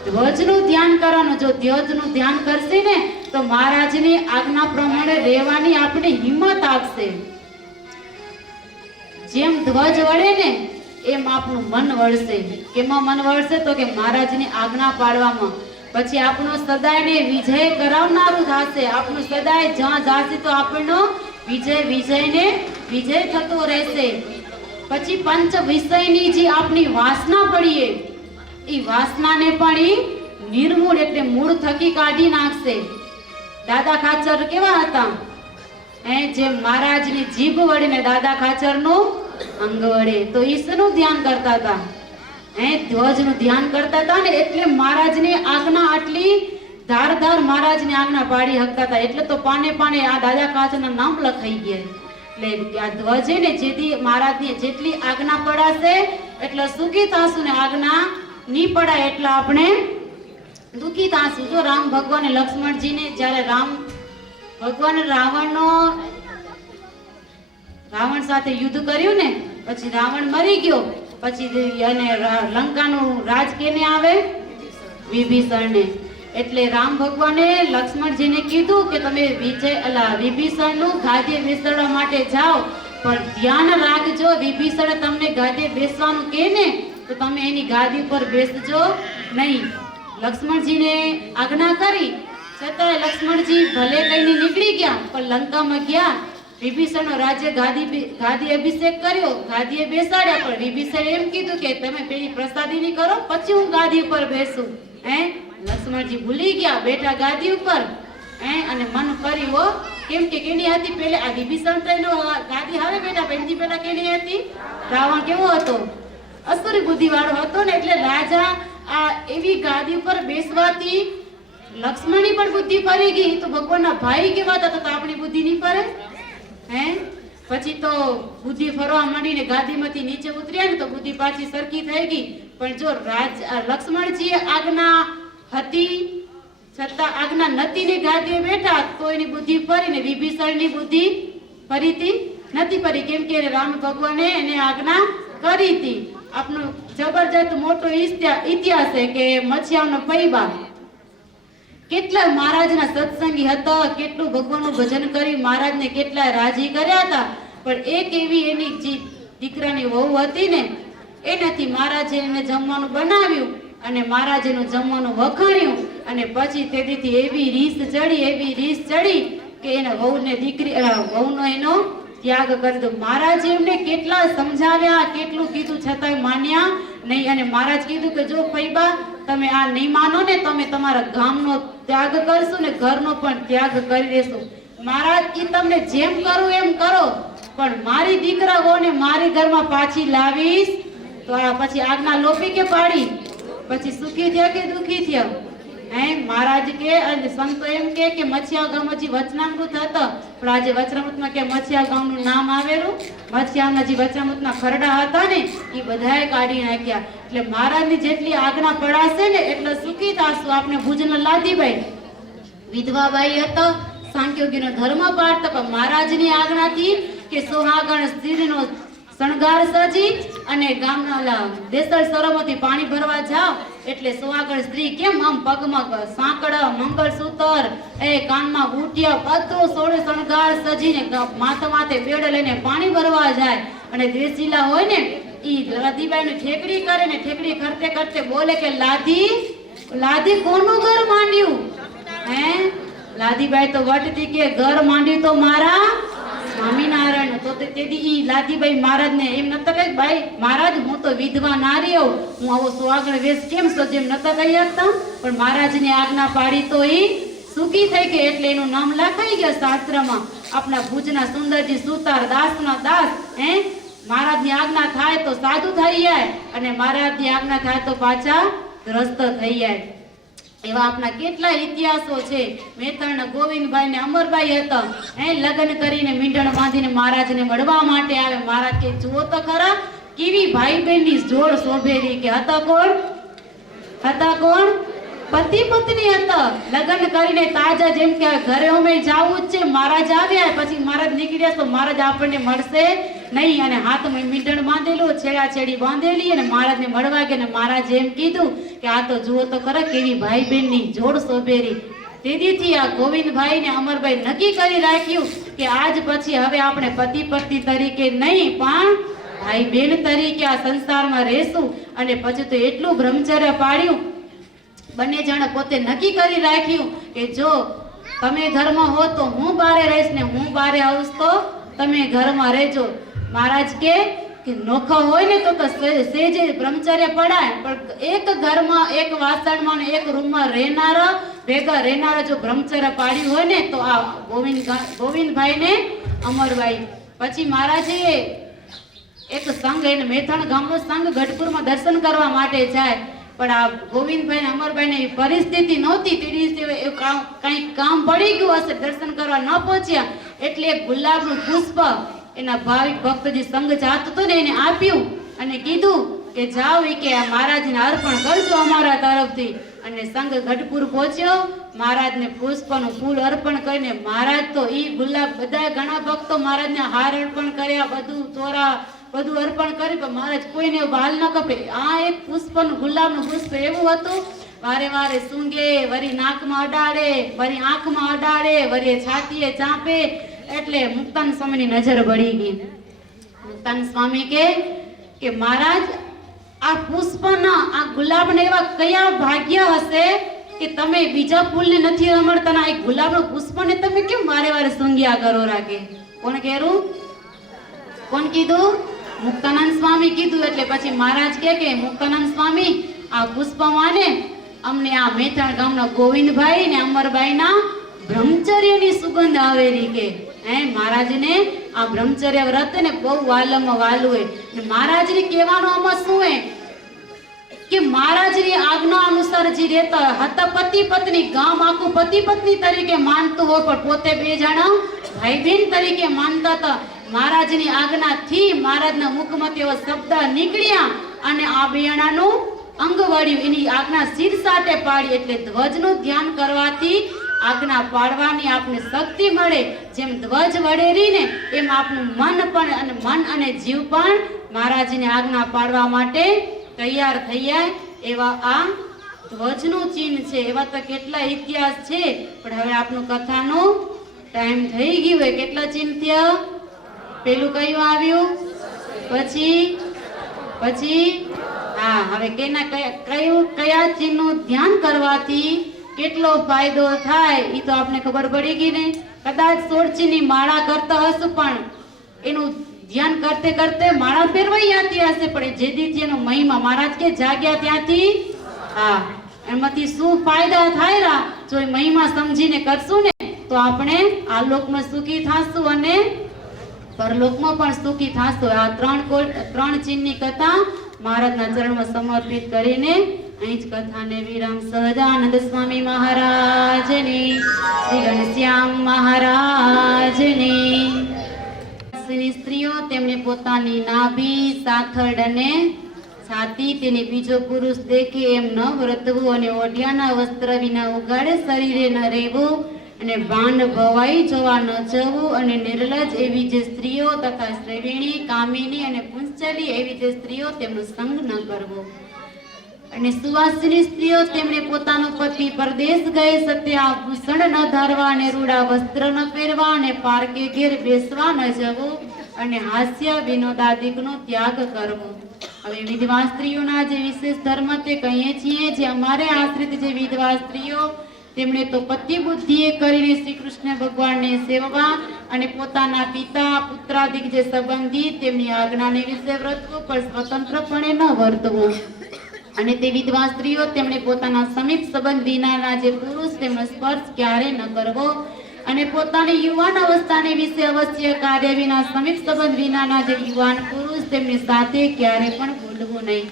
ધ્વજનું ધ્યાન કરવાનું. જો ધ્વજનું ધ્યાન કરશે ને તો મહારાજની આજ્ઞા પ્રમાણે રહેવાની આપણે હિંમત આપશે. જેમ ધ્વજ વળે ને એમ આપણું મન વળશે. કેમાં મન વળશે? તો કે મહારાજની આજ્ઞા પાળવામાં. પછી આપણો સદાયને વિજય કરાવનારું થશે. આપણું સદાય જ્યાં જાશે તો આપણનો વિજયને વિજય થતો રહેશે. પછી પંચ વિષયની જે આપણી વાસના પડીએ એ વાસનાને પણ એ નિર્મૂળ એટલે મૂળ થકી કાઢી નાખશે. દાદા ખાચર કેવા હતા? જે મહારાજની જીભ વડે ને દાદા ખાચરનું અંગ વડે તો ઈશ્વરનું ધ્યાન કરતા હતા. ધ્વજનું ધ્યાન કરતા હતા ને એટલે મહારાજની આજ્ઞા આટલી ધારધાર મહારાજની આજ્ઞા પાડી શકતા હતા. એટલે તો પાને પાને આ દાદા ખાચરના નામ લખાઈ ગયા. એટલે આ ધ્વજ ને જેથી મહારાજની જેટલી આજ્ઞા પડાશે એટલે સુખી થાશું ને આજ્ઞા ની પડાય એટલે આપણે દુખી થાશું. જો રામ ભગવાન લક્ષ્મણજીને જ્યારે રામ ભગવાન રાવણ સાથે યુદ્ધ કર્યું ને પછી રાવણ મરી ગયો. પછી અને લંકાનું રાજ કેને આવે? વિભીષણને. એટલે રામ ભગવાને લક્ષ્મણજીને કીધું કે તમે વિભીષણનું ગાદીએ બેસાડવા માટે જાઓ પણ ધ્યાન રાખજો વિભીષણ તમને ગાદીએ બેસવાનું કહે ને તો તમે એની ગાદી પર બેસજો નહીં. લક્ષ્મણજીને આજ્ઞા કરી છતાં લક્ષ્મણજી ભલે કઈને નીકળી ગયા પણ લંકામાં ગયા. વિભીષણનો રાજ્ય ગાદી અભિષેક કર્યો, ગાદીએ બેસાડ્યા પણ વિભીષણ એમ કીધું કે તમે પેલી પ્રસાદીની કરો પછી હું ગાદી ઉપર બેસું. લક્ષ્મણજી ભૂલી ગયા, બેઠા ગાદી ઉપર અને મન ફર્યો કેમ કે કેની હતી પેલે આ વિભીષણ તો ગાદી હવે બેઠા પેનજી પેલા કેની હતી? રાવણ કેવો હતો? અસુરી બુદ્ધિ વાળો હતો ને એટલે રાજા આ એવી ગાદી ઉપર બેસવાથી લક્ષ્મણની પણ બુદ્ધિ ફરી ગઈ. તો ભગવાનના ભાઈ કેવા હતા તો આપણી બુદ્ધિ નહીં ફરે? પછી તો બુદ્ધિ ફરવા માંડીને ગાદીમાંથી નીચે ઉતર્યા ને તો બુદ્ધિ પાછી સરખી થઈ ગઈ. પણ જો લક્ષ્મણજીએ આજ્ઞા હતી છતાં આજ્ઞા નથી ને ગાદીએ બેઠા તો એની બુદ્ધિ ફરીને વિભીષણની બુદ્ધિ ફરીથી નથી ફરી કેમ કે રામ ભગવાને એને આજ્ઞા કરી હતી. આપનો જબરજસ્ત મોટો ઇતિહાસ છે કે મચ્છિયાનો પૈબા કેટલા મહારાજના સત્સંગી હતા, કેટલું ભગવાનનું ભજન કરી મહારાજને કેટલા રાજી કર્યા હતા. પણ એક એવી એની જે દીકરાની વહુ હતી ને એ નથી. મહારાજે એને જમવાનું બનાવ્યું અને મહારાજેનું જમવાનું વખાણ્યું અને પછી તેથી એવી રીસ ચડી કે એના વહુને વહુનો એનો ત્યાગ કરી દો. મહારાજ એમને કેટલા સમજાવ્યા, કેટલું કીધું છતાંય માન્યા નહીં. અને મહારાજ કીધું કે જો ફઈબા તમે આ નહીં માનો ને, તમે તમારા ગામનો ત્યાગ કરશો ને ઘરનો પણ ત્યાગ કરી દેશો. મહારાજ કી તમને જેમ કરું એમ કરો, પણ મારી દીકરાઓને મારી ઘરમાં પાછી લાવીશ તો આ પછી આજ્ઞા લોપી કે પાડી, પછી સુખી થયા કે દુખી થયા? મહારાજ કે અને સંતો એમ કે મચ્છિયા ગામ હજી વચનામૃત હતા, પણ આજે વચનામૃતમાં કે મચ્છિયા ગામનું નામ આવેલું, મચ્છિયાના જે વચનામૃતના ખરડા હતા ને એ બધાએ કાઢી નાખ્યા. એટલે મહારાજની જેટલી આજ્ઞા પડાશે ને એટલે સુખી થાશું. આપણે ભુજના લાદીબાઈ વિધવાબાઈ હતા, સાંખ્યોગીનો ધર્મ પાળતા, પણ મહારાજની આજ્ઞાથી કે સોહાગણ સ્ત્રીનો શણગાર સજી અને ગામના દેસળ સરોવરથી પાણી ભરવા જાવ એટલે સોહાગણ સ્ત્રી કેમ આમ પગમાં સાંકડા, મંગળસૂત્ર, કાનમાં બુટિયા, બધું સોળે શણગાર સજીને માથે માથે બેડ લઈને પાણી ભરવા જાય. અને દેશીલા હોય ને ઈ લાદીબાઈની ઠેકડી કરે ને ઠેકડી કરતે કરતે બોલે કે લાદી લાદી કોનું ઘર માંડ્યું? લાદીબાઈ તો વટતી કે ઘર માંડ્યું તો મારા સ્વામિનારાયણ. તો તેથી ઈ લાદીબાઈ મહારાજને એમ નતા કહે ભાઈ મહારાજ હું તો વિધવા નારી હોઉં, હું આવો સુહાગણ વેશ કેમ સજે એમ નતા કહી શકતા, પણ મહારાજની આજ્ઞા પાડી તો ઈ સુખી થઈ ગઈ. એટલે એનું નામ લખાઈ ગયા શાસ્ત્રમાં. આપણા ભુજના સુંદરજી સુતાર દાસના દાસ. મહારાજની આજ્ઞા થાય તો સાધુ થઈ જાય અને મહારાજની આજ્ઞા થાય તો પાછા ગ્રસ્ત થઈ જાય. એવા આપણા કેટલા ઇતિહાસો છે. મેથાણના ગોવિંદભાઈ ને અમરભાઈ હતા, લગ્ન કરીને મીંઢણ બાંધીને મહારાજને મળવા માટે આવે. મહારાજ કે જુઓ તો ખરા કેવી ભાઈ બહેનની જોડ શોભેરી. કે હતા કોણ? હતા કોણ? પતિ પત્ની હતા. લગ્ન કરીને તાજા જેમ કે ઘરે અમે જાવું જ છે, મહારાજ આવ્યા પછી મહારાજ નીકળ્યા તો મહારાજ આપણને મળશે નહીં. અને હાથમાં મીંઢણ બાંધેલું, છેડા છેડી બાંધેલી અને મહારાજને મળવા ગયા. મહારાજે એમ કીધું કે આ તો જુઓ તો ખરા કેવી ભાઈ બહેનની જોડ શોભેરી. તેથી આ ગોવિંદભાઈ ને અમરભાઈ નક્કી કરી રાખ્યું કે આજ પછી હવે આપણે પતિ પત્ની તરીકે નહીં પણ ભાઈ બહેન તરીકે આ સંસારમાં રહેશું. અને પછી તો એટલું બ્રહ્મચર્ય પાડ્યું. બંને જણે પોતે નક્કી કરી રાખ્યું કે જો તમે ઘરમાં હો તો હું બારે રહીશ ને હું બારે આવીશ તો તમે ઘરમાં રહેજો. મહારાજ કે નોખો હોય ને તો સેજે બ્રહ્મચર્ય પડાય, પણ એક ઘરમાં એક વાસણમાં ને એક રૂમમાં રહેનારા ભેગા રહેનારા જો બ્રહ્મચર્ય પાડ્યું હોય ને તો આ ગોવિંદભાઈ ને અમરભાઈ. પછી મહારાજે એક સંઘ એને મેથાણ ગામનો સંઘ ગઢપુરમાં દર્શન કરવા માટે જાય, પણ આ ગોવિંદભાઈ ને અમરભાઈ ને પરિસ્થિતિ નહોતી. તે દિવસે કઈ કામ પડી ગયું હશે, દર્શન કરવા ન પહોંચ્યા. એટલે એક ગુલાબનું પુષ્પ એના ભાવિક ભક્ત જે સંઘ જાત હતો ને એને આપ્યું અને કીધું કે જાઓ કે આ મહારાજને અર્પણ કરજો અમારા તરફથી. અને સંઘ ગઢપુર પહોંચ્યો, મહારાજને પુષ્પનું ફૂલ અર્પણ કરીને મહારાજ તો ઈ ગુલાબ બધા ઘણા ભક્તો મહારાજને હાર અર્પણ કર્યા, બધું તોરા બધું અર્પણ કર્યું, પણ મહારાજ કોઈને બાલ ન કપે. આ એક પુષ્પનું ગુલાબનું પુષ્પ એવું હતું, વારે વારે સૂંઘે, વરી નાકમાં અડાડે, વરી આંખમાં અડાડે, વરી છાતીએ ચાંપે. એટલે મુક્તાન સ્વામીની નજર બળી ગઈ. મુક્તાન સ્વામી કે મહારાજ આ પુષ્પના આ ગુલાબના એવા કયા ભાગ્ય હશે કે તમે બીજા ફૂલને નથી રમડતા, એક ગુલાબનું પુષ્પને તમે કેમ વારે વારે સૂંઘ્યા કરો રાખે? કોણ કહેરું? કોણ કીધું? મુક્તાનંદ સ્વામી કીધું. એટલે પછી મહારાજ કે મુક્તાનંદ સ્વામી આ પુષ્પમાં ને અમને આ મેથાણ ગામના ગોવિંદભાઈ ને અમરભાઈના બ્રહ્મચર્યની સુગંધ આવેલી. કે મહારાજને આ બ્રહ્મચર્ય વ્રત ને બહુ વાલમાં વાલું હોય. મહારાજને કહેવાનો આમાં શું હે કે મહારાજની આજ્ઞા અનુસાર જે રહેતા હતા પતિ પત્ની, ગામ આખું પતિ પત્ની તરીકે માનતું હોય પણ પોતે બે જણા ભાઈ બહેન તરીકે માનતા હતા. મહારાજની આજ્ઞાથી મહારાજના મુખમાંથી એવા શબ્દ નીકળ્યા અને આ બેણાનું અંગ વળ્યું. એની આજ્ઞા શિર સાથે પાડી. એટલે ધ્વજનું ધ્યાન કરવાથી આજ્ઞા પાડવાની આપને શક્તિ મળે. જેમ ધ્વજ વળેરી ને એમ આપનું મન પણ અને મન અને જીવ પણ મહારાજની આજ્ઞા પાડવા માટે તૈયાર થઈ જાય. એવા આ ધ્વજનું ચિહ્ન છે. એવા તો કેટલા ઇતિહાસ છે, પણ હવે આપનું કથાનો ટાઈમ થઈ ગયો હોય. કેટલા ચિહ્ન થયા? પેલું કયું આવ્યું? પછી હા, હવે કયા ચિહ્નનું ધ્યાન કરવાથી કેટલો ફાયદો થાય એ તો આપને ખબર પડી ગઈ ને. કદાચ 16 ચિહ્નની માળા કરતા હશું પણ એનું ધ્યાન કરતે કરતે માળા ફેરવાઈ જતી હશે, પણ જે દીથી એનો મહિમા મહારાજ કે જાગ્યા ત્યાંથી હા એમાંથી શું ફાયદા થાય રા જો એ મહિમા સમજીને કરશું ને તો આપણે આ લોકમાં સુખી થાશું અને પરલોકમાં પણ સુખી થાશું. આ ત્રણ ચીજની કથા મહારાજના ચરણમાં સમર્પિત કરીને અહીં જ કથાને વિરામ. સહજાનંદ સ્વામી મહારાજની, શ્રી ઘનશ્યામ મહારાજની. સ્ત્રીઓ તેમને પોતાની નાભી, સાથળ અને છાતી તેની બીજો પુરુષ દેખે એમ ન વર્તવું અને ઓઢિયાના વસ્ત્ર વિના ઉઘાડે શરીરે ન રહેવું અને ભાન ભવાઈ જોવા ન જવું અને નિર્લજ એવી જે સ્ત્રીઓ તથા શ્રેવીણી, કામિની અને પુંચલી એવી જે સ્ત્રીઓ તેમનો સંગ ન કરવો. અને સુવાસિની સ્ત્રીઓ તેમણે પોતાનો પતિ પરદેશ ગયે સત્ય આભૂષણ ન ધારવા અને રૂડા વસ્ત્ર ન પહેરવા અને પારકે ઘેર બેસવા ન જવું અને હાસ્ય વિનોદાદિકનો ત્યાગ કરવો. હવે વિધવા સ્ત્રીઓના જે વિશેષ ધર્મ તે કહીએ છીએ, જે અમારે આશ્રિત જે વિધવા સ્ત્રીઓ તેમણે તો પતિ બુદ્ધિએ કરીને શ્રી કૃષ્ણ ભગવાનને સેવવા અને પોતાના પિતા પુત્રાદિક જે સંબંધી તેમની આજ્ઞાને વિશે વર્તવું પણ સ્વતંત્રપણે ન વર્તવું. અને તે વિધવા સ્ત્રીઓ તેમણે પોતાના સમીપ સંબંધ વિનાના જે પુરુષ તેમનો સ્પર્શ ક્યારે ન કરવો અને પોતાની યુવાન અવસ્થાને વિશે અવશ્ય કાર્ય વિના સમીપ સંબંધ વિનાના જે યુવાન પુરુષ તેમની સાથે ક્યારે પણ બોલવું નહીં.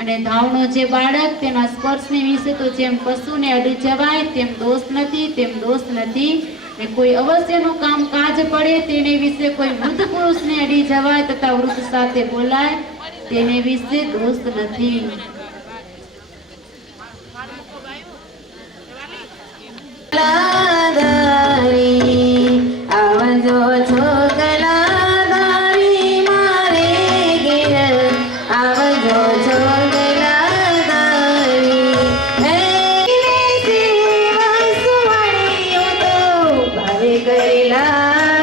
અને ધાવનો જે બાળક તેના સ્પર્શને વિશે તો જેમ પશુને અડી જવાય તેમ દોષ નથી, તેમ દોષ નથી. ને કોઈ અવશ્યનું કામ કાજ પડે તેને વિશે કોઈ વૃદ્ધ પુરુષને અડી જવાય તથા વૃદ્ધ સાથે બોલાય તેને વિશે દોષ નથી. આવજો છોકલાદારી મારે ઘેર, આવજો છોકલાદારી. સેવા સુવાણીઓ તો ભાવે કરેલા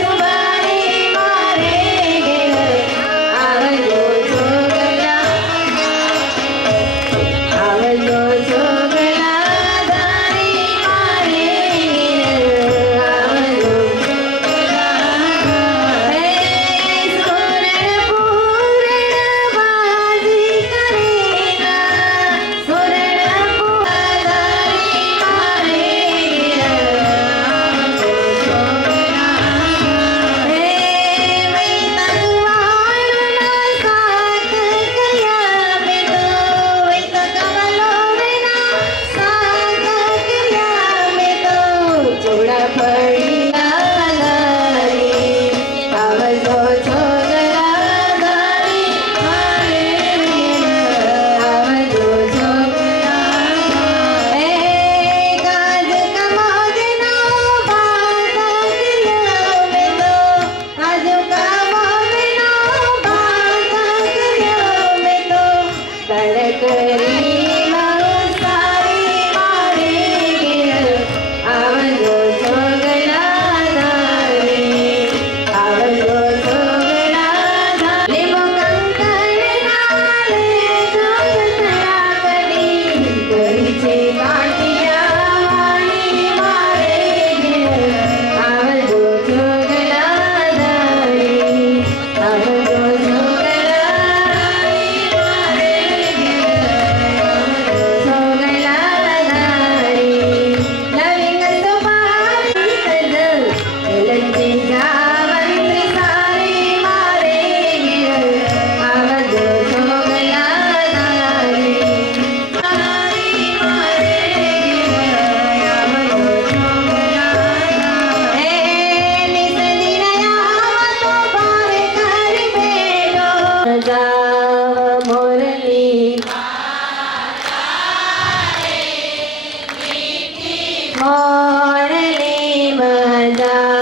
સુવાણી મારે ઘેર, આવજો છોકલા, આવજો છોકલાદારી મારે ઘેર, આવજો મોરલી મજા